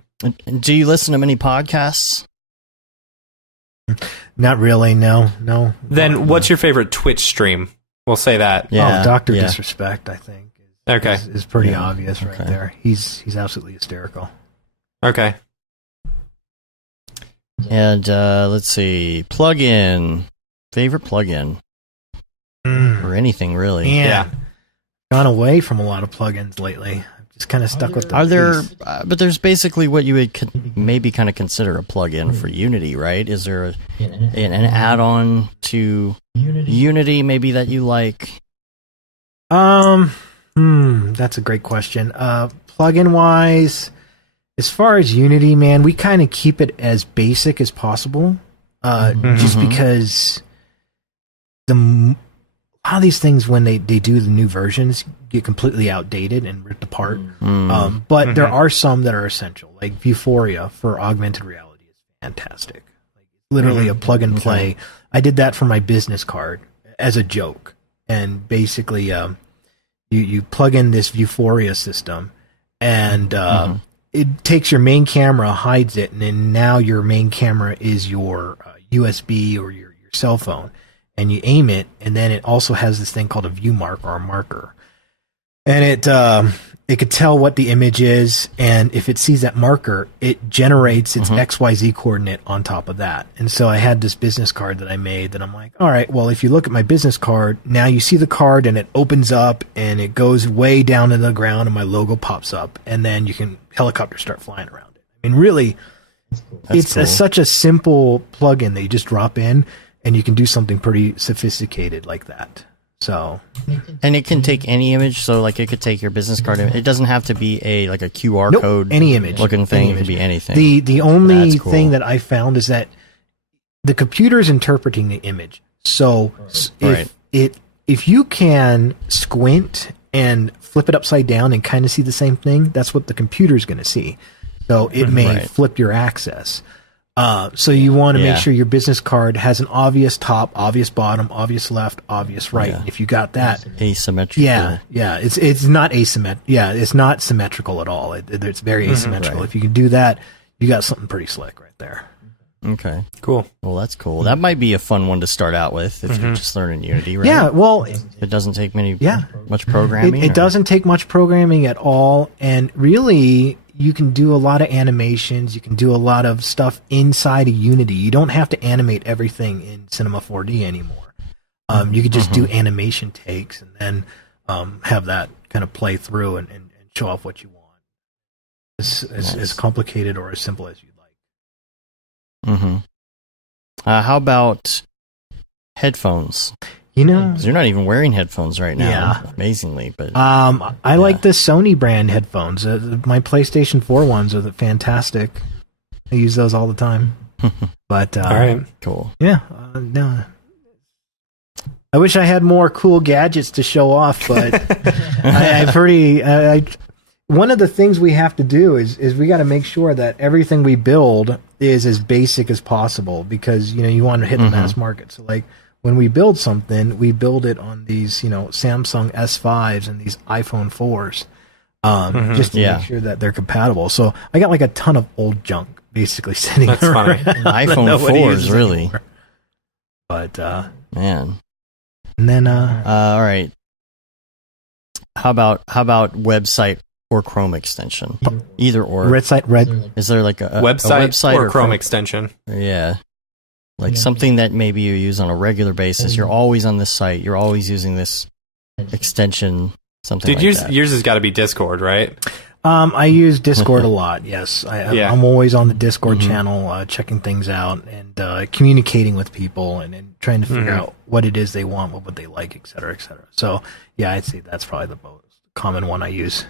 And do you listen to many podcasts? Not really. No. Then what's your favorite Twitch stream? We'll say that. Yeah, Oh, Dr. yeah. Disrespect, I think. Okay. Is pretty Yeah, obvious right okay. there. He's absolutely hysterical. Okay. And let's see, plugin. Favorite plugin or anything really? Man, Yeah. gone away from a lot of plugins lately. I'm just kind of stuck with the Are there? base. But there's basically what you would maybe kind of consider a plugin for Unity, right? Is there an add-on to Unity maybe that you like? That's a great question. Plugin wise, as far as Unity, man, we kind of keep it as basic as possible. Just because a lot of these things, when they do the new versions, get completely outdated and ripped apart. But there are some that are essential, like Vuforia for augmented reality is fantastic. Like literally a plug and play. I did that for my business card as a joke, and basically, you plug in this Vuforia system, and it takes your main camera, hides it, and then now your main camera is your USB or your cell phone, and you aim it, and then it also has this thing called a view mark or a marker, and it could tell what the image is, and if it sees that marker, it generates its XYZ coordinate on top of that. And so I had this business card that I made that I'm like, all right, well, if you look at my business card, now you see the card and it opens up and it goes way down in the ground and my logo pops up, and then you can helicopter start flying around it. I mean, really, it's such a simple plugin that you just drop in and you can do something pretty sophisticated like that. So, and it can take any image. So, like, it could take your business card. It doesn't have to be a QR code. Any image looking thing. It could be anything. The only thing that I found is that the computer is interpreting the image. So, if you can squint and flip it upside down and kind of see the same thing, that's what the computer is going to see. So it may flip your axis. So you want to make sure your business card has an obvious top, obvious bottom, obvious left, obvious right. If you got that asymmetrical, it's not asymmetrical. Yeah, it's not symmetrical at all. It's very asymmetrical. If you can do that, you got something pretty slick right there. Okay, cool. Well, that's cool. That might be a fun one to start out with if you're just learning Unity, right? Yeah, well, it doesn't take much programming. It doesn't take much programming at all, and really, you can do a lot of animations. You can do a lot of stuff inside of Unity. You don't have to animate everything in Cinema 4D anymore. You could just do animation takes and then have that kind of play through and show off what you want. As complicated or as simple as you'd like. How about headphones? You know, 'cause you're not even wearing headphones right now, amazingly. But I like the Sony brand headphones. My PlayStation 4 ones are fantastic. I use those all the time. But all right, cool. Yeah, no. I wish I had more cool gadgets to show off, but one of the things we have to do is we got to make sure that everything we build is as basic as possible, because you want to hit the mass market. So like, when we build something, we build it on these, Samsung S5s and these iPhone 4s, just to make sure that they're compatible. So I got like a ton of old junk basically sitting That's around. funny. iPhone 4s, really. Anymore. But man. And then all right. How about website or Chrome extension? Either or. Is there like a website or Chrome extension? Yeah. Like something that maybe you use on a regular basis. You're always on this site. You're always using this extension. Something like that. Yours has got to be Discord, right? I use Discord a lot. Yes, I'm always on the Discord channel, checking things out and communicating with people and trying to figure out what it is they want, what they like, et cetera, et cetera. So yeah, I'd say that's probably the most common one I use.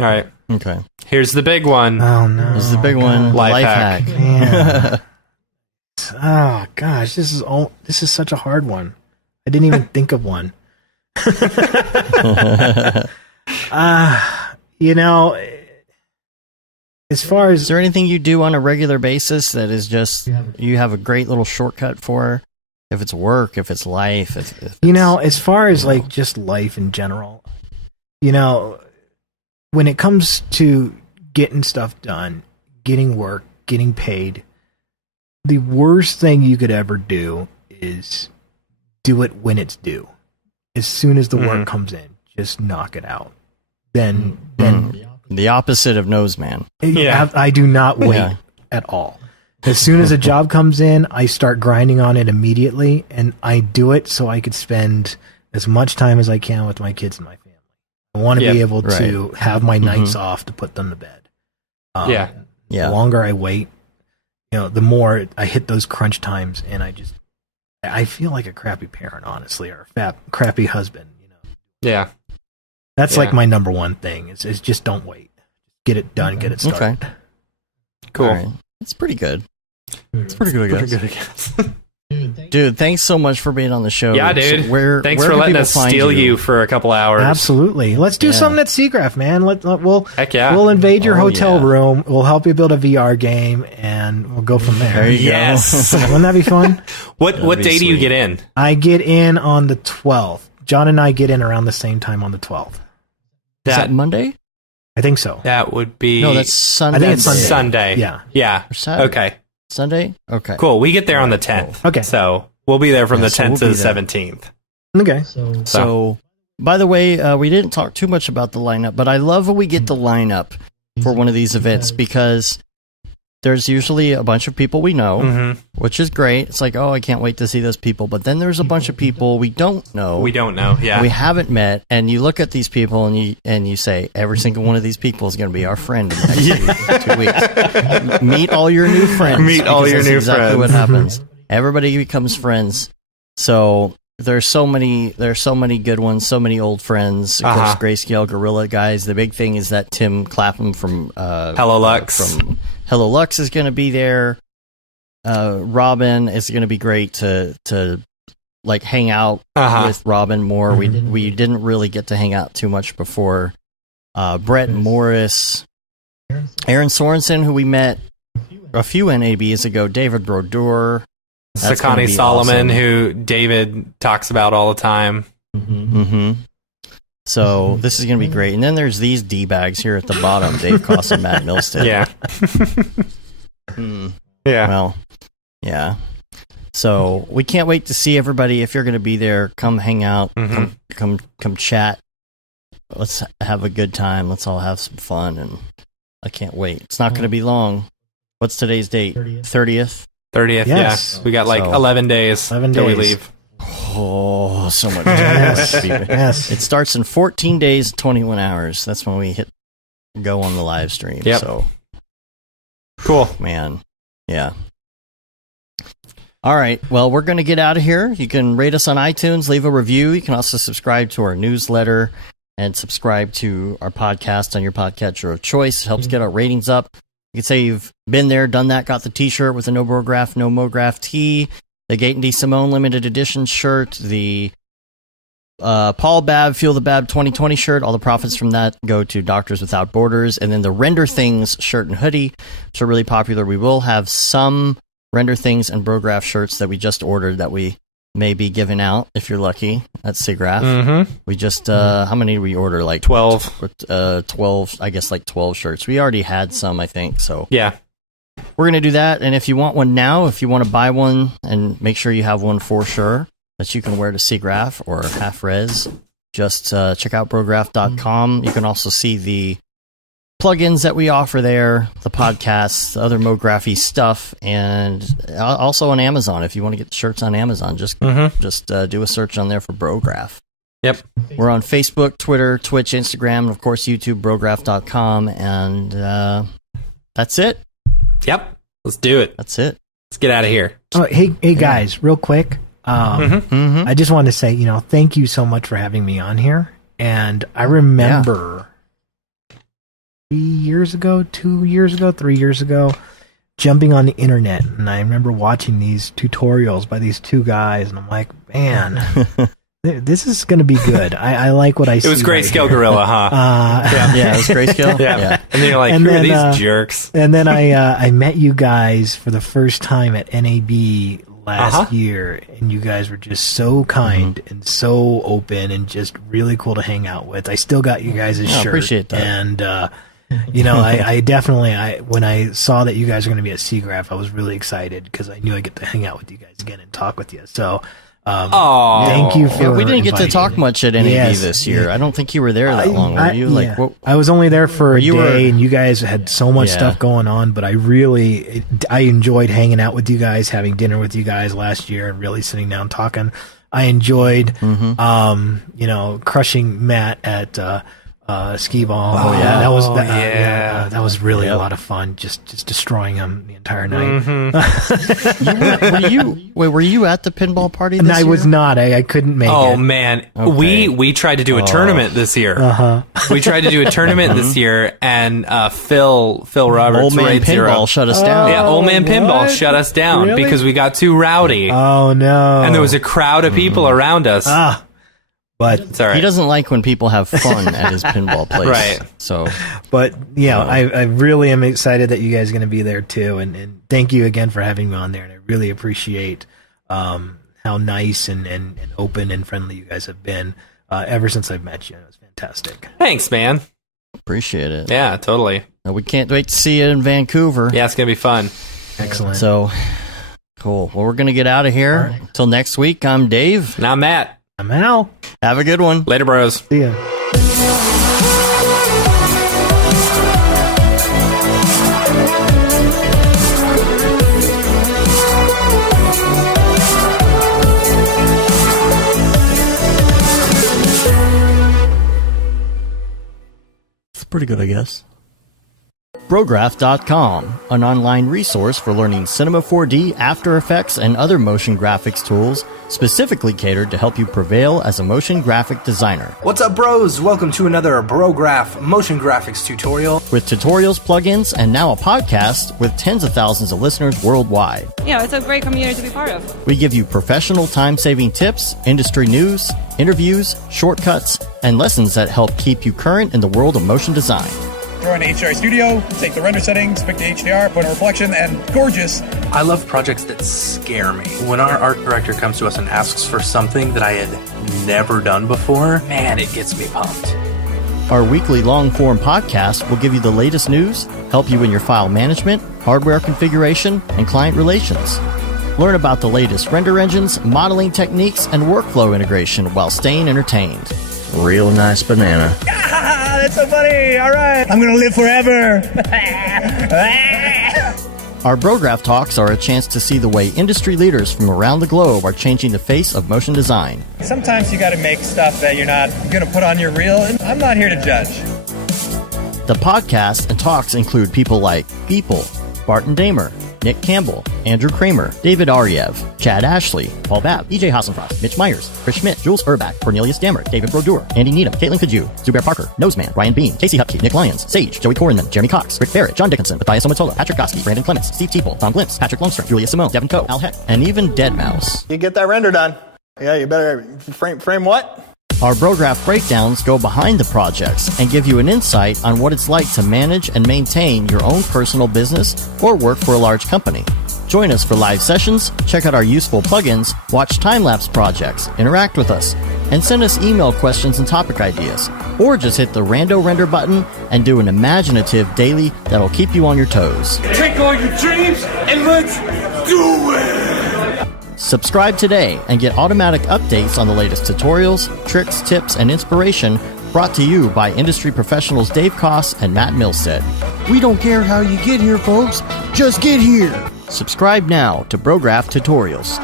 All right. Okay. Here's the big one. Oh no. This is the big one. Life hack. Yeah. Oh gosh, this is such a hard one. I didn't even think of one. As far as, is there anything you do on a regular basis that is just you have a great little shortcut for? If it's work, if it's life, if as far as like just life in general, when it comes to getting stuff done, getting work, getting paid, the worst thing you could ever do is do it when it's due. As soon as the work comes in, just knock it out. Then the opposite of Noseman. Yeah, I do not wait at all. As soon as a job comes in, I start grinding on it immediately, and I do it so I could spend as much time as I can with my kids and my family. I want to be able to have my nights off to put them to bed. The longer I wait, the more I hit those crunch times, and I I feel like a crappy parent, honestly, or a crappy husband. Yeah. That's Yeah. like my number one thing. Is just don't wait. Get it done. Get it started. Okay. Cool. All right. It's pretty good. It's pretty good, I guess. Pretty good, I guess. Dude, thanks so much for being on the show. Yeah, dude. So where Thanks can for letting people us find steal you for a couple hours. Absolutely. Let's do Yeah. something at Seagraph, man. We'll Heck yeah. we'll invade your Oh, hotel yeah. room. We'll help you build a VR game, and we'll go from there. There you Yes. Wouldn't that be fun? What be day do you sweet. get in? I get in on the 12th. John and I get in around the same time on the 12th. Is that Monday? I think so. That would be No, that's Sunday. I think it's Sunday. Sunday. Yeah. Yeah. Or Saturday. Okay. Sunday? Okay. Cool. We get there on the 10th. Okay. So we'll be there from Yeah, the so 10th we'll to be the there. 17th. Okay. So, by the way, we didn't talk too much about the lineup, but I love when we get the lineup for one of these events because there's usually a bunch of people we know, Mm-hmm. which is great. It's like, oh, I can't wait to see those people. But then there's a bunch of people we don't know. We don't know. Yeah. We haven't met, and you look at these people and you say, every single one of these people is going to be our friend in the next 2 weeks. Meet all your new friends. Meet all because your that's new exactly friends. what happens. Everybody becomes friends. So there's so many good ones, so many old friends. Of Uh-huh. course, Grayscale Gorilla guys. The big thing is that Tim Clapham from Hello Lux. from Hello Lux is going to be there. Robin is going to be great to like hang out Uh-huh. with Robin more. We didn't really get to hang out too much before. Brett Morris, Aaron Sorensen, who we met a few NABs ago, David Brodeur, that's gonna Sakani be Solomon, awesome. who David talks about all the time. Mm-hmm. So this is going to be great. And then there's these D-bags here at the bottom, Dave Koss and Matt Milstead. Yeah. Hmm. Yeah. Well, yeah. So we can't wait to see everybody. If you're going to be there, come hang out, Mhm. come chat. Let's have a good time. Let's all have some fun. And I can't wait. It's not going to be long. What's today's date? 30th. 30th. Yes. Yeah. We got like So- 11 days 11 till we days. leave. Oh, so much. Yes. It Yes. starts in 14 days, 21 hours. That's when we hit go on the live stream. Yep. So, Cool. man, yeah. All right. Well, we're going to get out of here. You can rate us on iTunes, leave a review. You can also subscribe to our newsletter and subscribe to our podcast on your podcatcher of choice. It helps get our ratings up. You can say you've been there, done that, got the t-shirt with the No Brograph, No Mograph tee, the Gate and D. Simone limited edition shirt, the Paul Babb, Feel the Babb 2020 shirt. All the profits from that go to Doctors Without Borders. And then the Render Things shirt and hoodie, which are really popular. We will have some Render Things and Brograph shirts that we just ordered that we may be giving out if you're lucky at SIGGRAPH. Mm-hmm. We just, how many did we order? Like 12. 12, I guess like 12 shirts. We already had some, I think. So Yeah. we're going to do that. And if you want one now, if you want to buy one and make sure you have one for sure that you can wear to SIGGRAPH or half res, just check out Brograph.com. You can also see the plugins that we offer there, the podcasts, the other Mography stuff, and also on Amazon. If you want to get the shirts on Amazon, just do a search on there for Brograph. Yep. We're on Facebook, Twitter, Twitch, Instagram, and of course YouTube, Brograph.com, and that's it. Yep. Let's do it. That's it. Let's get out of here. Oh, hey guys, real quick. Mm-hmm. I just wanted to say, thank you so much for having me on here. And I remember 3 years ago, 3 years ago, jumping on the internet, and I remember watching these tutorials by these two guys, and I'm like, man, this is going to be good. I like what I see. It was right Grayscale here. Gorilla, huh? Yeah, it was Grayscale. Yeah. And then you're like, And who are then, these jerks? And then I met you guys for the first time at NAB last year, and you guys were just so kind and so open and just really cool to hang out with. I still got you guys' shirt. Appreciate that. And I definitely when I saw that you guys are going to be at SIGGRAPH, I was really excited because I knew I get to hang out with you guys again and talk with you. So thank you for Yeah, we didn't get to inviting talk me. much at NAB Yes. this year. I don't think you were there that long, were you? Yeah. What? I was only there for a You were- day, and you guys had so much Yeah. stuff going on. But I enjoyed hanging out with you guys, having dinner with you guys last year, and really sitting down talking. I enjoyed, crushing Matt at skee ball. Oh, yeah. That was really a lot of fun. Just destroying them the entire night. Were you at the pinball party this And I year? was not. I couldn't make it. Oh man, Okay. we tried to do a tournament this year. We tried to do a tournament this year, and Phil Roberts, Old man Raid pinball Zero. shut us down. Yeah, Old Man Pinball what? shut us down Really? because we got too rowdy, Oh no! and there was a crowd of people around us. But It's all right. He doesn't like when people have fun at his pinball place. Right. So, I really am excited that you guys are going to be there too, and thank you again for having me on there. And I really appreciate how nice and open and friendly you guys have been ever since I've met you. It was fantastic. Thanks, man. appreciate it. Yeah, totally. We can't wait to see you in Vancouver. Yeah, it's gonna be fun. Excellent. So, cool. Well, we're going to get out of here. All right. Until next week, I'm Dave. Now, Matt. I'm Al. Have a good one. Later, bros. See ya. It's pretty good, I guess. Brograph.com, an online resource for learning Cinema 4D, After Effects, and other motion graphics tools specifically catered to help you prevail as a motion graphic designer. What's up, bros? Welcome to another Brograph motion graphics tutorial. With tutorials, plugins, and now a podcast with tens of thousands of listeners worldwide. Yeah, it's a great community to be part of. We give you professional time-saving tips, industry news, interviews, shortcuts, and lessons that help keep you current in the world of motion design. Throw in HDR Studio, take the render settings, pick the HDR, put in reflection, and gorgeous. I love projects that scare me. When our art director comes to us and asks for something that I had never done before, man, it gets me pumped. Our weekly long-form podcast will give you the latest news, help you in your file management, hardware configuration, and client relations. Learn about the latest render engines, modeling techniques, and workflow integration while staying entertained. Real nice banana. Ah, that's so funny. All right. I'm going to live forever. Our Brograph Talks are a chance to see the way industry leaders from around the globe are changing the face of motion design. Sometimes you got to make stuff that you're not going to put on your reel, and I'm not here to judge. The podcast and talks include people like Beeple, Barton Damer, Nick Campbell, Andrew Kramer, David Ariev, Chad Ashley, Paul Babb, EJ Hassenfrost, Mitch Myers, Chris Schmidt, Jules Urbach, Cornelius Dammert, David Brodeur, Andy Needham, Caitlin Kaju, Zubair Parker, Noseman, Ryan Bean, Casey Hupke, Nick Lyons, Sage, Joey Korenman, Jeremy Cox, Rick Barrett, John Dickinson, Matthias Omotola, Patrick Goski, Brandon Clements, Steve Teeple, Tom Glimpse, Patrick Lundstrom, Julia Simone, Devin Coe, Al Heck, and even Deadmau5. You get that render done. Yeah, you better frame what? Our Brograph breakdowns go behind the projects and give you an insight on what it's like to manage and maintain your own personal business or work for a large company. Join us for live sessions, check out our useful plugins, watch time-lapse projects, interact with us, and send us email questions and topic ideas. Or just hit the Rando Render button and do an imaginative daily that'll keep you on your toes. Take all your dreams and let's do it! Subscribe today and get automatic updates on the latest tutorials, tricks, tips, and inspiration brought to you by industry professionals Dave Koss and Matt Milstead. We don't care how you get here, folks. Just get here. Subscribe now to Brograph Tutorials.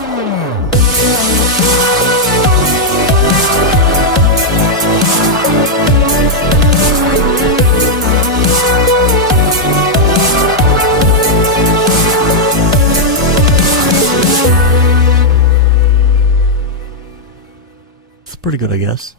It's pretty good, I guess.